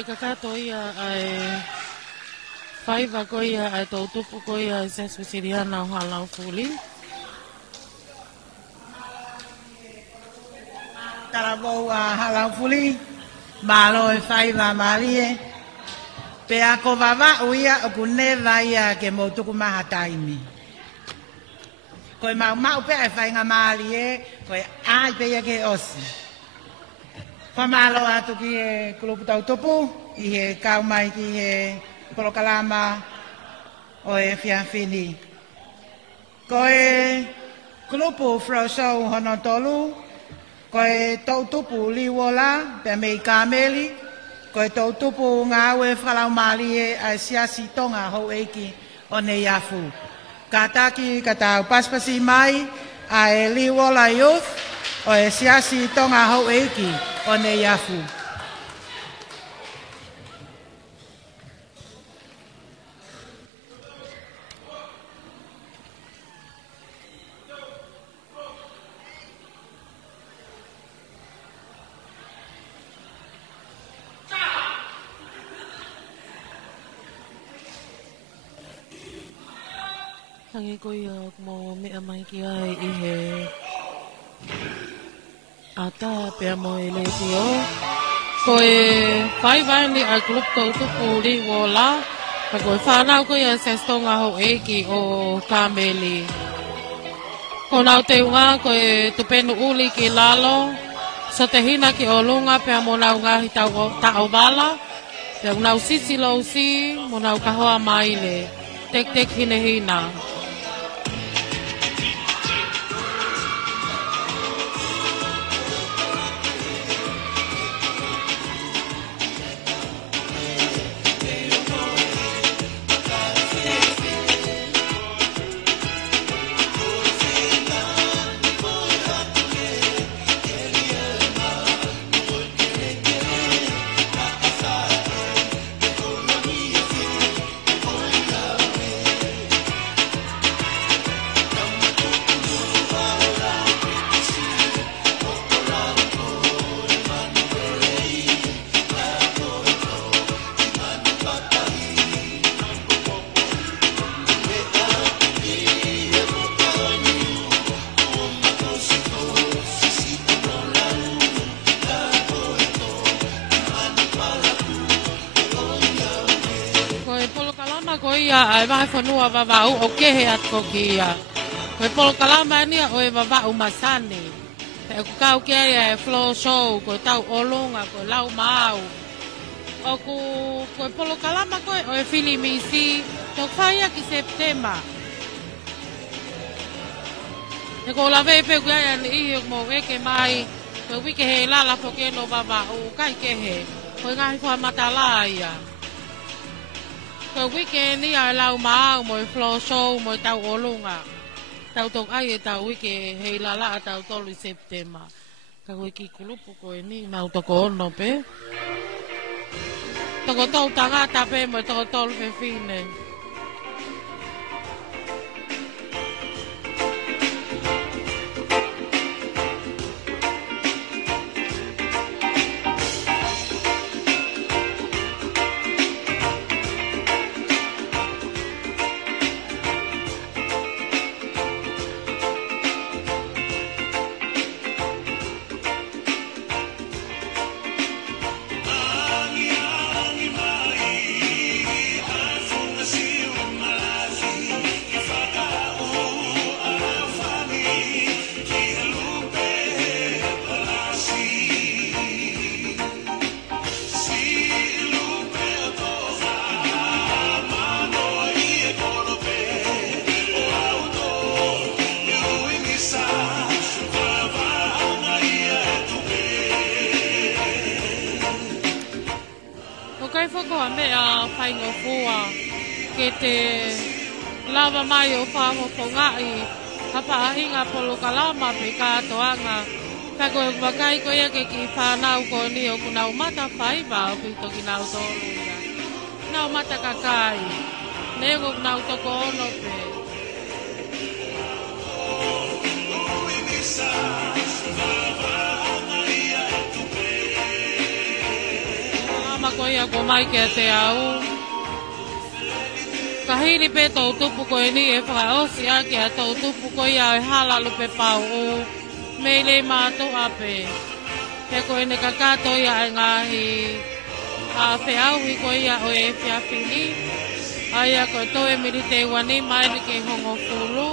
Kakato ia ai whaiva ko ia ai tau tupu ko ia ai sesu siriana o halau fuli. Tarabou a halau fuli, malo e whaiva marie, pe a ko wawa uia o kuneva ia ke mo tuku maha taimi. Koe mau pe ai whainga marie, koe ai pe ia ke osi. Whamalo atu ki e kulupu tau tupu, i he kau mai ki he polokalama o e whiawhini. Ko e kulupu frosou hono tolu, ko e tautupu liwola pe mei kameli, ko e tautupu ngā ue whalau mali e a siasi tonga hou eiki o ne iafu. Ka taki ka tau paspasi mai a e liwola youth o e siasi tonga hou eiki o ne iafu. Hangi ko mo mea mai ki ai i he ata pia mo i le tio. Ko e whai wani ai klup tau tupu li wola. Ka ko e whanau ko i a sestonga ho eki o Kameli. Ko nau te unga ko e tupenu uli ki lalo. So te hina ki o lunga pia mo nau ngahi tau wala. Pia nau sisi lau si mo nau kahoa mai le. Tek tek hine hina. Ai vai whanua wawau o kehe atko ki ia. Koe polo kalama nia o e wawau masani. Te ku kau kia ia e flow show, koe tau olunga, koe lau mau. O koe polo kalama koe o e filimisi, tok whaia ki Septemba. Te ko lawe pe kuia ia ni ihi mo weke mai, koe wike he lala poke no wawau, kai kehe. Koe ngahi wha matala ia. Ko weekend ni ai lau mau mo flow show mo tau olunga. Tau tok ai e tau wike hei lala tau tolu Septemba. Ka wiki kulupu ko ni mau toko ono pe. Toko tau tangata pe mo toko tolu pe fine. Lava mai o whamo pongai, hapa ahinga polo kalama pe katoanga. Kako e wakai ko ia ke ki whanau ko ni o kunau mata whaiva o pito ki nau tolu ia. Nau mata kakai, nego nau toko ono pe. Ama ko ia ko mai ke te au. Kahiri pe tau tupu ko ni e whakaosi a kia tau tupu ko ia e halalu pe pau o meile mātou ape. Pe ko ene kakato ia e ngahi a whiauhi ko ia o e whiawhini. Aia ko to e miri te wani mai ni ke hongo fulu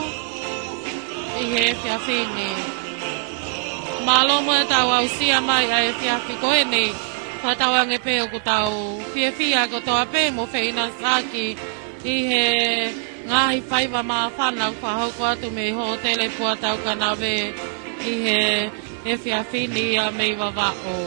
i he whiawhini. Malo mo e tau au sia mai a e whiawhi ko ene whatawange pe o ko tau whiawhia ko toa pe mo whina saki i he ngahi whaiva mā whanau whahauko atu me ho tele pua tau kanawe i he whiawhini a mei wawako.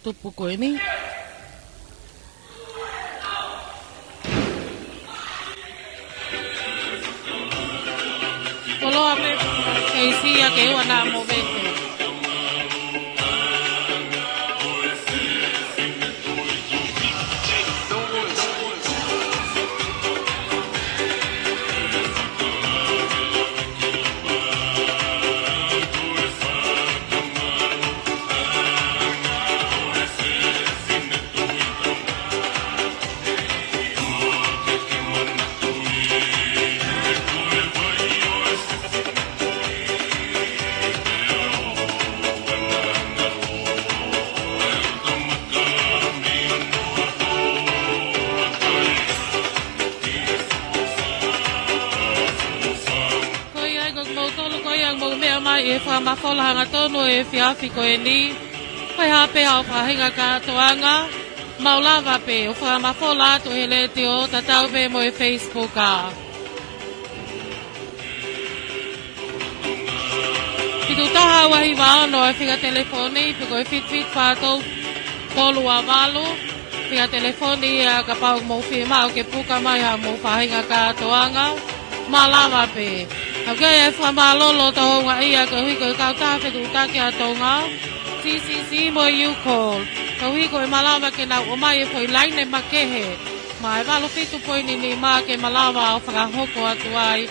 Tupu koe ni. Koloa me kei sia ke ua nā mo vete. Whamafola hanga tono e whiawhi koe ni. Koe hape au whahinga katoanga. Maulawa pe o whamafola atu he le te o tatau pe mo e Facebook a. Pitu taha wahi waono e whiga telefoni. Piko e fit whātou tolu a walu. Whiga telefoni a ka pau mo whimau ke puka mai ha mo whahinga katoanga. Malawa pe. Okay, e whamalolo taho ngā ia ka hui koe kau tāwhetu tāke a tonga. CCC mo you call. Ka hui koe malawa ke nau o mai e poi laine makehe. Ma e walo fitu poi ni mā ke malawa o whakahoko atu ai.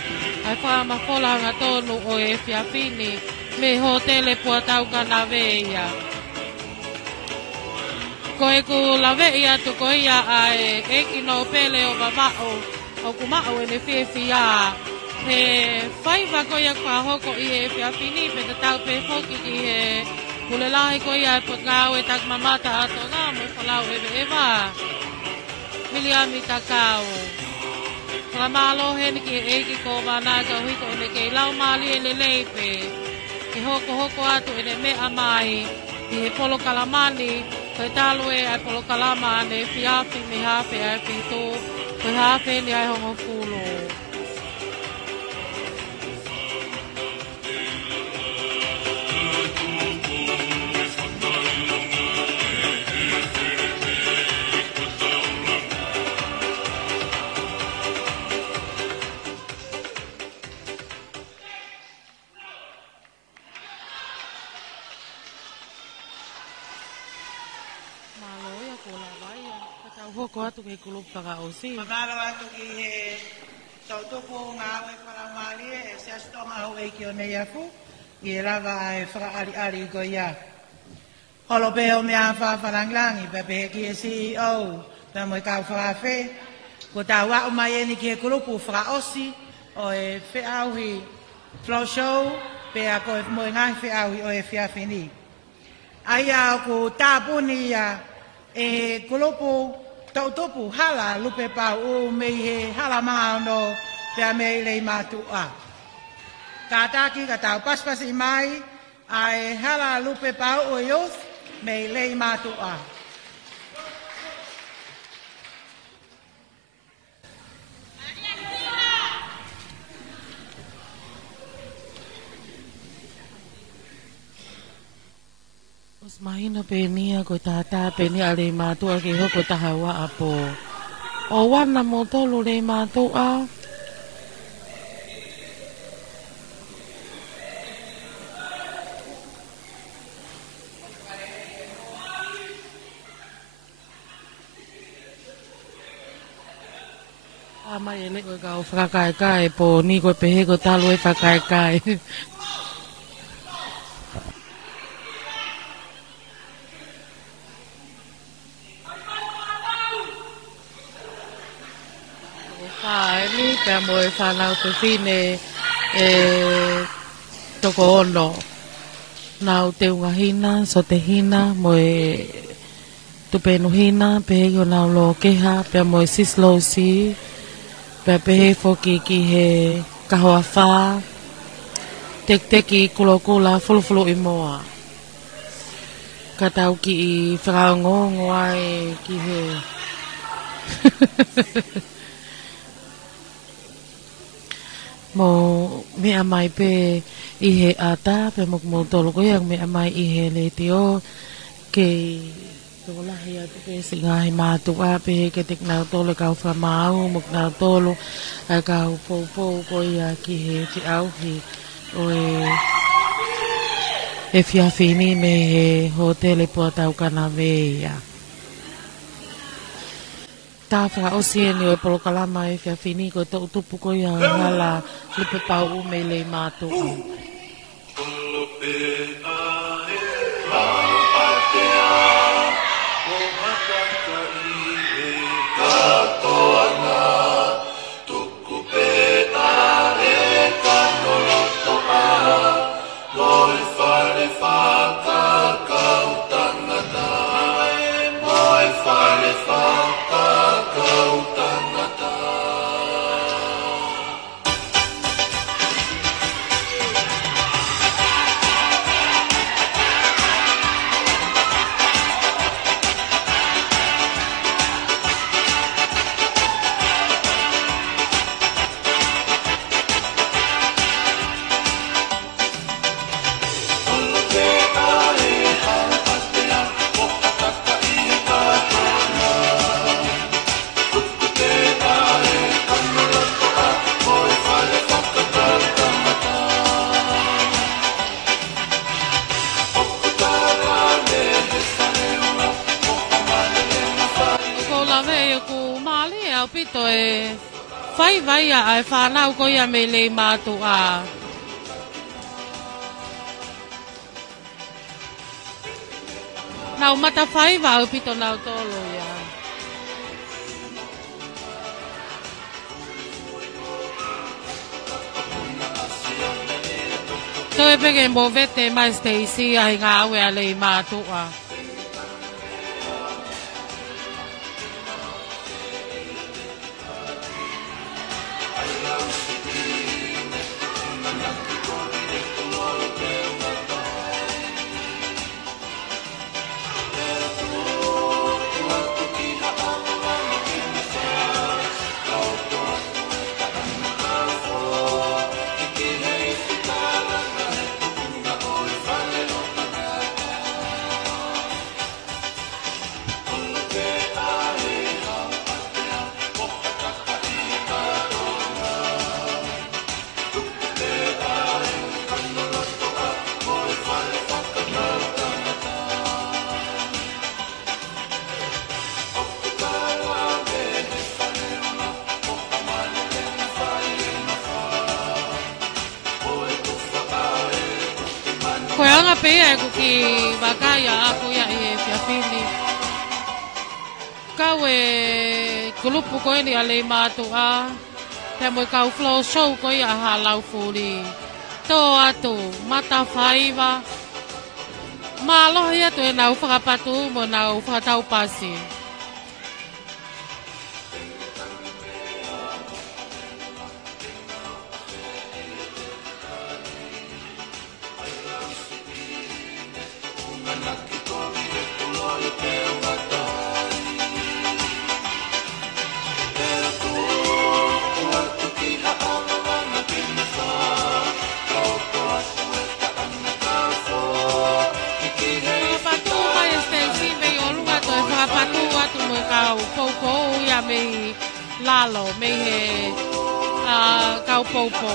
Ai whamafola ngā tonu o e whiawhini. Me ho tele pua tau ka na veia. Koe ku la veia tu koe ia ai e kino pele o babao. O kumao e ne whiawhia. He whaiva ko ia kua hoko i e whiawhini pe te tau pe hoki ki he kulelahi ko ia e ngāo e tak mamata ato ngā mo whalau e wā. Miliami takao. Whamalo he ni ki e ki ko wānā ka hui ko ne kei lau mali e le leipe. Ke hoko atu e ne mea mai i he polo kalamani ko e talo e ai polo kalamane whiawhi me hawhi ai pito ko e hawhi ni ai hongo fulo. Hoko atu ke kulupaka o si. Mamalo atu ki he tautupu ngā oe wharamali e se astonga ho e ki o nei afu. I e lava e whakaari ko ia. Holo pe o mea whawharanglangi pe pe ki e CEO. Pe mo i kau whakawhe. Ko tā wa o mai eni ki he kulupu whakaosi. O e whiauhi flow show. Pe a ko mo i ngai whiauhi o e whiawhini. Aia o ko tāpuni ia e kulupu tautupu hala lupe pau o mei he hala mahano pia mei lei matua. Ka taki ka tau paspasi mai ai hala lupe pau o youth mei lei matua. Mahina penia ko tata penia le matua ke hoko tahawa apo. O wana mo tolu le matua. Ama ele ko kau whakakai po ni ko pehe ko talu e whakakai. Ni ka mo e whanau te whine toko ono. Nau te unga hina, so te hina, mo e tupenu hina, pehe o nau lo keha, pea mo e sislo si, pea pehe foki ki he kahoa wha, teki kula fulufulu i moa. Ka tau ki i whakaongo ai ki he. Mo mea mai pe i he ata, pe mo tolo ko yang mea mai i he le te o ke toko lahi atu pe si ngahi mātua pe ke tek nau tolo kau whamau, mok nau tolo a kau pou ko ia ki he ti auhi o e whiawhini me he hotele pua tau kana veia. Tāwhaka o sieni o e polokalama e whiawhini ko tau tupu ko ia ngala lipe pau ume le mātua. Vai ai whanau ko ia me le mātua. Nau mata whai wau pito nau tolo ia. Toi peke mo vete mai Stacy ai ngā aue a le mātua. Koe anga pēa ko ki wakaia ako ia e whiawhini. Kau e kulupu koe ni a le mātua. Pea moe kau flow show koe ia ha lau furi. Tō atu, mata whaiva. Mālohi atu e nau whakapatu mo nau whakatau pasi. Patu lalo me he kaupoupo.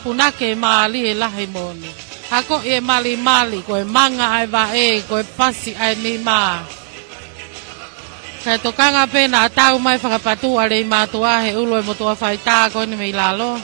Punake mali e lahi moni. Hako e mali koe manga ai wa koe pasi ai ni ma. Kai tokanga pena tau mai whakapatua rei mātua he ulo e motua whaita koe ni mei lalo.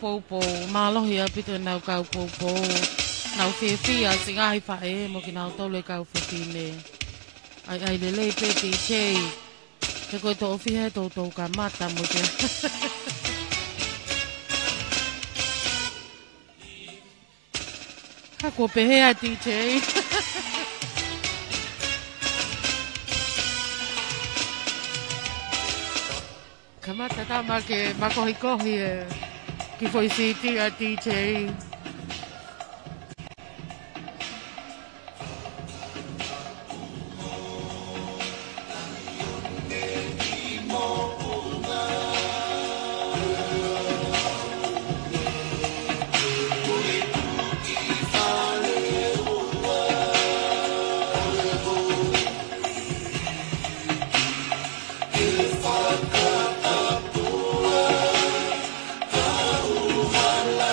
Popo, malohi a pito nau kau popo, nau whiwhia singa hi whae mo ki nau tole kau whiwhine. Ai lele peti chei, te koe to whihe tō ka mata mo te. Kako pehea ti chei. Ka mata tama ke makohikohi e. Ki foi siti a DJ.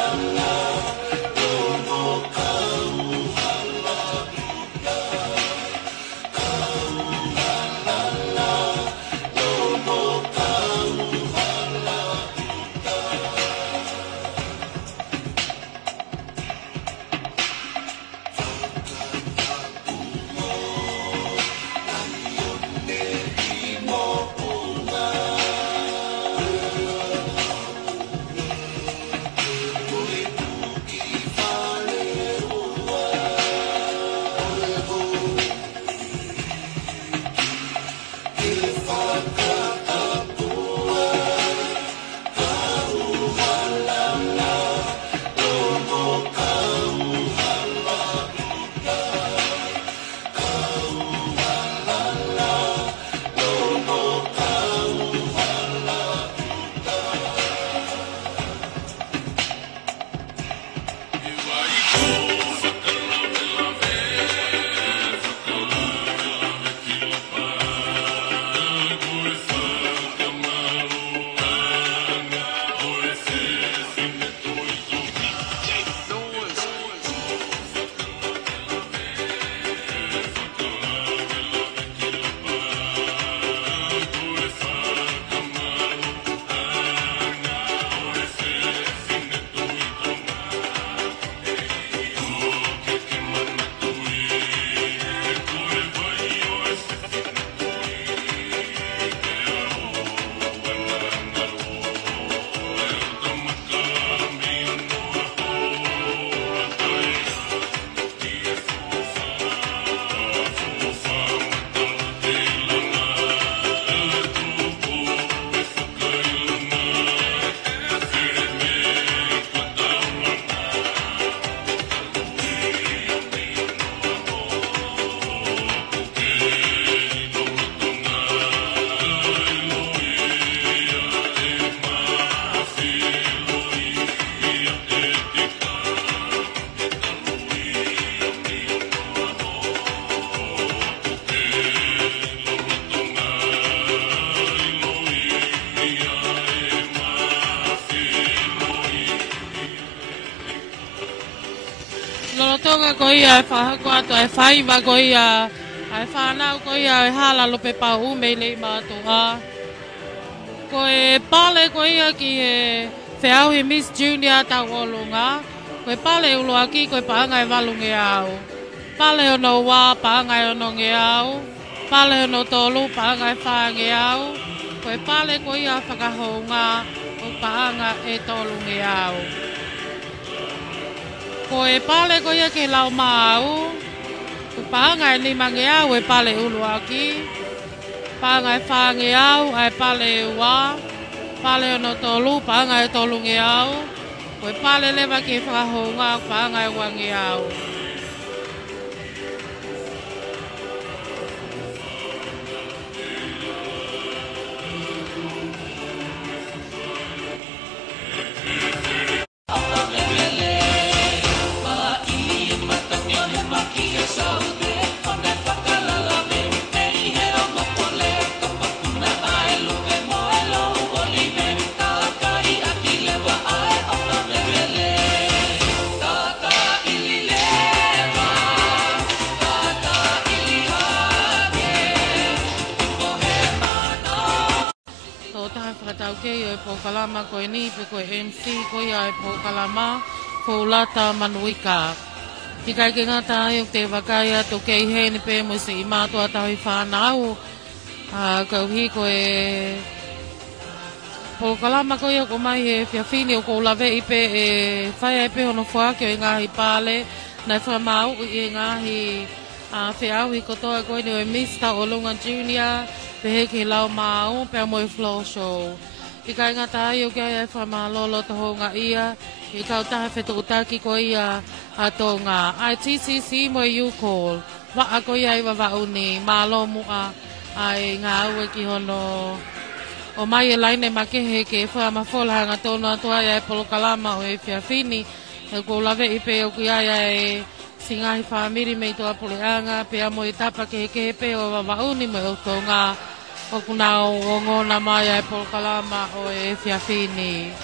La Anga ko ia e whahako ato e whaiva ko ia e whanau ko ia e hala lope pa ume le mātua. Ko e pale ko ia ki e whiauhi Miss Junior tau olunga. Ko e pale ulo aki ko e paanga e walunge au. Pale ono wā paanga e ono nge au. Pale ono tolu paanga e whaange au. Ko e pale ko ia whakahonga o paanga e tolu nge au. Ko e pale ko ia ke lau mau. Ko paanga e lima nge au e pale ulu aki. Paanga e whaange au e pale wā. Pale ono tolu paanga e tolu nge au. Ko e pale lewa ke whakahonga paanga e wange au. Kalama ko ni pe ko MC ko ia e po kalama ko lata manuika. Tika ke ngata yo te wakaya to ke he ni pe mo se ima to ata hi whanau. Ko hi ko e po kalama ko ia ko mai e whiawhini o ko lawe i pe e whai e pe hono whaake o i ngahi pale nai whamau i ngahi whiau hi kotoa ko ni o e Mr. Olunga Junior pe he ke lau mau pe mo i floor show. I kai ngata ai o kia e whamalolo to honga ia, i kau taha whetutaki ko ia a tō ngā. Ai TCC mo you call, wa a ko ia i wa wauni, malo mua ai ngā ue ki hono. O mai e laine makehe ke whamawholanga tōna atua ia e polokalama o e whiawhini, e ko lawe i pe o kia ia e singahi whamiri mei toa poleanga, pe a mo i tapa ke he pe o wa wauni mo o tō ngā. O kuna o ngona mai e polokalama o e whiawhini.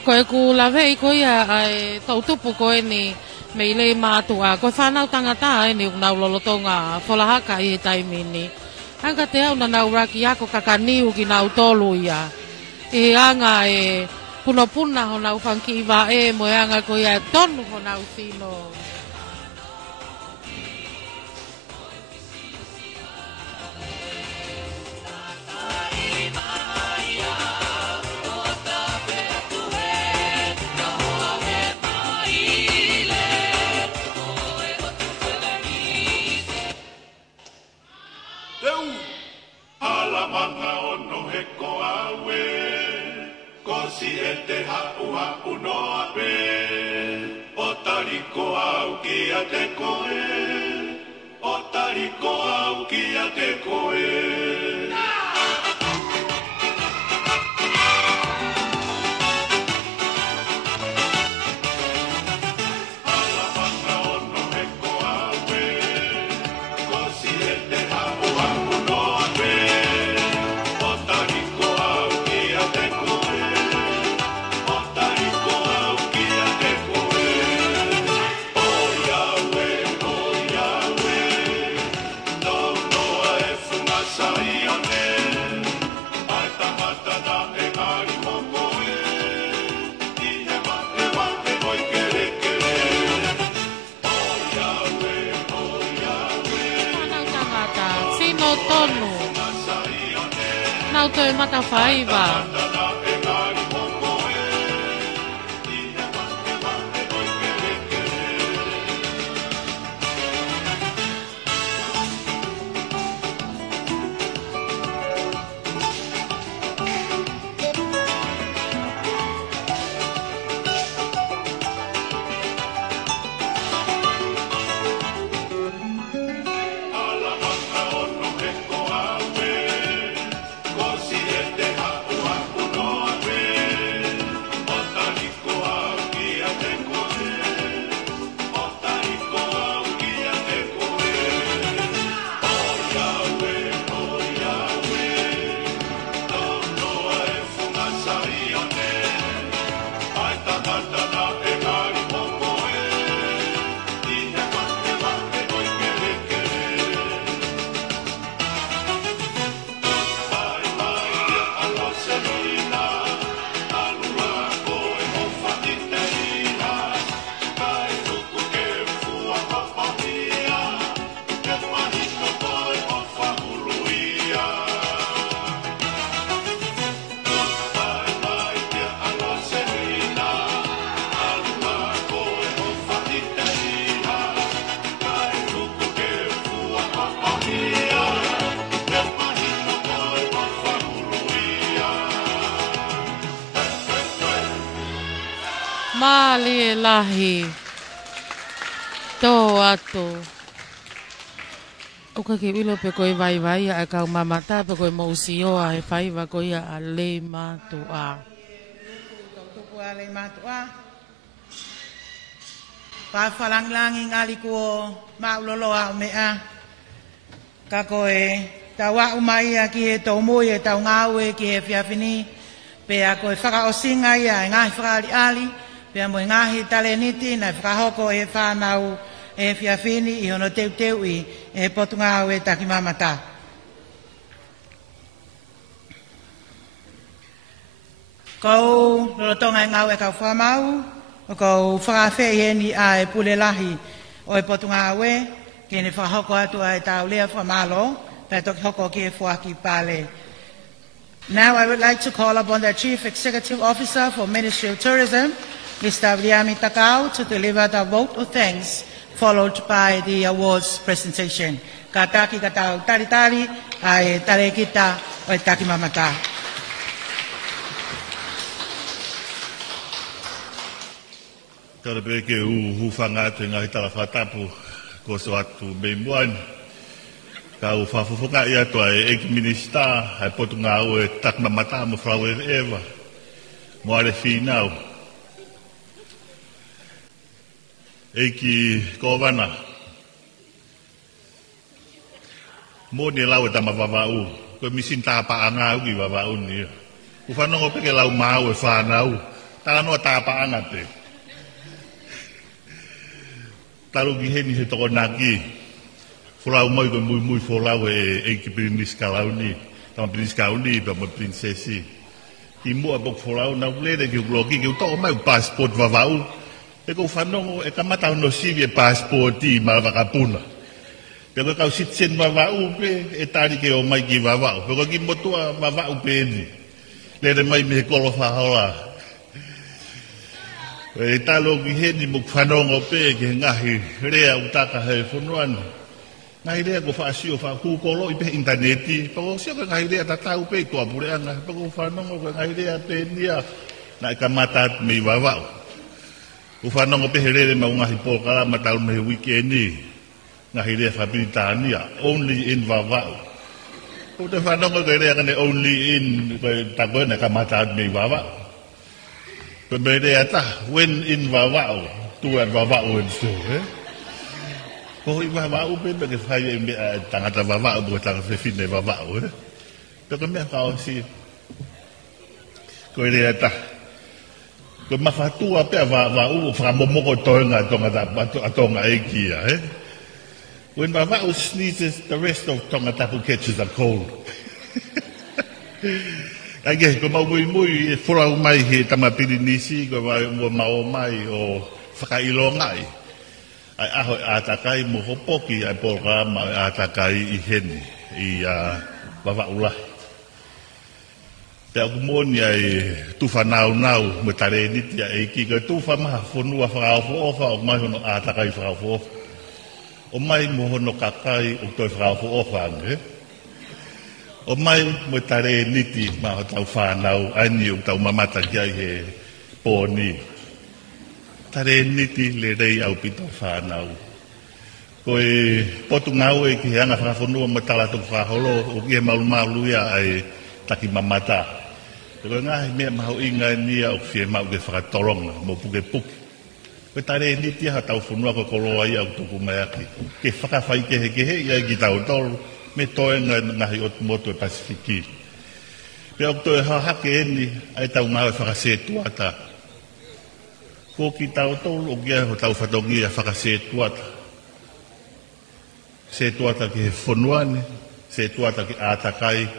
Ko e ku lawe i ko ia ai tautupu ko e ni me i le mātua. Ko e whanau tangata e ni unau lolotonga wholahaka i e taimini. Hanga te au na nau raki ako kakaniu ki nau tolu ia. E anga e puna ho nau whanki iwa e mo anga ko ia tonu ho nau sino. Teu alamanga ono heko awe Kosi e te hau no ape O tariko au ki a te koe O tariko au ki a te koe Alamanga ono heko awe Kosi e te hau no ape O tariko au ki a te koe Nau toi mata whaiva. Kosi e te hau no Mali lahi. Tō ato. O ka ke wilo pe koe vai vai a kau mamata pe koe mausio a he whaiva koe a le matua. Tuku a le matua. Whawhalangilangi ngali ko mauloloa o mea. Ka koe tawa umai a ki he tau moi e tau ngāue ki he whiawhini. Pe a koe whakaosinga ia e ngahi whakali ali. Pe a moe ngahi tale niti na whakahoko e whanau e whiawhini i hono teu i e potunga o e taki mamata. Kou lorotonga e ngau e kau whamau, o kou whakawhi heni a e pule lahi o e potunga o e, kene whahoko atu a e tau lea whamalo, pe toki hoko ki e whaki pale. Now I would like to call upon the Chief Executive Officer for Ministry of Tourism, Mr. Vriami Takau, to deliver the vote of thanks followed by the awards presentation. Ka taki ka tau tari ai tare kita o taki mamata. Tara peke u whangate ngai tala whatapu ko so atu beimuan. Ka u whafufunga i atu ai eki minista ai potunga o e taki mamata mo whau e ewa. Mo are whinau. Eki kovana. Mo ni lau e tama wawau. Koe misin tāpa anga uki wawau ni. Ku whanongo peke lau mau e whanau. Tala noa tāpa anga te. Taru ki heni he toko naki. Fulau moi koe mui fulau e eki prinis kalau ni. Tama prinis kalau ni pa mo prinsesi. Ki mua pok fulau na ulere ki ukloki ki utoko mai passport wawau. E ko whanongo e kamata hono sivi e passporti ma wakapuna. Pe ko kau sitsen wawau pe e tari ke o mai ki wawau. Pe ko ki motua wawau pe ni. Lere mai me kolo whahola. E talo ki heni mo whanongo pe ke ngahi rea utaka he whunuan. Ngahi rea ko whaasio whakukolo i pe interneti. Pe ko sio ka ngahi rea tatau pe tua pureanga. Pe ko whanongo ka ngahi rea pe nia. Na e kamata me wawau. Ufanongo pe herere ma unga hipokala ma tau me weekendi ngahi rea whapitania only in wawau. O te whanongo ke rea kane only in takoe na kamata me wawau. Pe me rea ta when in wawau tu at wawau en so ko i wawau pe ke whai me tangata wawau bo tanga whewhine wawau pe ko mea kao si ko rea ta ko mafatua pe va u whamomoko toenga tonga ekia, When Vava'u sneezes, the rest of Tongatapu catches a cold. Age, ko maumui fora mai he tamapirinisi, ko mao mai o whakailongai. Ai aho atakai mo hopoki ai programa atakai I heni I Vava'u lahi. Te akumoni ai tufa nau me tare niti ai ki ka tufa maha whonua whakaofa o mai hono atakai whakaofa. O mai mo hono kakai o toi whakaofa ange. O mai mo tare niti maha tau whanau ani o tau mamata ki ai he pōni. Tare niti le rei au pito whanau. Ko e potu ngau e ki anga whakawhonua mo talatu whakaholo o ki he malu ia ai taki mamata. Ko ngahi mea mahu inga nia o fie mau ke whakatoronga mo puke puke. Ko tare niti ha tau whunua ko koloa ia o tuku mai aki. Ke whakawhai ke he ia ki tau tolu me toenga ngahi o moto e Pasifiki. Pea o toi hake eni ai tau ngau e whakasetuata. Ko ki tau tolu o kia ho tau whatongi a whakasetuata. Setuata ki he whunuane, setuata ki atakai,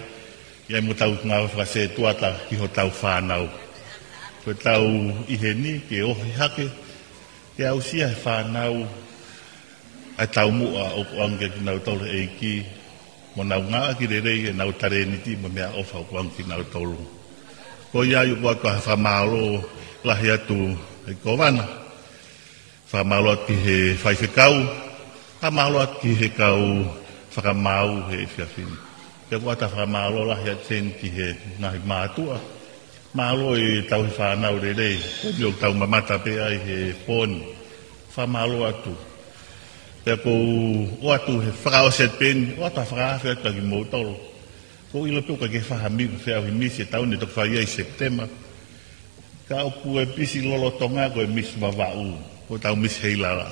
Ia mo tau ngā whakase tuata ki ho tau whānau. Ko tau iheni ke ohi hake, ke au sia he whānau, ai tau mua o kuange ki nau tolu eiki, mo nau ngā ki rerei e nau tare niti mo mea ofa o kuange ki nau tolu. Ko ia yu kua kua whamalo lahi atu e kowana. Whamalo ki he whaiwhekau, whamalo ki he kau whakamau he whiawhini. Te wata whamalo lahi aten ki he ngahi mātua, Malo e tau whanau rei, o tau mamata pe ai he pon, whamalo atu. Pea kou o atu he whakao set pen, o atu whakawhia taki moutoro. Ko ilo peo ka ke whahamiku whea hui misi e tau ne tok whaia i September. Ka opu e pisi lolo tonga ko e misi mawau, ko tau misi heilara.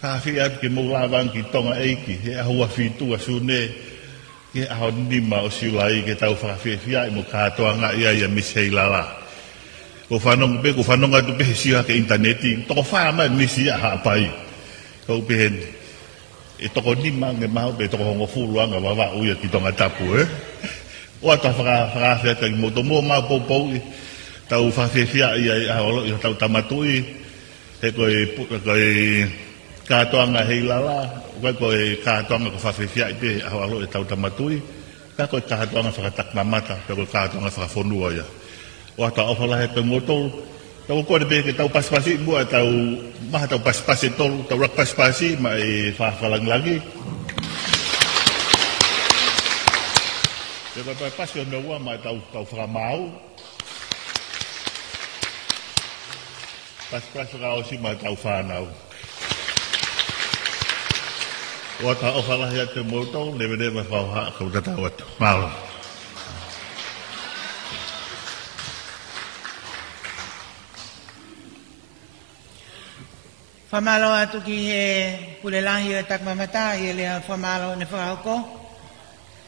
Ka whia atu ke moulawan ki tonga eiki, he ahua whitua sune, ke aho nima o siulai ke tau whakawhia i mo katoa nga ia ia misi heilara. Ko whanonga tu pehe siha ke interneti, toko whaama misi ia haapai. Ko pehen, e toko nima nge maho pe toko hongo fuluanga wawa uia ki tonga tapu, O ata whakawhia taki moto mua maa poupou i, tau whawhia ia aolo i tau tamatui, he koe kātoanga heilala, koe kātoanga ko whawhia i pe aolo i tau tamatui, ka koe kātoanga whakatakmamata, pe koe kātoanga whakafonua ia. O ata awhalahe pe motou, tau kore pe ke tau paspasi mua tau maha tau paspasi tolu tau rak paspasi ma e whawhalang lagi. Te pasi o meua ma tau whakamau. Paspasi whakaosi ma tau whanau. O ta awhalahi a te motou, lewe whauha kau tatau atu. Malo. Whamalo atu ki he pulelahi o takmamata i lea whamalo ne whakahoko.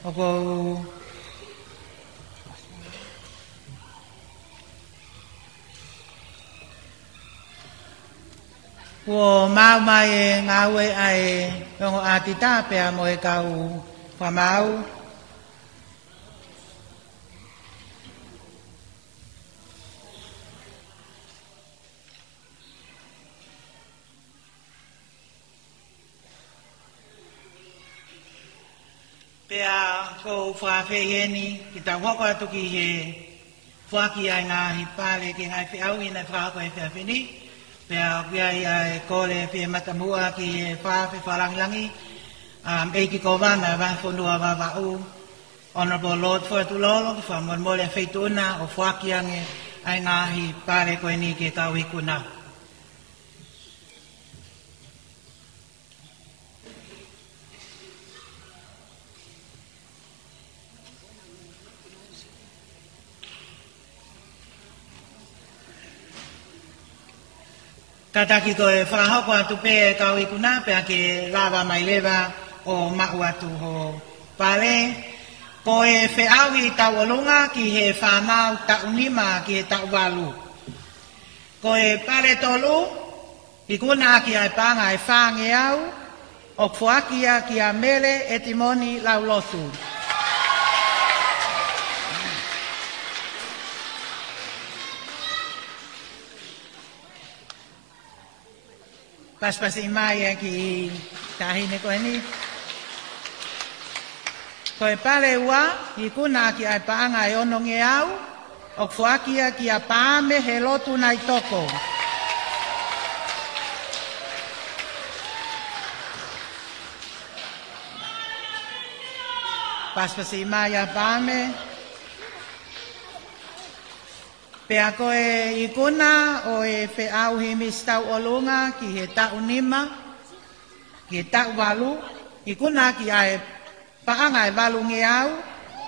O kou Kua mau mai e ngawe ai rongo atita pea mo e kau whamau. Pea kou whawheheni ki tau hoko atu ki he whaki ai ngā hipale ki ngai whiau i nei whako e whiawheni. Pea kia i ai kore whie matamua ki he whawhi whalangilangi. Eiki kovana whawhonua wawau. Honorable Lord Fuatulolo, whamormole whaituna o whaki ange ai ngā hipale koe ni ke kau hikuna. Kataki koe whakahoko atu pe e kau ikuna, pea ke lava mai lewa o mahu atu ho pare. Koe whiawi tau olunga ki he whamau tau nima ki he tau walu. Koe pare tolu, ikuna ki ai panga e whange au, o fuakia ki a mele e timoni lau losu. Paspasi mai e ki tahine koe ni. Koe pale ua, i kuna ki ai paanga e ononge au, o fuakia ki a paame he lotu nai toko. Paspasi mai a paame. Pea koe i kuna o e whiau himis tau olunga ki he tau nima, ki he tau walu, i kuna ki ai paanga e walu nge au,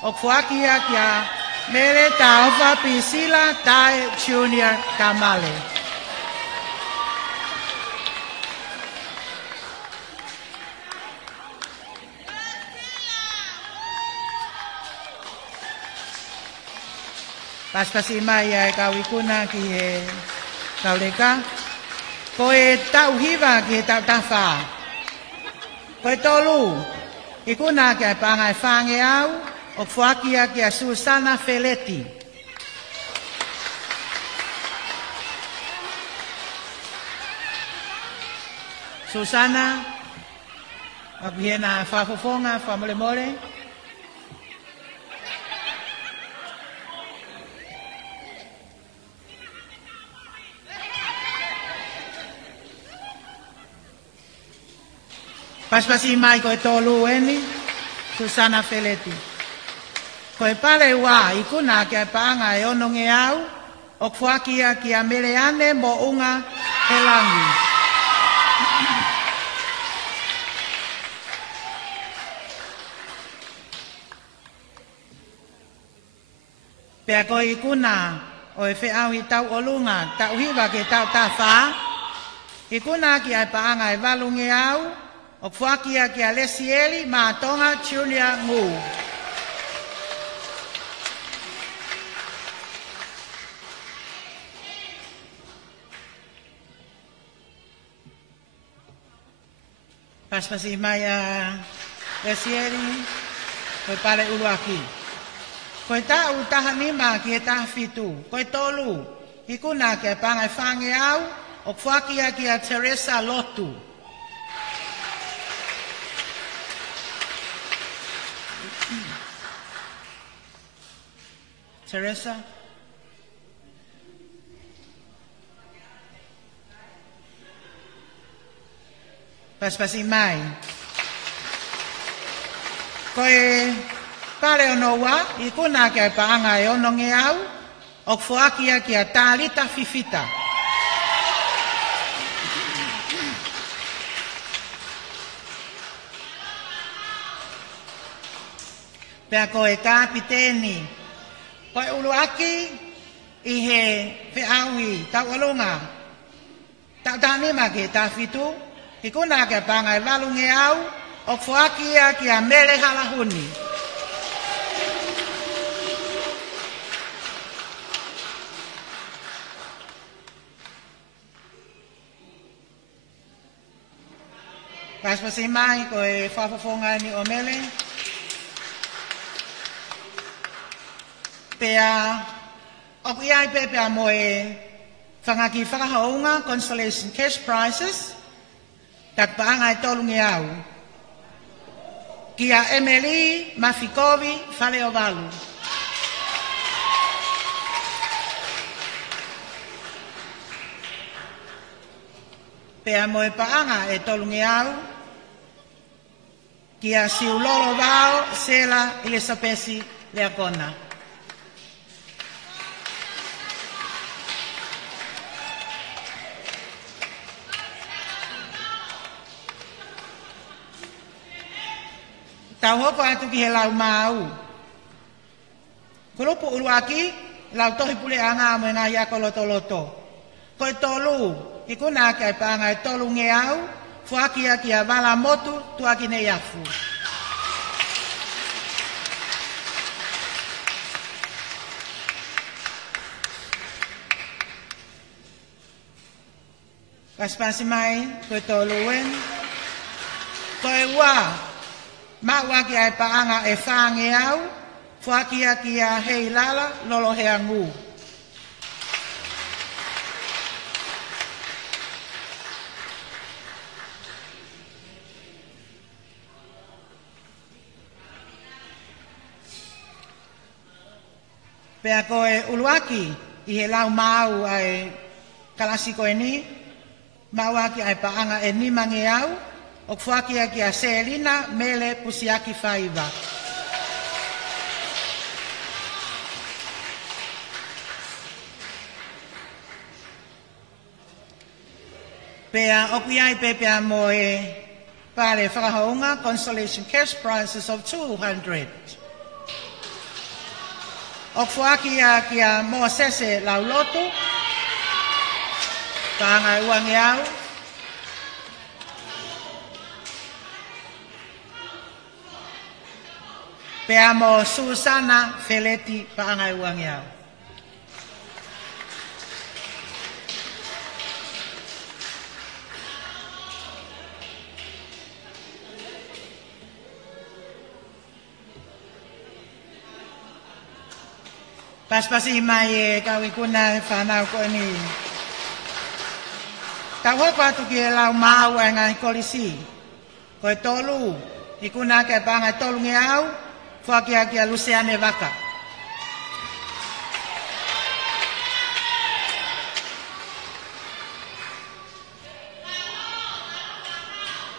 o fuakia ki a mere tauwha pisila tae junior kamale. Paspasi mai e kau ikuna ki he kau leka. Koe tau hiva ki he tau tawha. Koe tolu, ikuna ki ai panga e whange au, o fuakia ki a Susana Feletti. Susana, apiena whafofonga, whamolemole. Paspasi mai koe tolu eni, Susana Feletti. Koe pare wā, I kuna kia paanga e ono nge au, o kuakia kia meleane mo unga he langi. Pea koe I kuna o e whiau I tau olunga, tau hiwa ke tau tā whā. I kuna ki ai paanga e walunge au, o kuakia kia lesieli ma tonga Julia Ngu. Paspasi mai a lesieli, koe pare uruaki. Koe tā utaha nima ki e taha fitu, koe tolu, I kuna ki ai paanga e whange au, o kuakia ki a Teresa Lotu. Teresa? Paspasi mai. Koe pare ono wa, I kuna ki ai paanga e ono nge au, o kuakia ki a Talita Fifita. Pea koe kapiteni, koe uluaki I he whiaui tau alunga. Tau tanima ke ta fitu, I kuna ke panga e walunge au, o fuakia ki a mele halahuni. Paspasi mai koe whafafonga ni o mele. Pea, oku iai pepea mo e whangaki whakahaunga Constellation Cash Prizes, tak paanga e tolungi au. Kia Emily Mafikovi Faleovalu. Pea mo e paanga e tolungi au, kia Siulolo Vao Sela Elisabesi Leakona. Tau hoko atu ki he lau mau. Kurupu uruaki, lau tohi pule anga mo ngā iako loto loto. Koe tolu, I kuna ki ai paanga e tolu nge au, fuakia ki a wala motu tuaki ne iafu. Paspasi mai, koe tolu wen. Koe waa, Maua ki ai paanga e whange au, fuakia ki a hei lala lolo hea ngu. Pea koe uluaki I he lau mau ai kalasiko e ni, maua ki ai paanga e ni mange au, o fuakia ki a Selina Mele Pusiaki Faiva. Pea oku iai pepea mo e pare whakahaunga Constellation Cash Prizes of 200. O fuakia ki a Moa Sese Laulotu, paanga uangi au, Pea mo Susana Feleti paanga uangi au. Paspasi mai e kawi kuna whanau ko ni. Tau hoko atu ki e lau mau e ngai kolisi. Ko e tolu, I kuna ke panga tolu nge au, fuakia ki a Luciane Vaka.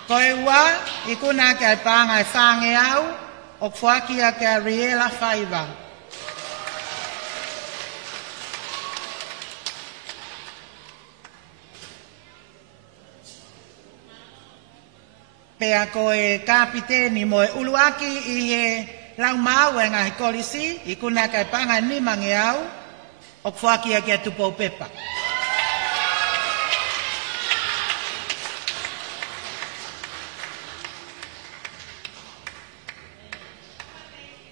Ko e ua, I kuna ke panga e whange au, o whakia ke Riela Faiva. Pea ko e kapiteni mo e uluaki I he lau mau e ngahi kolisi, I kuna kai panga ni mangi au, o whakia ke tupo pepa.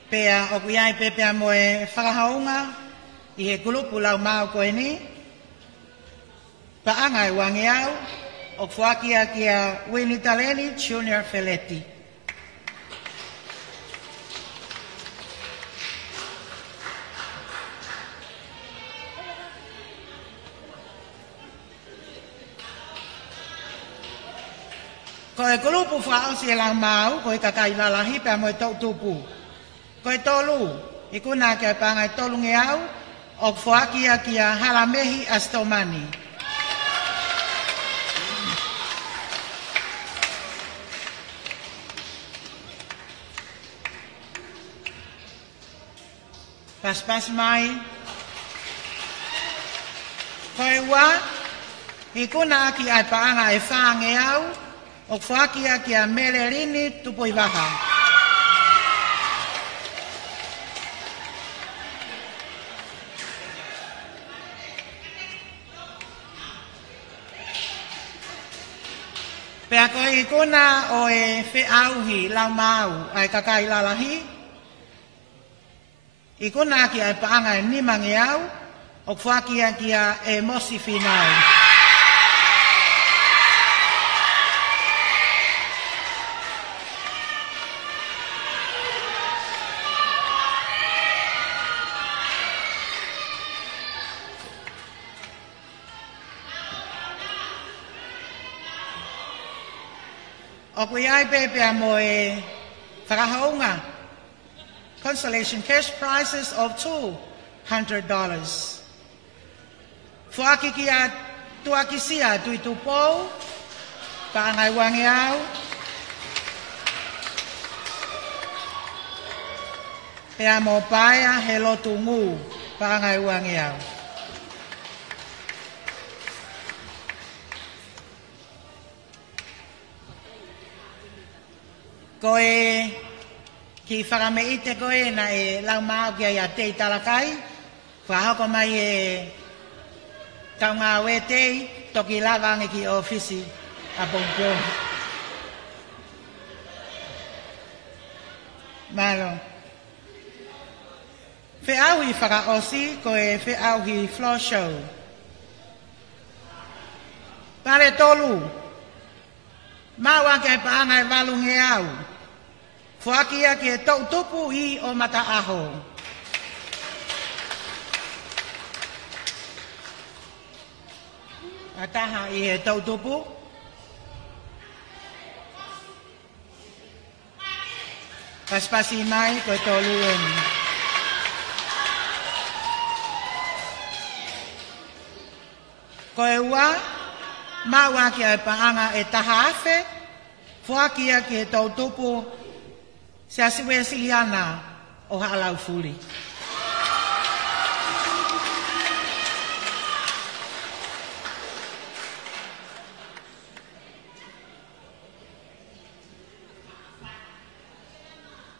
Pea o kuiai pepea mo e whakahaunga, I he kulupu lau mau koe ni, paanga e wangi au, o whakia kia Winnie Taleni Junior Feletti. Ko e kulupu whaosi e lang mau, ko e kakai lalahi pea mo e tau tupu. Ko e tolu, I kuna kia panga e tolu nge au, o whakia kia Halamehi Astomani. Pas mai, koe ua, I kuna ki ai paanga e whaange au, o whakia ki a Melerini tupoi waha. Pea koe I kuna o e whiauhi lau mau ai kakai lalahi, I kuna ki ai paanga e nimangi au, o whakia ki a e mosi whinau. O kui ai pepea mo e whakahaunga. Consolation cash prizes of $200. Fuaki ki a tuakisia tui tupou, paangai wangi au, pea mo paia he lotu ngu, paangai wangi au. Koe ki whakameite koe na e lau mau kia ia tei talakai, whahoko mai e taunga wetei, toki lawangi ki ofisi a Bongpo. Malo. Whiauhi whakaosi koe whiauhi floor show. Pare tolu, maua ke paangai walunge au, Whakia ke tau tupu I o mata aho. Ataha I he tau tupu. Paspasi mai koe tolu eni. Koe ua, maua ki ai paanga e taha afe, Whakia ke tau tupu se asiwe siliana o halau fuli.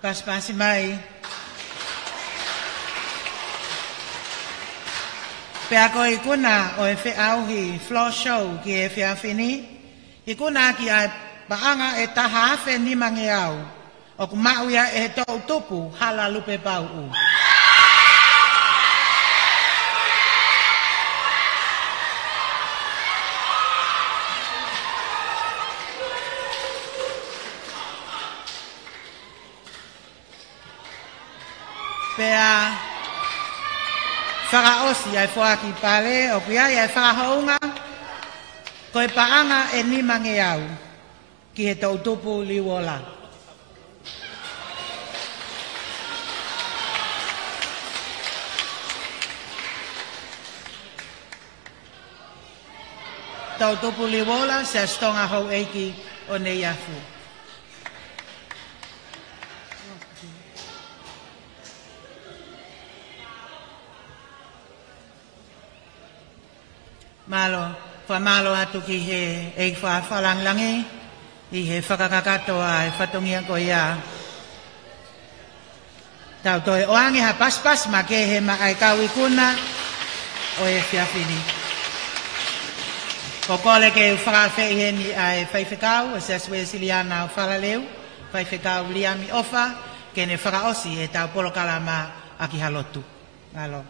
Paspasi mai. Pea ko I kuna o e whiauhi floor show ki e whiawhini, I kuna ki ai paanga e taha afe ni mangi au, o ku mauia e tau tupu hala lupe pau u. Pea whakaosi ai whaaki pale, o kuia ai whakahounga, koe paanga e ni mangi au, ki he tau tupu liwola. Tau tupu liwola se stonga hou eiki o ne iafu. Whamalo atu ki he e whawhalangi, i he whakakakatoa e whatongia ko ia. Tau toi oangi ha paspas ma ke he ma ai kawi kuna o e whiawhini. Ko kole ke whakawhei he ni ai whaiwhekau, e se aswe siliana o whalaleu, whaiwhekau liami ofa, ke ne whakaosi e tau polokalama a ki halotu. Alo.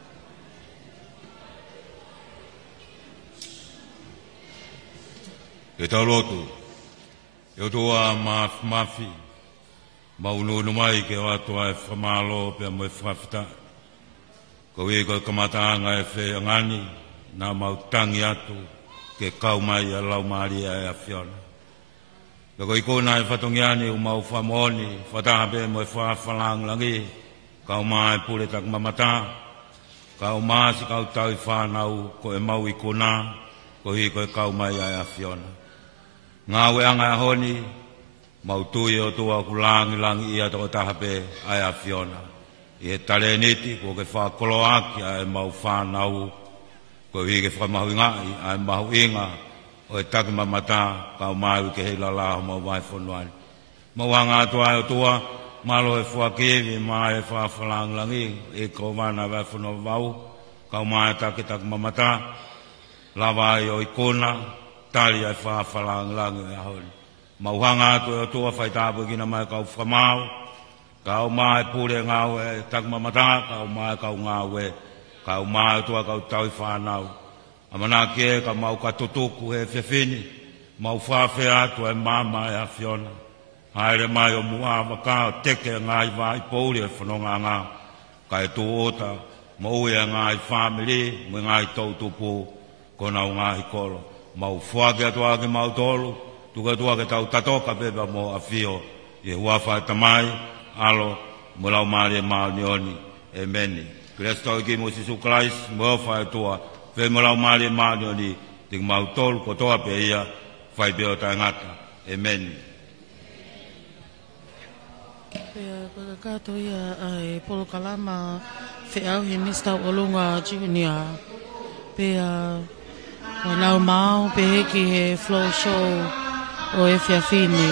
E tau lotu, e toa mafi, maulunu mai ke watua e whamalo pe mo e whawhita. Ko e ko kamataanga e whe angani, nā mautangi atu, ke kau mai a lau maria e a whiona. Ko i kona e whatongiani u mau whamoni, whataha pe mo e whawhalang langi, kau mai pule tak mamata, kau maasi kau tau i whanau, ko e mau i kona, ko i ko e kau mai a whiona. Ngā weanga e honi, mautui o tua kulangi ia toko tahape ai a whiona. I e tale niti, ko ke whakolo aki ai mau whanau, ko i ke whamahu ngai ai mahu inga, o e taki mamata, kau mai ke heila laho mau vai whonuani. Mawanga atua ai o tua, malo e whakevi, mai e whawhalangi, e ko wana vai whunua vau, kau mai taki mamata, lava ai o ikona, tali ai whawhalangi e ahoni. Mauhanga atu e o tua whaitapu kina mai kau whamau, kau mai pure ngau e tak mamata, kau mai kau ngau e, kau mai tua kau tau i whanau. Amana ke ka mau ka tutuku he whiwhini, mau whawhe atu e mama e a whiona. Haere mai o mua waka teke ngai vai pouri e whanonga ngā, ka e tō ota, mau e ngai whamiri, me ngai tautupu, kona o ngai kolo. Mau whake atua ke mau tolu, tuka tua ke tau tatoka pepa mo a whio, i hua whae tamai, alo, mo lau maari e maa nioni, e meni. Kristo ki mo Sisu Christ, mo whae tua, whe mo lau maari e maa nioni, tik mau tolu ko toa pe ia, whae peo tai ngata, e meni. Pea kakato ia ai polo kalama, whe au he Mr. Olunga Junior, pea o lau mau pe heki he flow show o e whiawhini.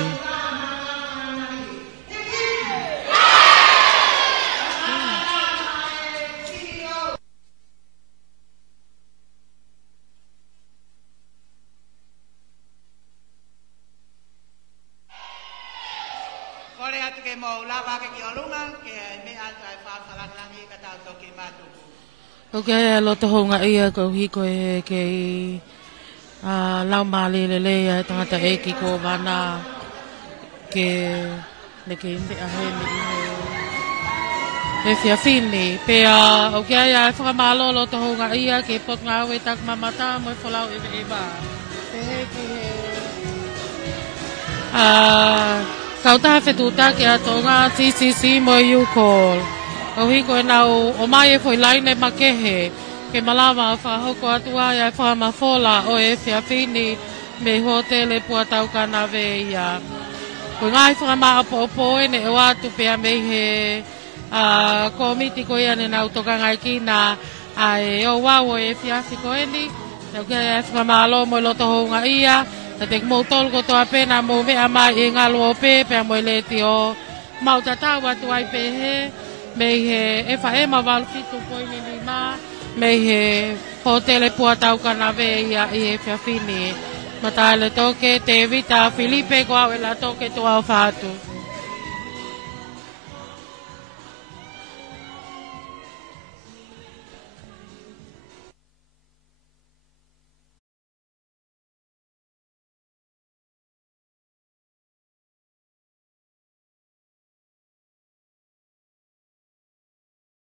Kore atu ke mo lawa ke ki olunga, ke me atu ai whawhalangi ka tau toki matu. Okay, loto honga ia ko hiko e kei lau mali lele ai tangata eki ko wana ke ne ke inde a hene i he whiawhini. Pea okay ai whakamalo loto honga ia ke pot ngau e tak mamata mo e whalau eba. Te heki he kautaha whetuta ke atonga TCC mo you call. O hiko e nau o mai e foi laine makehe ke malawa whahoko atua ia e whamawhola o e whiawhini me hotele puatau kana veia. Ko ngai whakama apo e ne o atu pea me he komiti ko ia ne nau toka ngai kina a e o wau e whiawhi ko eni. Nau kia e whakama alo mo loto honga ia ta te mo tolko toa pena mo mea mai e ngalo o pe pea mo leti o mau tatau atu ai pehe. Mei he e whaema walfitu poini ni mā, mei he hotele puatau kanave ia i e whiawhini. Mataele toke te vita Filipe ko au e la toke toa o whātu.